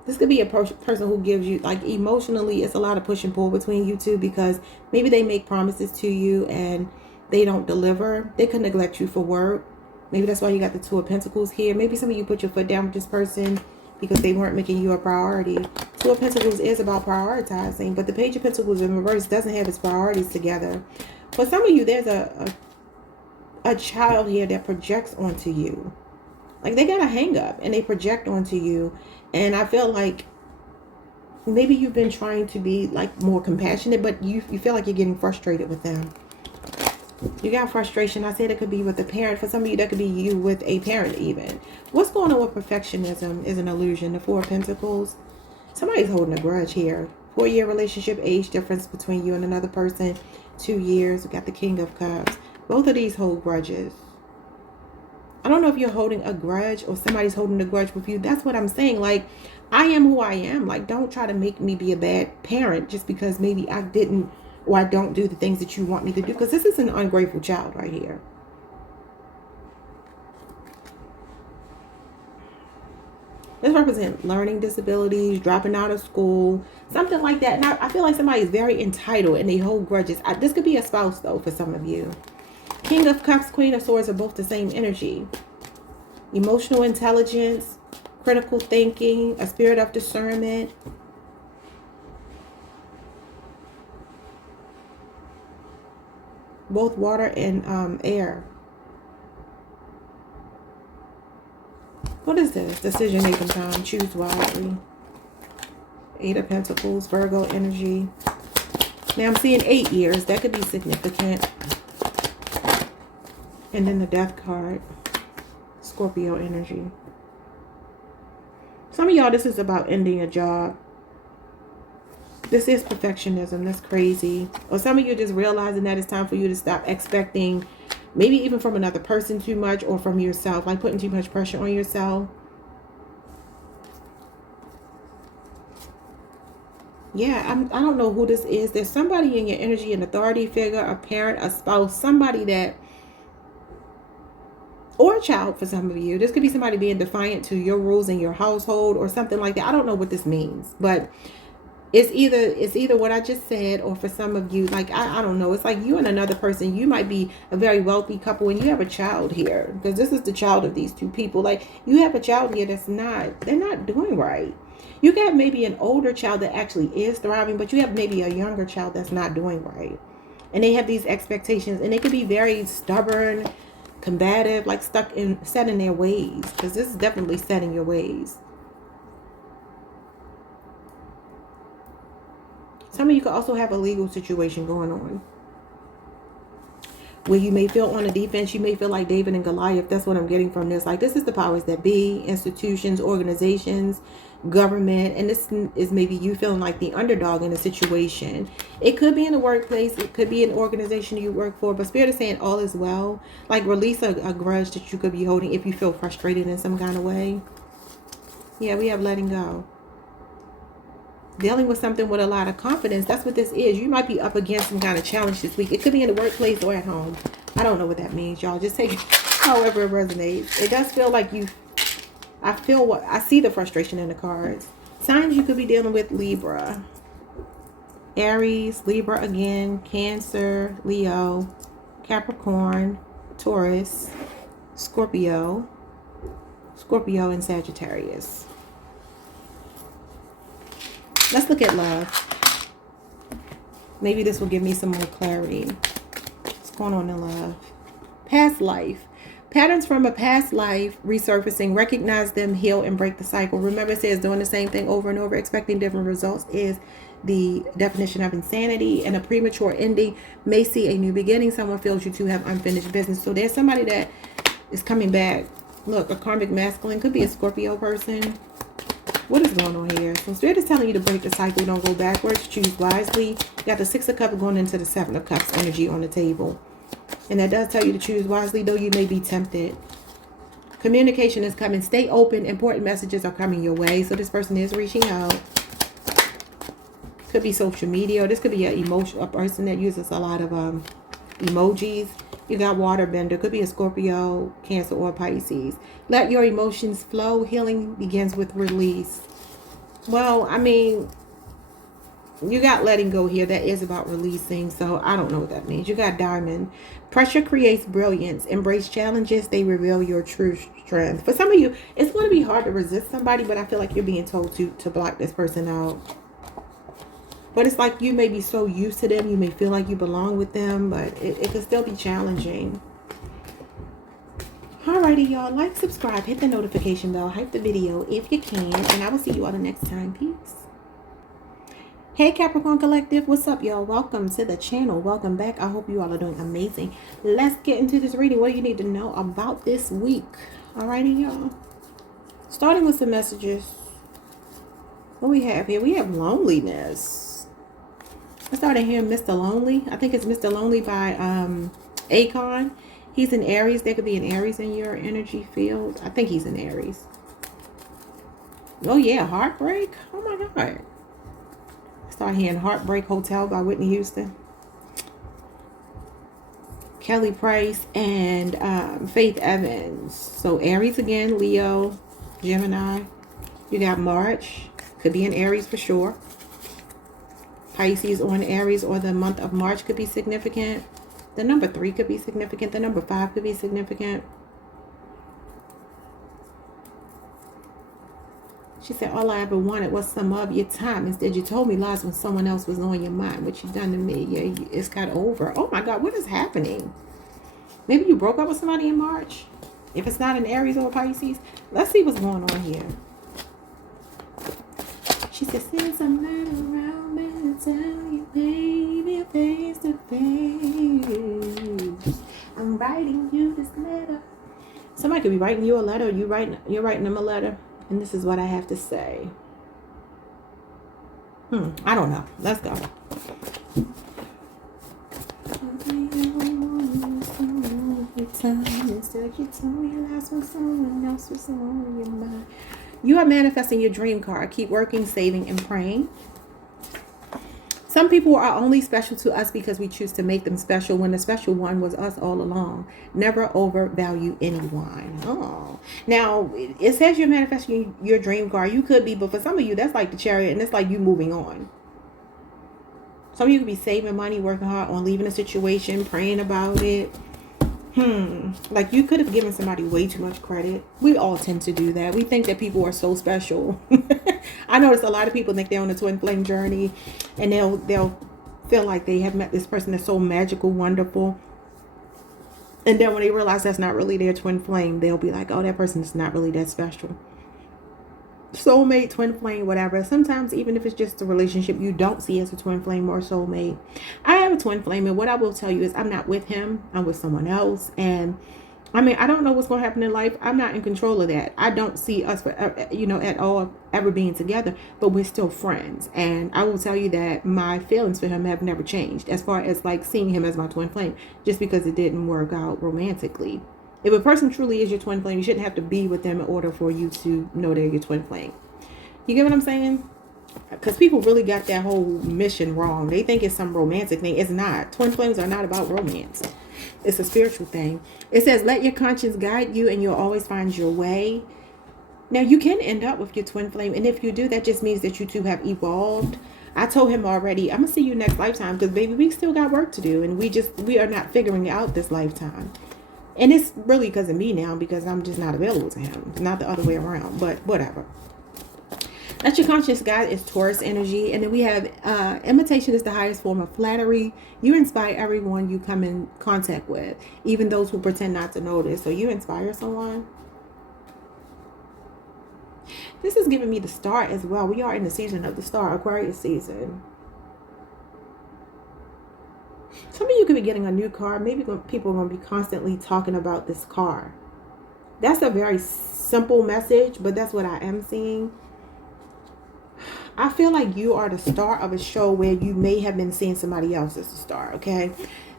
This could be a person who gives you, like, emotionally, it's a lot of push and pull between you two because maybe they make promises to you and they don't deliver. They could neglect you for work. Maybe that's why you got the Two of Pentacles here. Maybe some of you put your foot down with this person because they weren't making you a priority. Two of Pentacles is about prioritizing, but the Page of Pentacles in reverse doesn't have its priorities together. For some of you, there's a child here that projects onto you. Like they got a hang up and they project onto you. And I feel like maybe you've been trying to be like more compassionate, but you feel like you're getting frustrated with them. You got frustration. I said it could be with a parent. For some of you, that could be you with a parent even. What's going on with perfectionism is an illusion. The Four of Pentacles. Somebody's holding a grudge here. 4-year relationship, age difference between you and another person. 2 years. We got the King of Cups. Both of these hold grudges. I don't know if you're holding a grudge or somebody's holding a grudge with you. That's what I'm saying. Like, I am who I am. Like, don't try to make me be a bad parent just because maybe I didn't or I don't do the things that you want me to do. Because this is an ungrateful child right here. This represents learning disabilities, dropping out of school, something like that. And I feel like somebody is very entitled and they hold grudges. This could be a spouse, though, for some of you. King of Cups, Queen of Swords are both the same energy. Emotional intelligence, critical thinking, a spirit of discernment. Both water and air. What is this? Decision making time. Choose wisely. 8 of Pentacles, Virgo energy. Now I'm seeing 8 years. That could be significant. And then the Death card, Scorpio energy. Some of y'all, this is about ending a job. This is perfectionism. That's crazy. Or some of you just realizing that it's time for you to stop expecting, maybe even from another person too much, or from yourself, like putting too much pressure on yourself. Yeah, I don't know who this is. There's somebody in your energy, an authority figure, a parent, a spouse, somebody that, or a child for some of you. This could be somebody being defiant to your rules in your household or something like that. I don't know what this means, but it's either what I just said, or for some of you, like, I don't know. It's like you and another person. You might be a very wealthy couple and you have a child here, because this is the child of these two people. Like, you have a child here they're not doing right. You got maybe an older child that actually is thriving, but you have maybe a younger child that's not doing right. And they have these expectations, and they could be very stubborn, combative, like set in their ways, because this is definitely set in your ways. Some of you could also have a legal situation going on where you may feel on the defense. You may feel like David and Goliath. That's what I'm getting from this. Like, this is the powers that be, institutions, organizations, government, and this is maybe you feeling like the underdog in a situation. It could be in the workplace, it could be an organization you work for, but Spirit is saying all is well. Like, release a grudge that you could be holding if you feel frustrated in some kind of way. Yeah, we have letting go. Dealing with something with a lot of confidence. That's what this is. You might be up against some kind of challenge this week. It could be in the workplace or at home. I don't know what that means, y'all. Just take it however it resonates. It does feel like I see the frustration in the cards. Signs you could be dealing with: Libra, Aries, Libra again, Cancer, Leo, Capricorn, Taurus, Scorpio, and Sagittarius. Let's look at love. Maybe this will give me some more clarity. What's going on in love? Past life. Patterns from a past life resurfacing. Recognize them, heal, and break the cycle. Remember, it says doing the same thing over and over, expecting different results is the definition of insanity. And a premature ending may see a new beginning. Someone feels you to have unfinished business. So there's somebody that is coming back. Look, a karmic masculine. Could be a Scorpio person. What is going on here? So Spirit is telling you to break the cycle. Don't go backwards. Choose wisely. You got the 6 of Cups going into the 7 of Cups energy on the table. And that does tell you to choose wisely, though you may be tempted. Communication is coming. Stay open. Important messages are coming your way. So this person is reaching out. Could be social media. Or this could be a person that uses a lot of emojis. You got waterbender. Could be a Scorpio, Cancer, or Pisces. Let your emotions flow. Healing begins with release. Well, I mean, You got letting go here. That is about releasing. So I don't know what that means. You got diamond. Pressure creates brilliance. Embrace challenges. They reveal your true strength. For some of you, it's going to be hard to resist somebody, but I feel like you're being told to block this person out. But it's like you may be so used to them. You may feel like you belong with them, but it can still be challenging. Alrighty, y'all. Like, subscribe, hit the notification bell, hype the video if you can. And I will see you all the next time. Peace. Hey Capricorn Collective, what's up y'all? Welcome to the channel. Welcome back. I hope you all are doing amazing. Let's get into this reading. What do you need to know about this week? Alrighty, y'all. Starting with some messages. What we have here? We have loneliness. I started hearing Mr. Lonely. I think it's Mr. Lonely by Akon. He's in Aries. There could be an Aries in your energy field. I think he's in Aries. Oh yeah, heartbreak. Oh my God. Start hearing Heartbreak Hotel by Whitney Houston. Kelly Price and Faith Evans. So Aries again, Leo, Gemini. You got March. Could be an Aries for sure. Pisces or an Aries, or the month of March could be significant. The number 3 could be significant. The number 5 could be significant. She said, all I ever wanted was some of your time. Instead, you told me lies when someone else was on your mind. What you done to me? Yeah, it's got over. Oh my God, what is happening? Maybe you broke up with somebody in March. If it's not an Aries or a Pisces, let's see what's going on here. She said, send some light around me and tell you, baby, face to face. I'm writing you this letter. Somebody could be writing you a letter. You're writing them a letter. And this is what I have to say. I don't know. Let's go. You are manifesting your dream card. Keep working, saving, and praying. Some people are only special to us because we choose to make them special, when the special one was us all along. Never overvalue anyone. Oh, now it says you're manifesting your dream card. You could be, but for some of you, that's like the Chariot, and it's like you moving on. Some of you could be saving money, working hard on leaving a situation, praying about it. Like you could have given somebody way too much credit. We all tend to do that. We think that people are so special. I notice a lot of people think they're on a twin flame journey, and they'll feel like they have met this person that's so magical, wonderful. And then when they realize that's not really their twin flame, they'll be like, oh, that person is not really that special. Soulmate, twin flame, whatever. Sometimes even if it's just a relationship you don't see as a twin flame or soulmate. I have a twin flame, and what I will tell you is I'm not with him. I'm with someone else. And I mean, I don't know what's going to happen in life. I'm not in control of that. I don't see us, at all ever being together, but we're still friends. And I will tell you that my feelings for him have never changed as far as like seeing him as my twin flame, just because it didn't work out romantically. If a person truly is your twin flame, you shouldn't have to be with them in order for you to know they're your twin flame. You get what I'm saying? Because people really got that whole mission wrong. They think it's some romantic thing. It's not. Twin flames are not about romance. It's a spiritual thing. It says, let your conscience guide you and you'll always find your way. Now, you can end up with your twin flame. And if you do, that just means that you two have evolved. I told him already, I'm going to see you next lifetime, because, baby, we still got work to do. And we are not figuring out this lifetime. And it's really because of me now, because I'm just not available to him. Not the other way around, but whatever. Let your conscious guide is Taurus energy. And then we have imitation is the highest form of flattery. You inspire everyone you come in contact with, even those who pretend not to notice. So you inspire someone. This is giving me the star as well. We are in the season of the star, Aquarius season. Some of you could be getting a new car. Maybe people are going to be constantly talking about this car. That's a very simple message, but that's what I am seeing. I feel like you are the star of a show where you may have been seeing somebody else as the star, okay?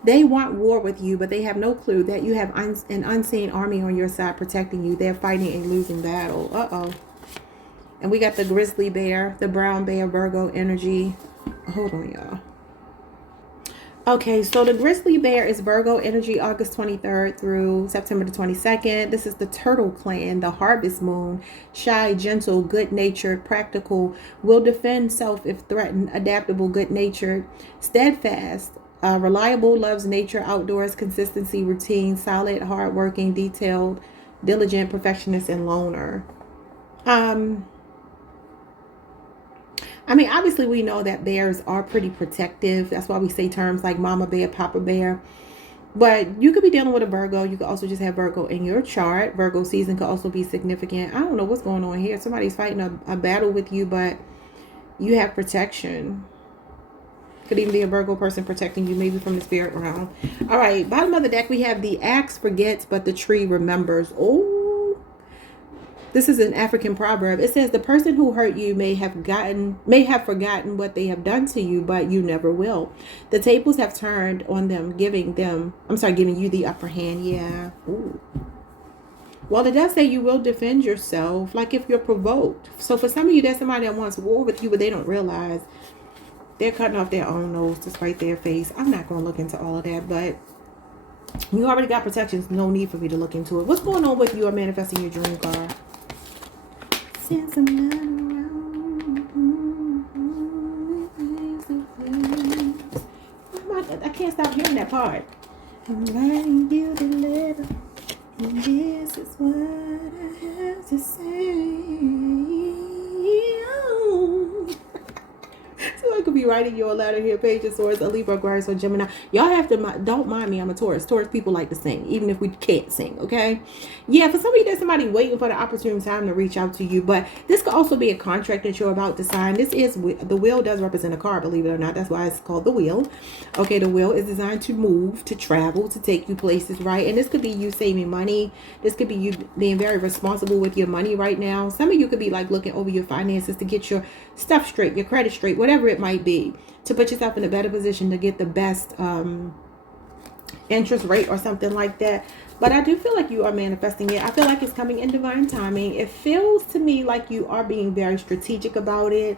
They want war with you, but they have no clue that you have an unseen army on your side protecting you. They're fighting a losing battle. Uh-oh. And we got the grizzly bear, the brown bear, Virgo energy. Hold on, y'all. Okay, so the grizzly bear is Virgo energy, August 23rd through September the 22nd. This is the turtle clan, the harvest moon. Shy, gentle, good-natured, practical, will defend self if threatened, adaptable, good-natured, steadfast, reliable, loves nature, outdoors, consistency, routine, solid, hardworking, detailed, diligent, perfectionist, and loner. I mean, obviously, we know that bears are pretty protective. That's why we say terms like mama bear, papa bear. But you could be dealing with a Virgo. You could also just have Virgo in your chart. Virgo season could also be significant. I don't know what's going on here. Somebody's fighting a battle with you, but you have protection. Could even be a Virgo person protecting you, maybe from the spirit realm. All right, bottom of the deck, we have the axe forgets, but the tree remembers. Oh. This is an African proverb. It says the person who hurt you may have forgotten what they have done to you, but you never will. The tables have turned on them, giving you the upper hand. Yeah. Ooh. Well, it does say you will defend yourself, like if you're provoked. So for some of you, there's somebody that wants war with you, but they don't realize they're cutting off their own nose to spite their face. I'm not going to look into all of that, but you already got protections. No need for me to look into it. What's going on with you? Are manifesting your dream card? I can't stop hearing that part. I'm writing you the letter, and this is what I have to say. So I could be writing you a letter here, Page of Swords, a Libra, Aquarius, or Gemini. Y'all have to, don't mind me, I'm a Taurus. Taurus people like to sing, even if we can't sing, okay? Yeah, for some of you, there's somebody waiting for the opportune time to reach out to you, but this could also be a contract that you're about to sign. This is, the wheel does represent a car, believe it or not. That's why it's called the wheel. Okay, the wheel is designed to move, to travel, to take you places, right? And this could be you saving money. This could be you being very responsible with your money right now. Some of you could be like looking over your finances to get your stuff straight, your credit straight, whatever it might be, to put yourself in a better position to get the best interest rate or something like that. But I do feel like you are manifesting it. I feel like it's coming in divine timing. It feels to me like you are being very strategic about it.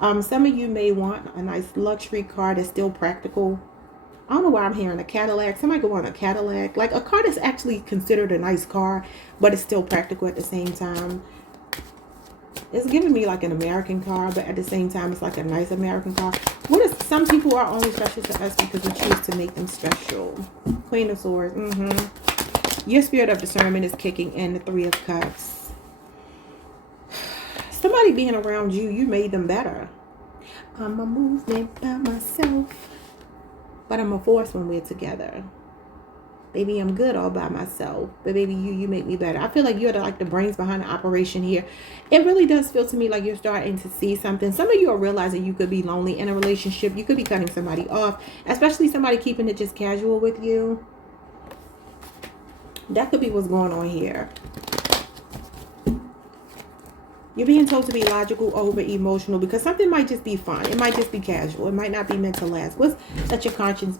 Some of you may want a nice luxury car that's still practical. I don't know why I'm hearing a Cadillac. Somebody could want a Cadillac, like a car that's actually considered a nice car, but it's still practical at the same time. It's giving me like an American car, but at the same time, it's like a nice American car. What is, some people are only special to us because we choose to make them special. Queen of Swords. Your spirit of discernment is kicking in. The Three of Cups. Somebody being around you, you made them better. I'm a movement by myself, but I'm a force when we're together. Baby, I'm good all by myself, but baby, you make me better. I feel like you're the brains behind the operation here. It really does feel to me like you're starting to see something. Some of you are realizing you could be lonely in a relationship. You could be cutting somebody off, especially somebody keeping it just casual with you. That could be what's going on here. You're being told to be logical over emotional because something might just be fun. It might just be casual. It might not be meant to last. Let your conscience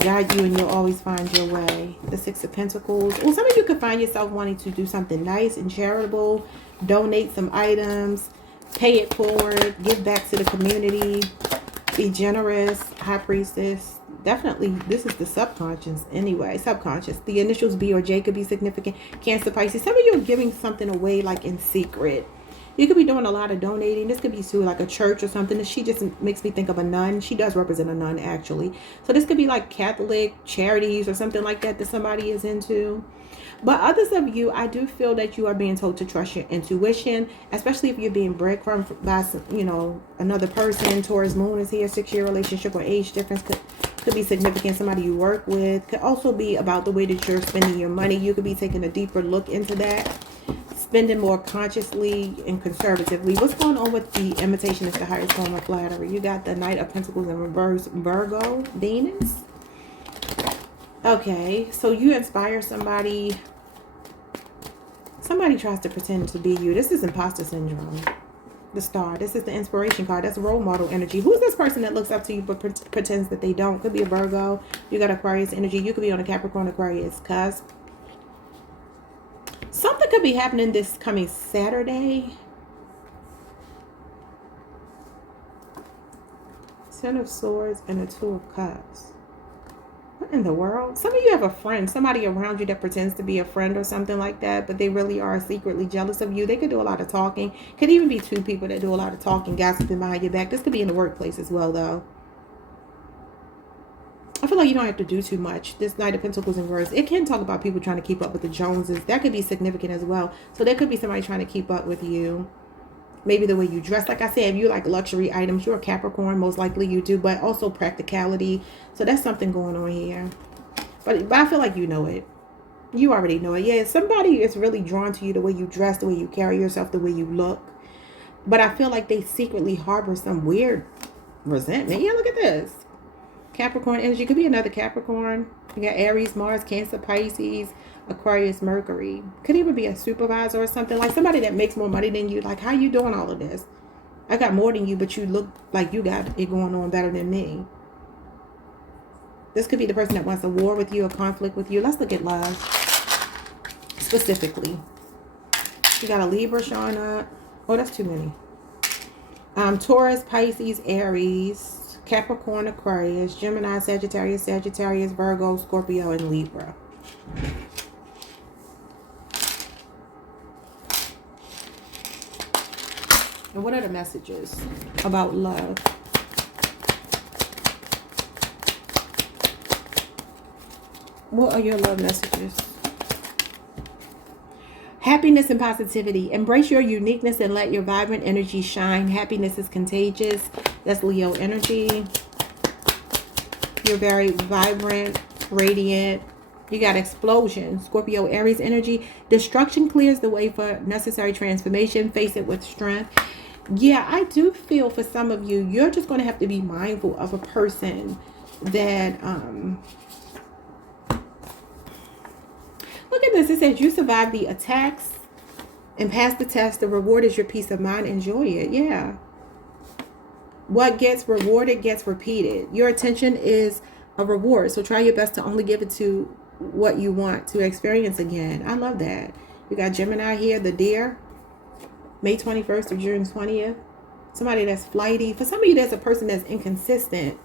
guide you and you'll always find your way. The Six of Pentacles. Well, some of you could find yourself wanting to do something nice and charitable. Donate some items. Pay it forward. Give back to the community. Be generous. High Priestess. Definitely, this is the subconscious anyway. Subconscious. The initials B or J could be significant. Cancer, Pisces. Some of you are giving something away like in secret. You could be doing a lot of donating. This could be to like a church or something. She just makes me think of a nun. She does represent a nun actually. So this could be like Catholic charities or something like that somebody is into. But others of you, I do feel that you are being told to trust your intuition, especially if you're being breadcrumbed by, another person. Taurus moon is here. 6-year relationship or age difference could be significant. Somebody you work with. Could also be about the way that you're spending your money. You could be taking a deeper look into that. Spending more consciously and conservatively. What's going on with the imitation is the highest form of flattery? You got the Knight of Pentacles in reverse, Virgo, Venus. Okay, so you inspire somebody. Somebody tries to pretend to be you. This is imposter syndrome. The Star. This is the inspiration card. That's role model energy. Who's this person that looks up to you but pretends that they don't? Could be a Virgo. You got Aquarius energy. You could be on a Capricorn, Aquarius cusp. Something could be happening this coming Saturday. Ten of Swords and the Two of Cups. What in the world? Some of you have a friend, somebody around you that pretends to be a friend or something like that, but they really are secretly jealous of you. They could do a lot of talking. Could even be two people that do a lot of talking, gossiping behind your back. This could be in the workplace as well, though. I feel like you don't have to do too much. This Knight of Pentacles in reverse, it can talk about people trying to keep up with the Joneses. That could be significant as well. So there could be somebody trying to keep up with you. Maybe the way you dress. Like I said, if you like luxury items, you're a Capricorn. Most likely you do. But also practicality. So that's something going on here. But I feel like you know it. You already know it. Yeah, somebody is really drawn to you, the way you dress, the way you carry yourself, the way you look. But I feel like they secretly harbor some weird resentment. Yeah, look at this. Capricorn energy. Could be another Capricorn. You got Aries, Mars, Cancer, Pisces, Aquarius, Mercury. Could even be a supervisor or something. Like somebody that makes more money than you. Like, how you doing all of this? I got more than you, but you look like you got it going on better than me. This could be the person that wants a war with you, a conflict with you. Let's look at love specifically. You got a Libra showing up. Oh, that's too many. Taurus, Pisces, Aries, Capricorn, Aquarius, Gemini, Sagittarius, Virgo, Scorpio, and Libra. And what are the messages about love? What are your love messages? Happiness and positivity. Embrace your uniqueness and let your vibrant energy shine. Happiness is contagious. That's Leo energy. You're very vibrant, radiant. You got explosion. Scorpio, Aries energy. Destruction clears the way for necessary transformation. Face it with strength. Yeah, I do feel for some of you, you're just going to have to be mindful of a person that... Look at this. It says you survived the attacks and passed the test. The reward is your peace of mind. Enjoy it. Yeah. What gets rewarded gets repeated. Your attention is a reward. So try your best to only give it to what you want to experience again. I love that. You got Gemini here, the deer. May 21st to June 20th. Somebody that's flighty. For some of you, there's a person that's inconsistent.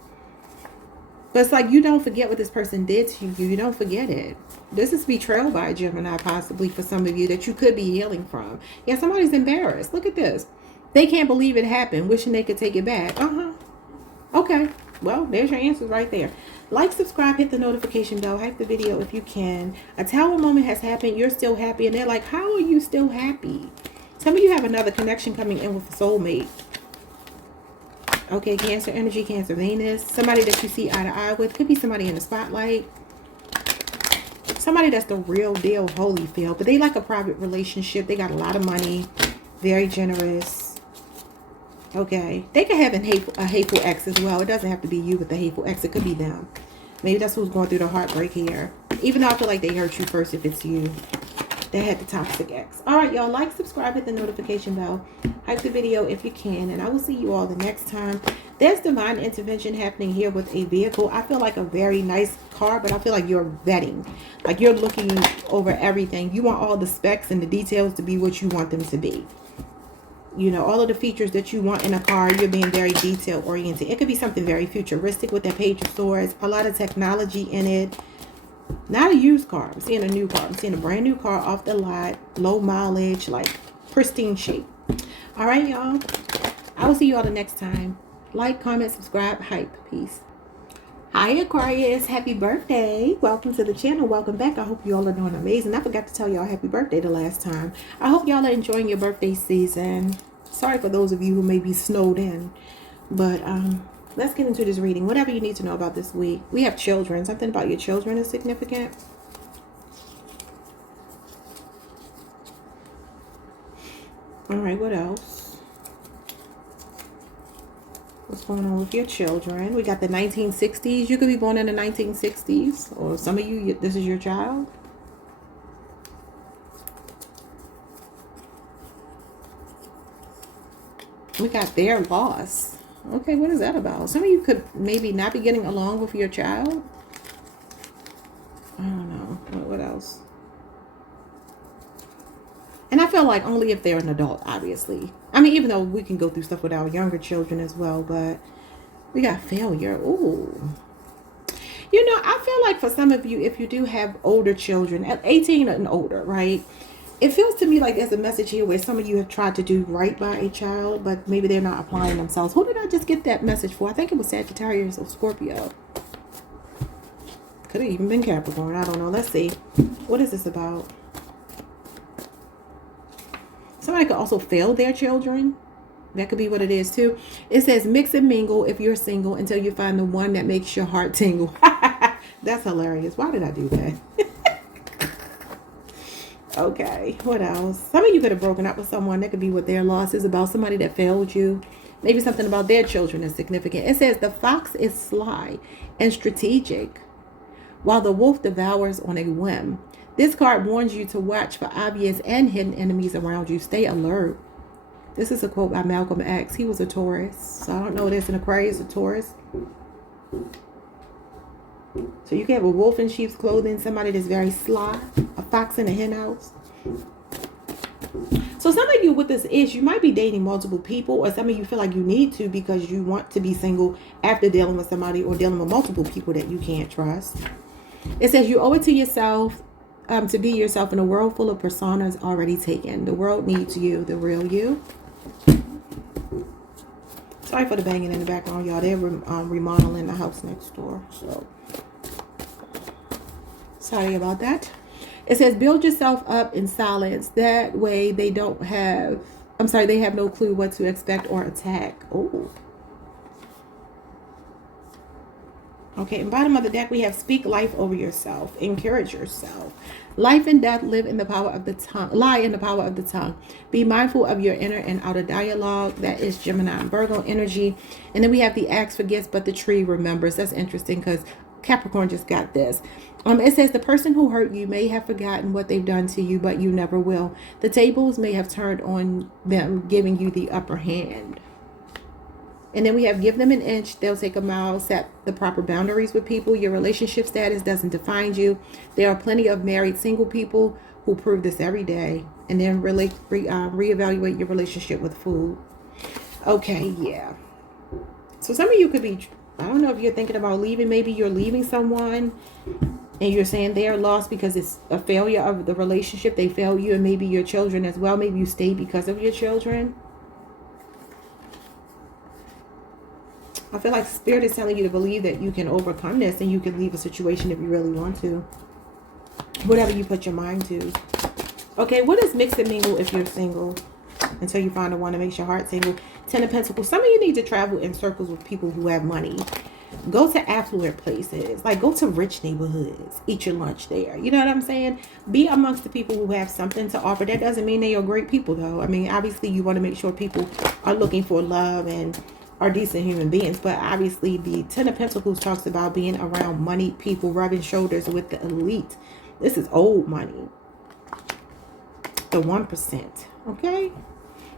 But it's like you don't forget what this person did to you. You don't forget it. This is betrayal by a Gemini, possibly for some of you, that you could be healing from. Yeah, somebody's embarrassed. Look at this. They can't believe it happened, wishing they could take it back. Okay. Well, there's your answers right there. Like, subscribe, hit the notification bell, hype the video if you can. A tower moment has happened. You're still happy. And they're like, how are you still happy? Some of you have another connection coming in with a soulmate. Okay, Cancer energy, Cancer Venus. Somebody that you see eye to eye with. Could be somebody in the spotlight. Somebody that's the real deal, Holyfield. But they like a private relationship. They got a lot of money. Very generous. Okay. They could have a hateful ex as well. It doesn't have to be you with the hateful ex. It could be them. Maybe that's who's going through the heartbreak here. Even though I feel like they hurt you first if it's you. They had the toxic ex. Alright, y'all. Like, subscribe, hit the notification bell. Hype the video if you can. And I will see you all the next time. There's divine intervention happening here with a vehicle. I feel like a very nice car, but I feel like you're vetting. Like you're looking over everything. You want all the specs and the details to be what you want them to be. You know, all of the features that you want in a car, you're being very detail oriented. It could be something very futuristic with that Page of Swords. A lot of technology in it. Not a used car. I'm seeing a new car. I'm seeing a brand new car off the lot. Low mileage, like pristine shape. All right, y'all. I will see you all the next time. Like, comment, subscribe, hype. Peace. Hi, Aquarius. Happy birthday. Welcome to the channel. Welcome back. I hope you all are doing amazing. I forgot to tell y'all happy birthday the last time. I hope y'all are enjoying your birthday season. Sorry for those of you who may be snowed in. But let's get into this reading. Whatever you need to know about this week. We have children. Something about your children is significant. All right, what else? What's going on with your children? We got the 1960s. You could be born in the 1960s. Or some of you, this is your child. We got their loss. Okay, what is that about? Some of you could maybe not be getting along with your child. I don't know. What else? And I feel like only if they're an adult, obviously. I mean, even though we can go through stuff with our younger children as well, but we got failure. Ooh. You know, I feel feel like for some of you, if you do have older children, at 18 and older, right? It feels to me like there's a message here where some of you have tried to do right by a child, but maybe they're not applying themselves. Who did I just get that message for? I think it was Sagittarius or Scorpio. Could have even been Capricorn. I don't know. Let's see. What is this about? Somebody could also fail their children. That could be what it is too. It says mix and mingle if you're single until you find the one that makes your heart tingle. That's hilarious. Why did I do that? Okay, what else? Some of you could have broken up with someone. That could be what their loss is about. Somebody that failed you. Maybe something about their children is significant. It says the fox is sly and strategic, while the wolf devours on a whim. This card warns you to watch for obvious and hidden enemies around you. Stay alert. This is a quote by Malcolm X. He was a Taurus. So I don't know if there's an Aquarius or Taurus. So you can have a wolf in sheep's clothing, somebody that's very sly, a fox in a hen house. So some of you with this is you might be dating multiple people, or some of you feel like you need to because you want to be single after dealing with somebody or dealing with multiple people that you can't trust. It says you owe it to yourself to be yourself in a world full of personas already taken. The world needs you, the real you. Sorry for the banging in the background, y'all. They're remodeling the house next door. So sorry about that. It says build yourself up in silence. That way they have no clue what to expect or attack. Oh. Okay, and bottom of the deck we have speak life over yourself. Encourage yourself. Life and death lie in the power of the tongue. Be mindful of your inner and outer dialogue. That is Gemini and Virgo energy. And then we have the axe forgets, but the tree remembers. That's interesting because Capricorn just got this. It says the person who hurt you may have forgotten what they've done to you, but you never will. The tables may have turned on them, giving you the upper hand. And then we have give them an inch, they'll take a mile. Set the proper boundaries with people. Your relationship status doesn't define you. There are plenty of married single people who prove this every day. And then reevaluate your relationship with food. Okay, yeah. So some of you could be, I don't know if you're thinking about leaving. Maybe you're leaving someone and you're saying they are lost because it's a failure of the relationship. They failed you, and maybe your children as well. Maybe you stayed because of your children. I feel like Spirit is telling you to believe that you can overcome this and you can leave a situation if you really want to. Whatever you put your mind to. Okay, what is mix and mingle if you're single? Until you find the one that makes your heart single. 10 of Pentacles. Some of you need to travel in circles with people who have money. Go to affluent places. Like go to rich neighborhoods. Eat your lunch there. You know what I'm saying? Be amongst the people who have something to offer. That doesn't mean they are great people though. I mean, obviously you want to make sure people are looking for love and are decent human beings, but obviously the 10 of Pentacles talks about being around money people, rubbing shoulders with the elite. This is old money, the 1%. Okay,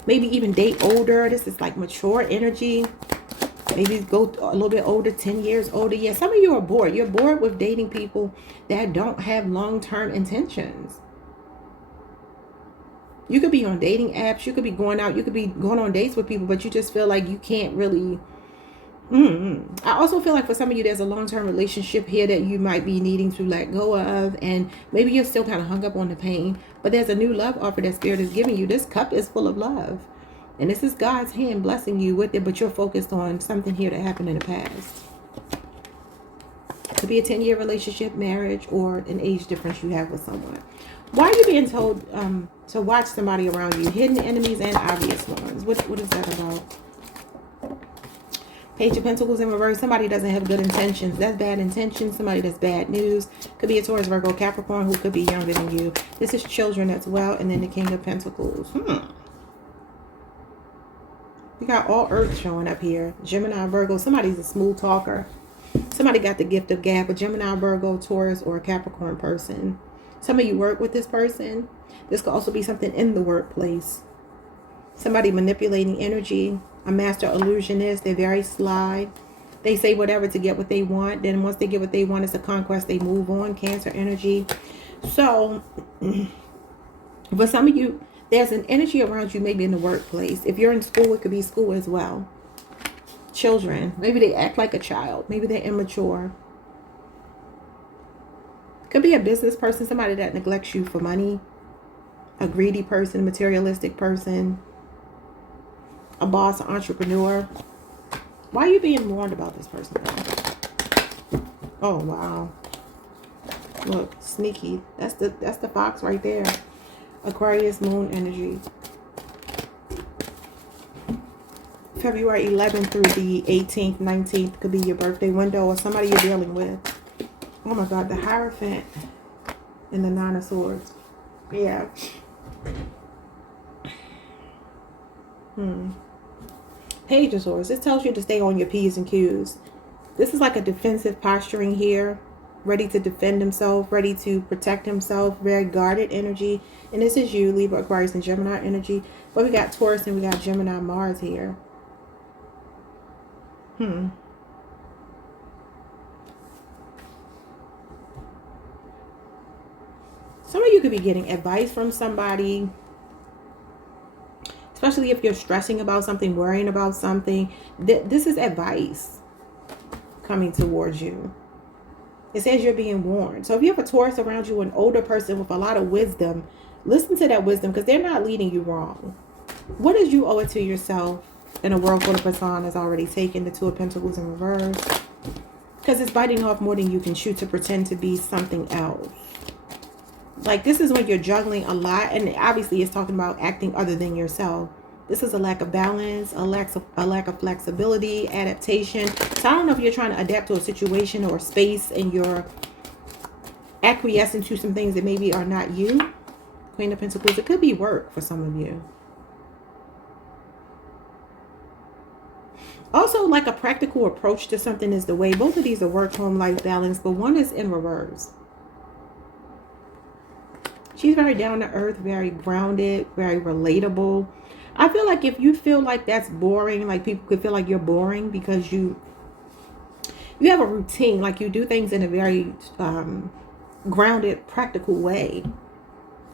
maybe even date older. This is like mature energy. Maybe go a little bit older, 10 years older. Yeah, some of you are bored. You're bored with dating people that don't have long-term intentions. You could be on dating apps. You could be going out. You could be going on dates with people, but you just feel like you can't really. I also feel like for some of you, there's a long-term relationship here that you might be needing to let go of. And maybe you're still kind of hung up on the pain. But there's a new love offer that Spirit is giving you. This cup is full of love. And this is God's hand blessing you with it. But you're focused on something here that happened in the past. It could be a 10-year relationship, marriage, or an age difference you have with someone. Why are you being told to watch somebody around you? Hidden enemies and obvious ones. What is that about? Page of Pentacles in reverse. Somebody doesn't have good intentions. That's bad intentions. Somebody that's bad news. Could be a Taurus, Virgo, Capricorn who could be younger than you. This is children as well. And then the King of Pentacles. We got all Earth showing up here. Gemini, Virgo. Somebody's a smooth talker. Somebody got the gift of gab. A Gemini, Virgo, Taurus, or a Capricorn person. Some of you work with this person. This could also be something in the workplace. Somebody manipulating energy. A master illusionist. They're very sly. They say whatever to get what they want. Then once they get what they want, it's a conquest. They move on. Cancer energy. So, for some of you, there's an energy around you maybe in the workplace. If you're in school, it could be school as well. Children. Maybe they act like a child. Maybe they're immature. Could be a business person, somebody that neglects you for money, a greedy person, a materialistic person, a boss, an entrepreneur. Why are you being warned about this person? Oh, wow. Look, sneaky. That's the fox right there. Aquarius moon energy. February 11th through the 18th, 19th could be your birthday window or somebody you're dealing with. Oh my God, the Hierophant and the Nine of Swords. Yeah. Page of Swords. This tells you to stay on your P's and Q's. This is like a defensive posturing here. Ready to defend himself, ready to protect himself, very guarded energy. And this is you, Libra, Aquarius, and Gemini energy. But we got Taurus and we got Gemini, Mars here. Some of you could be getting advice from somebody, especially if you're stressing about something, worrying about something. This is advice coming towards you. It says you're being warned. So if you have a Taurus around you, an older person with a lot of wisdom, listen to that wisdom because they're not leading you wrong. What did you owe it to yourself in a world full of person has already taken the Two of Pentacles in reverse? Because it's biting off more than you can chew to pretend to be something else. Like this is when you're juggling a lot, and obviously it's talking about acting other than yourself. This is a lack of balance, a lack of flexibility, adaptation. So I don't know if you're trying to adapt to a situation or a space and you're acquiescing to some things that maybe are not you. Queen of Pentacles. It could be work for some of you. Also, like a practical approach to something is the way. Both of these are work, home, life balance, but one is in reverse. She's very down to earth, very grounded, very relatable. I feel like if you feel like that's boring, like people could feel like you're boring because you have a routine, like you do things in a very grounded, practical way.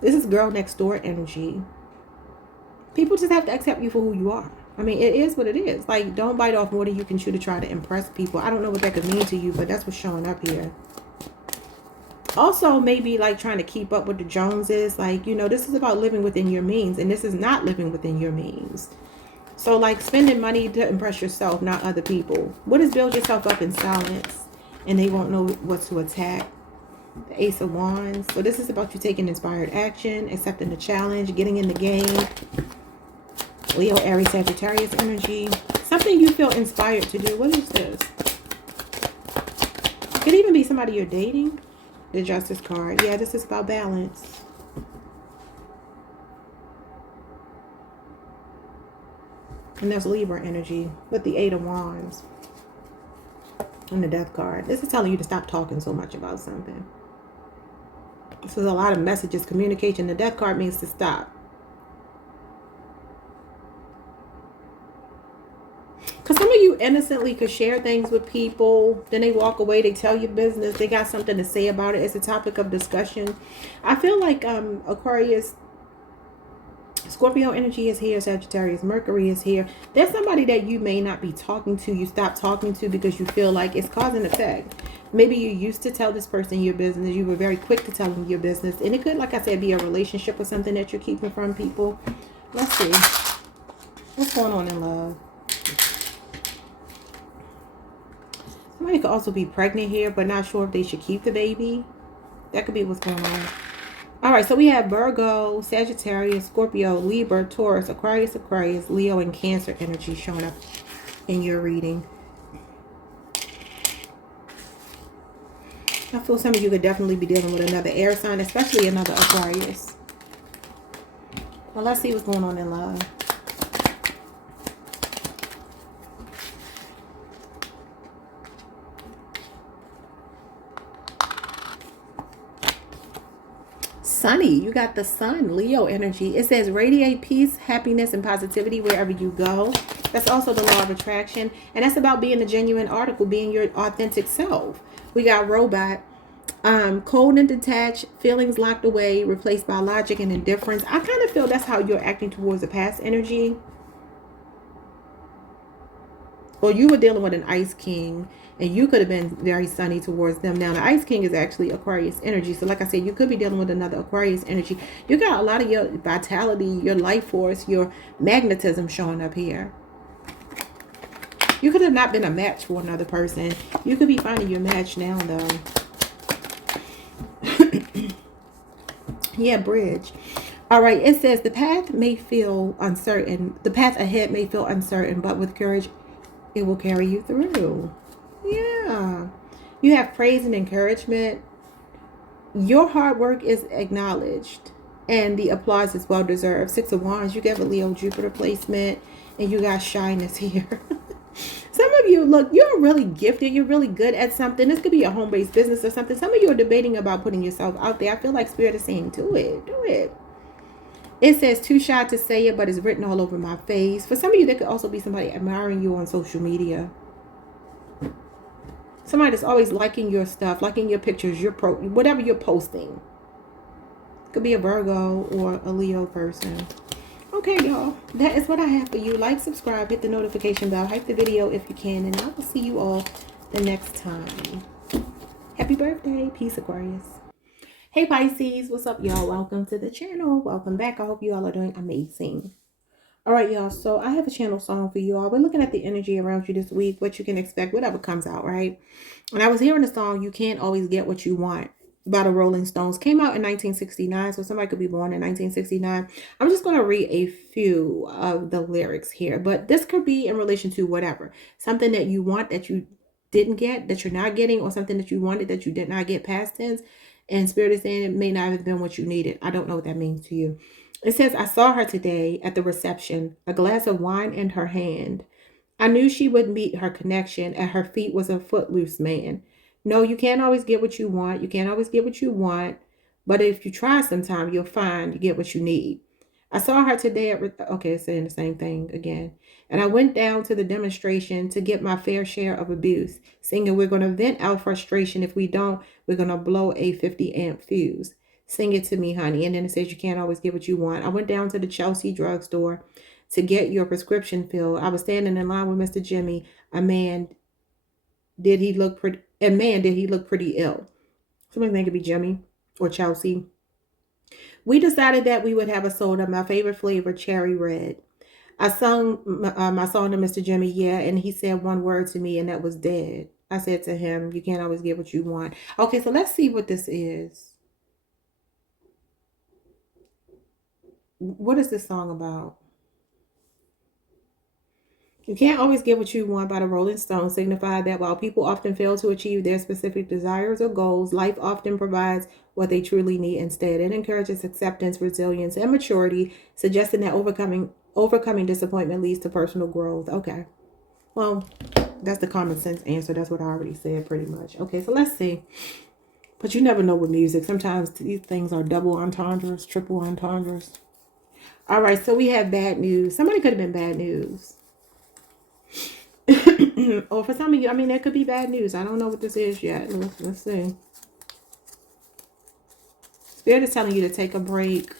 This is girl next door energy. People just have to accept you for who you are. I mean, it is what it is. Like, don't bite off more than you can chew to try to impress people. I don't know what that could mean to you, but that's what's showing up here. Also, maybe like trying to keep up with the Joneses. Like, you know, this is about living within your means, and this is not living within your means. So like spending money to impress yourself, not other people. What is build yourself up in silence and they won't know what to attack? The Ace of Wands. So this is about you taking inspired action, accepting the challenge, getting in the game. Leo, Aries, Sagittarius energy. Something you feel inspired to do. What is this? Could even be somebody you're dating. The Justice card. Yeah, this is about balance. And there's Libra energy with the Eight of Wands. And the Death card. This is telling you to stop talking so much about something. This is a lot of messages, communication. The Death card means to stop. Because some of you innocently could share things with people. Then they walk away. They tell you business. They got something to say about it. It's a topic of discussion. I feel like Aquarius, Scorpio energy is here. Sagittarius, Mercury is here. There's somebody that you may not be talking to. You stop talking to because you feel like it's cause and effect. Maybe you used to tell this person your business. You were very quick to tell them your business. And it could, like I said, be a relationship or something that you're keeping from people. Let's see. What's going on in love? Somebody could also be pregnant here, but not sure if they should keep the baby. That could be what's going on. All right, so we have Virgo, Sagittarius, Scorpio, Libra, Taurus, Aquarius, Leo, and Cancer energy showing up in your reading. I feel some of you could definitely be dealing with another air sign, especially another Aquarius. Well, let's see what's going on in love. Sunny, you got the sun, Leo energy. It says radiate peace, happiness, and positivity wherever you go. That's also the law of attraction. And that's about being a genuine article, being your authentic self. We got robot, cold and detached, feelings locked away, replaced by logic and indifference. I kind of feel that's how you're acting towards the past energy. Or you were dealing with an ice king. and you could have been very sunny towards them. Now the Ice King is actually Aquarius energy, so like I said, you could be dealing with another Aquarius energy. You got a lot of your vitality, your life force, your magnetism showing up here. You could have not been a match for another person. You could be finding your match now though. Yeah, bridge. All right, it says the path may feel uncertain. The path ahead may feel uncertain, but with courage, it will carry you through. Yeah. You have praise and encouragement. Your hard work is acknowledged, and the applause is well deserved. 6 of Wands, you get a Leo Jupiter placement, and you got shyness here. Some of you, look, you're really gifted. You're really good at something. This could be a home-based business or something. Some of you are debating about putting yourself out there. I feel like Spirit is saying, do it. Do it. It says, too shy to say it, but it's written all over my face. For some of you, there could also be somebody admiring you on social media. Somebody that's always liking your stuff, liking your pictures, whatever you're posting. Could be a Virgo or a Leo person. Okay, y'all, that is what I have for you. Like, subscribe, hit the notification bell, hype the video if you can, and I will see you all the next time. Happy birthday. Peace, Aquarius. Hey, Pisces. What's up, y'all? Welcome to the channel. Welcome back. I hope you all are doing amazing. All right, y'all. So I have a channel song for you all. We're looking at the energy around you this week, what you can expect, whatever comes out, right? And I was hearing the song, You Can't Always Get What You Want, by the Rolling Stones. Came out in 1969, so somebody could be born in 1969. I'm just going to read a few of the lyrics here, but this could be in relation to whatever. Something that you want that you didn't get, that you're not getting, or something that you wanted that you did not get, past tense. And Spirit is saying it may not have been what you needed. I don't know what that means to you. It says, I saw her today at the reception, a glass of wine in her hand. I knew she would meet her connection. At her feet was a footloose man. No, you can't always get what you want. You can't always get what you want. But if you try sometime, you'll find you get what you need. I saw her today at, okay, it's saying the same thing again. And I went down to the demonstration to get my fair share of abuse, singing, we're going to vent our frustration. If we don't, we're going to blow a 50 amp fuse. Sing it to me, honey. And then it says, you can't always get what you want. I went down to the Chelsea drugstore to get your prescription filled. I was standing in line with Mr. Jimmy. Did he look pretty ill? Somebody think it could be Jimmy or Chelsea. We decided that we would have a soda, my favorite flavor, cherry red. I sung my song to Mr. Jimmy, yeah, and he said one word to me, and that was dead. I said to him, you can't always get what you want. Okay, so let's see what this is. What is this song about? You can't always get what you want by the Rolling Stones signify that while people often fail to achieve their specific desires or goals, life often provides what they truly need instead. It encourages acceptance, resilience, and maturity, suggesting that overcoming disappointment leads to personal growth. Okay. Well, that's the common sense answer. That's what I already said pretty much. Okay, so let's see. But you never know with music. Sometimes these things are double entendres, triple entendres. All right, so we have bad news. Somebody could have been bad news. Or for some of you, I mean, there could be bad news. I don't know what this is yet. Let's see. Spirit is telling you to take a break.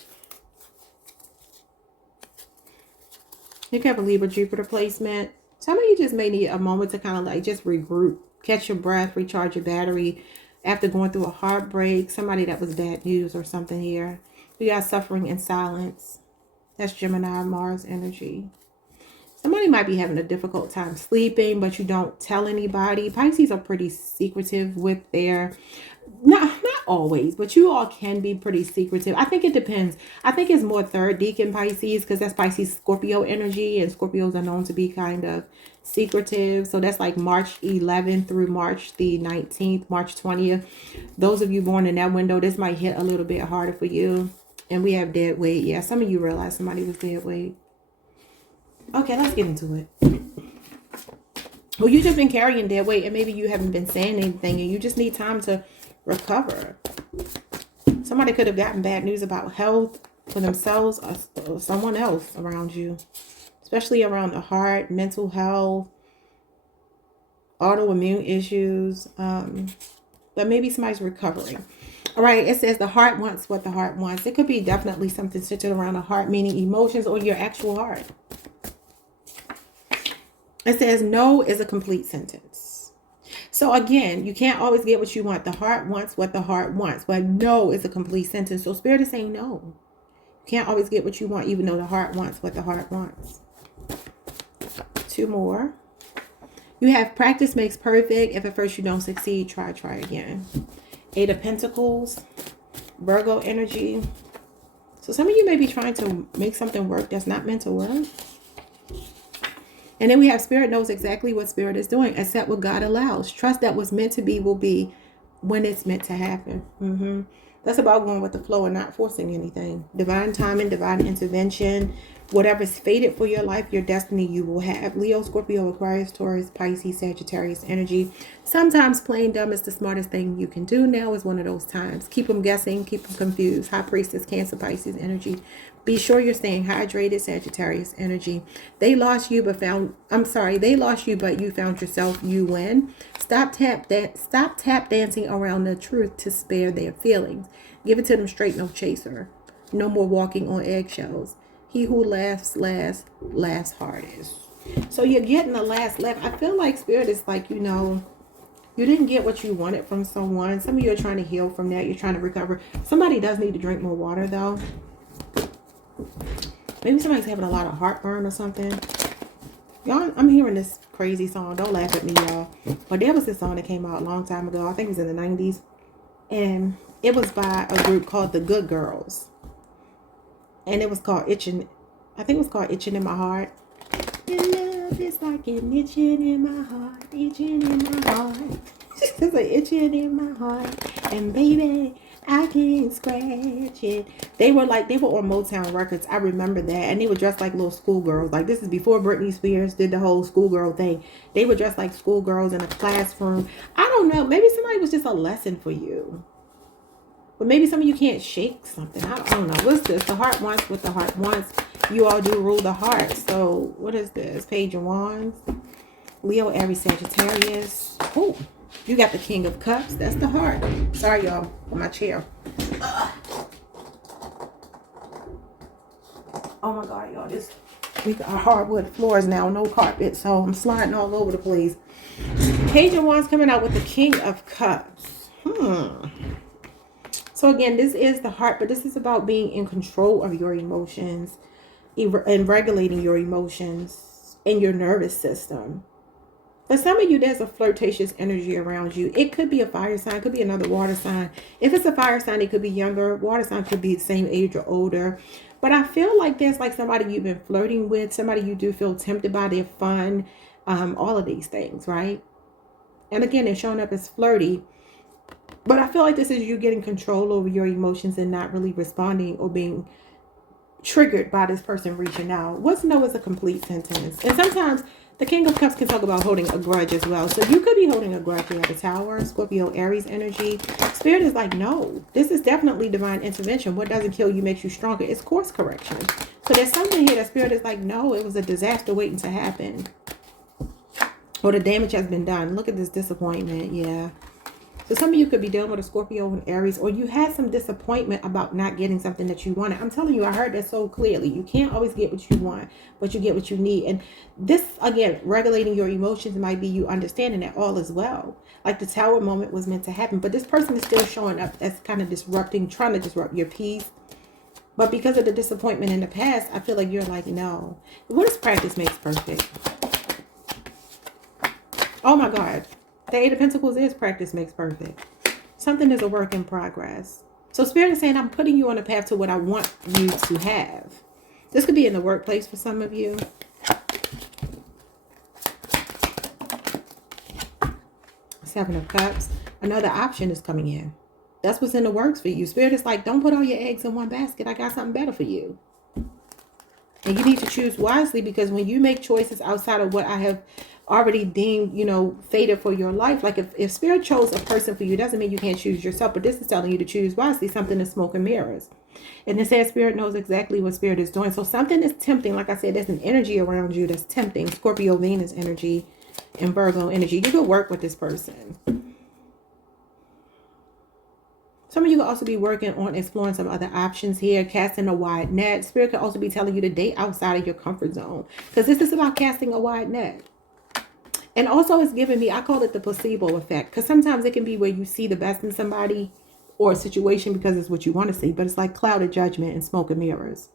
You can have a Libra Jupiter placement. Some of you just may need a moment to kind of like just regroup, catch your breath, recharge your battery after going through a heartbreak. Somebody that was bad news or something here. You got suffering in silence. That's Gemini, Mars energy. Somebody might be having a difficult time sleeping, but you don't tell anybody. Pisces are pretty secretive with their, not always, but you all can be pretty secretive. I think it depends. I think it's more third decan Pisces because that's Pisces Scorpio energy, and Scorpios are known to be kind of secretive. So that's like March 11th through March the 19th, March 20th. Those of you born in that window, this might hit a little bit harder for you. And we have dead weight. Yeah, some of you realize somebody was dead weight. Okay, let's get into it. Well, you've just been carrying dead weight, and maybe you haven't been saying anything, and you just need time to recover. Somebody could have gotten bad news about health for themselves or someone else around you, especially around the heart, mental health, autoimmune issues. But maybe somebody's recovering. All right, it says the heart wants what the heart wants. It could be definitely something centered around the heart, meaning emotions or your actual heart. It says no is a complete sentence. So again, you can't always get what you want. The heart wants what the heart wants. But no is a complete sentence. So Spirit is saying no. You can't always get what you want, even though the heart wants what the heart wants. 2 more. You have practice makes perfect. If at first you don't succeed, try again. 8 of Pentacles, Virgo energy. So some of you may be trying to make something work that's not meant to work. And then we have Spirit knows exactly what Spirit is doing. Accept what God allows. Trust that what's meant to be will be when it's meant to happen. That's about going with the flow and not forcing anything. Divine timing, divine intervention. Whatever's fated for your life, your destiny, you will have. Leo, Scorpio, Aquarius, Taurus, Pisces, Sagittarius energy. Sometimes playing dumb is the smartest thing you can do. Now is one of those times. Keep them guessing. Keep them confused. High Priestess, Cancer, Pisces energy. Be sure you're staying hydrated, Sagittarius energy. They lost you, but you found yourself. You win. Stop tap dancing around the truth to spare their feelings. Give it to them straight, no chaser. No more walking on eggshells. He who laughs last, laughs hardest. So you're getting the last laugh. I feel like Spirit is like, you didn't get what you wanted from someone. Some of you are trying to heal from that. You're trying to recover. Somebody does need to drink more water, though. Maybe somebody's having a lot of heartburn or something. Y'all, I'm hearing this crazy song. Don't laugh at me, y'all. But there was this song that came out a long time ago. I think it was in the 90s. And it was by a group called The Good Girls. And it was called Itching. I think it was called Itching in My Heart. Your love is like an itching in my heart. Itching in my heart. It's like itching in my heart. And baby, I can't scratch it. They were on Motown Records. I remember that. And they were dressed like little schoolgirls. Like, this is before Britney Spears did the whole schoolgirl thing. They were dressed like schoolgirls in a classroom. I don't know. Maybe somebody was just a lesson for you. But maybe some of you can't shake something. I don't know. What's this? The heart wants what the heart wants. You all do rule the heart. So what is this? Page of Wands. Leo, Aries, Sagittarius. Oh, you got the King of Cups. That's the heart. Sorry, y'all. On my chair. Oh my God, y'all. We got hardwood floors now. No carpet. So I'm sliding all over the place. Page of Wands coming out with the King of Cups. So again, this is the heart, but this is about being in control of your emotions and regulating your emotions and your nervous system. For some of you, there's a flirtatious energy around you. It could be a fire sign, could be another water sign. If it's a fire sign, it could be younger. Water sign could be the same age or older. But I feel like there's like somebody you've been flirting with, somebody you do feel tempted by, their fun, all of these things, right? And again, they're showing up as flirty. But I feel like this is you getting control over your emotions and not really responding or being triggered by this person reaching out. What's no is a complete sentence. And sometimes the King of Cups can talk about holding a grudge as well. So you could be holding a grudge. You have the Tower, Scorpio, Aries energy. Spirit is like, no, this is definitely divine intervention. What doesn't kill you makes you stronger. It's course correction. So there's something here that Spirit is like, no, it was a disaster waiting to happen. Or the damage has been done. Look at this disappointment. Yeah. So some of you could be dealing with a Scorpio and Aries, or you had some disappointment about not getting something that you wanted. I'm telling you, I heard that so clearly. You can't always get what you want, but you get what you need. And this, again, regulating your emotions might be you understanding that all is well. Like the Tower moment was meant to happen, but this person is still showing up as kind of disrupting, trying to disrupt your peace. But because of the disappointment in the past, I feel like you're like, no. What is practice makes perfect? Oh my God. The Eight of Pentacles is practice makes perfect. Something is a work in progress. So Spirit is saying, I'm putting you on a path to what I want you to have. This could be in the workplace for some of you. Seven of Cups. Another option is coming in. That's what's in the works for you. Spirit is like, don't put all your eggs in one basket. I got something better for you. And you need to choose wisely, because when you make choices outside of what I have already deemed, fated for your life, like if Spirit chose a person for you, doesn't mean you can't choose yourself, but this is telling you to choose wisely. Something is smoke and mirrors. And it says Spirit knows exactly what Spirit is doing. So something is tempting. Like I said, there's an energy around you that's tempting. Scorpio, Venus energy, and Virgo energy. You could work with this person. Some of you could also be working on exploring some other options here, casting a wide net. Spirit could also be telling you to date outside of your comfort zone, because this is about casting a wide net. And also it's giving me, I call it the placebo effect. Because sometimes it can be where you see the best in somebody or a situation because it's what you want to see. But it's like clouded judgment and smoke and mirrors.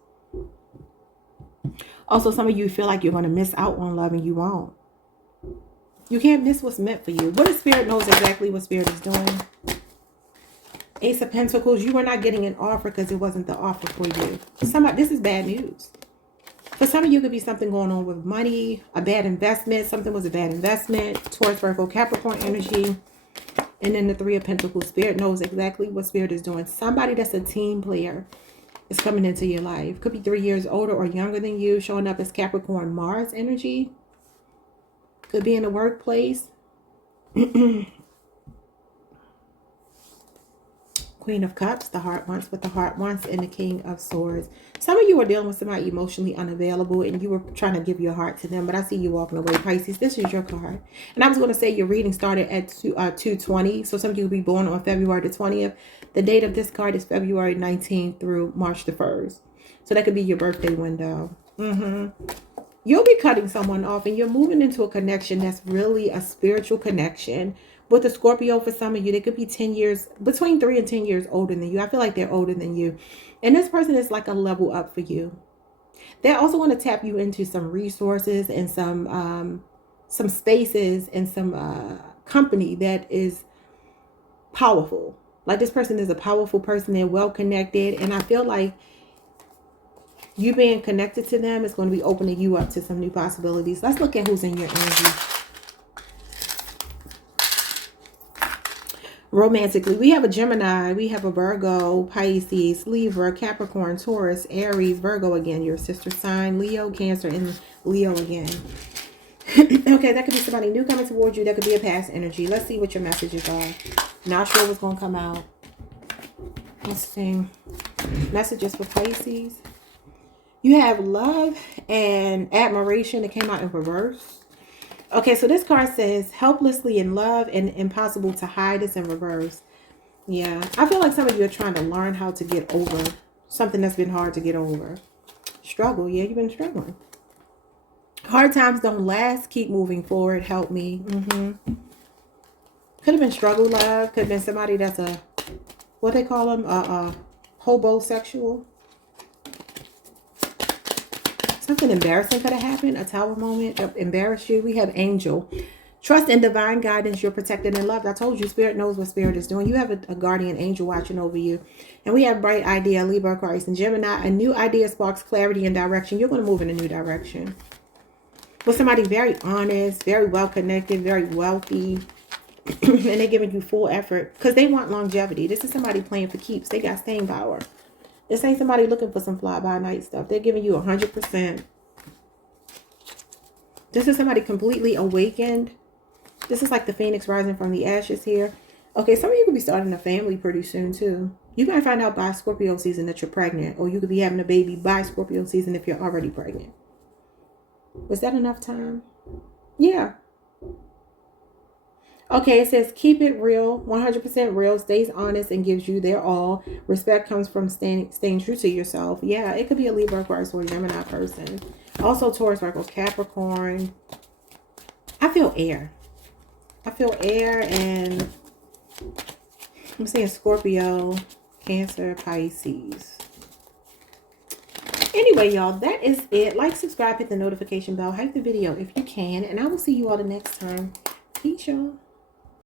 Also, some of you feel like you're going to miss out on love and you won't. You can't miss what's meant for you. What if Spirit knows exactly what Spirit is doing? Ace of Pentacles, you were not getting an offer because it wasn't the offer for you. This is bad news. For some of you, could be something going on with money, a bad investment. Something was a bad investment. Taurus, Virgo, Capricorn energy. And then the Three of Pentacles. Spirit knows exactly what Spirit is doing. Somebody that's a team player is coming into your life. Could be 3 years older or younger than you. Showing up as Capricorn, Mars energy. Could be in the workplace. Queen of Cups, the heart wants what the heart wants, and the King of Swords. Some of you are dealing with somebody emotionally unavailable and you were trying to give your heart to them, but I see you walking away. Pisces, this is your card. And I was going to say your reading started at 2:20, so some of you will be born on February the 20th. The date of this card is February 19th through March the 1st. So that could be your birthday window. You'll be cutting someone off and you're moving into a connection that's really a spiritual connection. With the Scorpio, for some of you, they could be 10 years, between 3 and 10 years older than you. I feel like they're older than you. And this person is like a level up for you. They also want to tap you into some resources and some spaces and some company that is powerful. Like this person is a powerful person. They're well connected. And I feel like you being connected to them is going to be opening you up to some new possibilities. Let's look at who's in your energy. Romantically, we have a Gemini, we have a Virgo, Pisces, Libra, Capricorn, Taurus, Aries, Virgo again, your sister sign, Leo, Cancer, and Leo again. Okay, that could be somebody new coming towards you. That could be a past energy. Let's see what your messages are. Not sure what's going to come out. Let's see. Messages for Pisces. You have love and admiration. It came out in reverse. Okay, so this card says helplessly in love and impossible to hide. It's in reverse. Yeah, I feel like some of you are trying to learn how to get over something that's been hard to get over. Struggle. Yeah, you've been struggling. Hard times don't last. Keep moving forward. Help me. Could have been struggle love. Could have been somebody that's a, what they call them, hobosexual. Something embarrassing could have happened. A tower moment that embarrassed you. We have angel. Trust in divine guidance. You're protected and loved. I told you, Spirit knows what Spirit is doing. You have a guardian angel watching over you. And we have bright idea, Libra, Aquarius, and Gemini. A new idea sparks clarity and direction. You're going to move in a new direction. With somebody very honest, very well connected, very wealthy. And they're giving you full effort because they want longevity. This is somebody playing for keeps. They got staying power. This ain't somebody looking for some fly-by-night stuff. They're giving you 100%. This is somebody completely awakened. This is like the phoenix rising from the ashes here. Okay, some of you could be starting a family pretty soon, too. You might find out by Scorpio season that you're pregnant. Or you could be having a baby by Scorpio season if you're already pregnant. Was that enough time? Yeah. Okay, it says keep it real, 100% real, stays honest, and gives you their all. Respect comes from staying true to yourself. Yeah, it could be a Libra, Aquarius, or a Gemini person. Also, Taurus, Virgo, Capricorn. I feel air. I feel air, and I'm saying Scorpio, Cancer, Pisces. Anyway, y'all, that is it. Like, subscribe, hit the notification bell, hype the video if you can, and I will see you all the next time. Peace, y'all.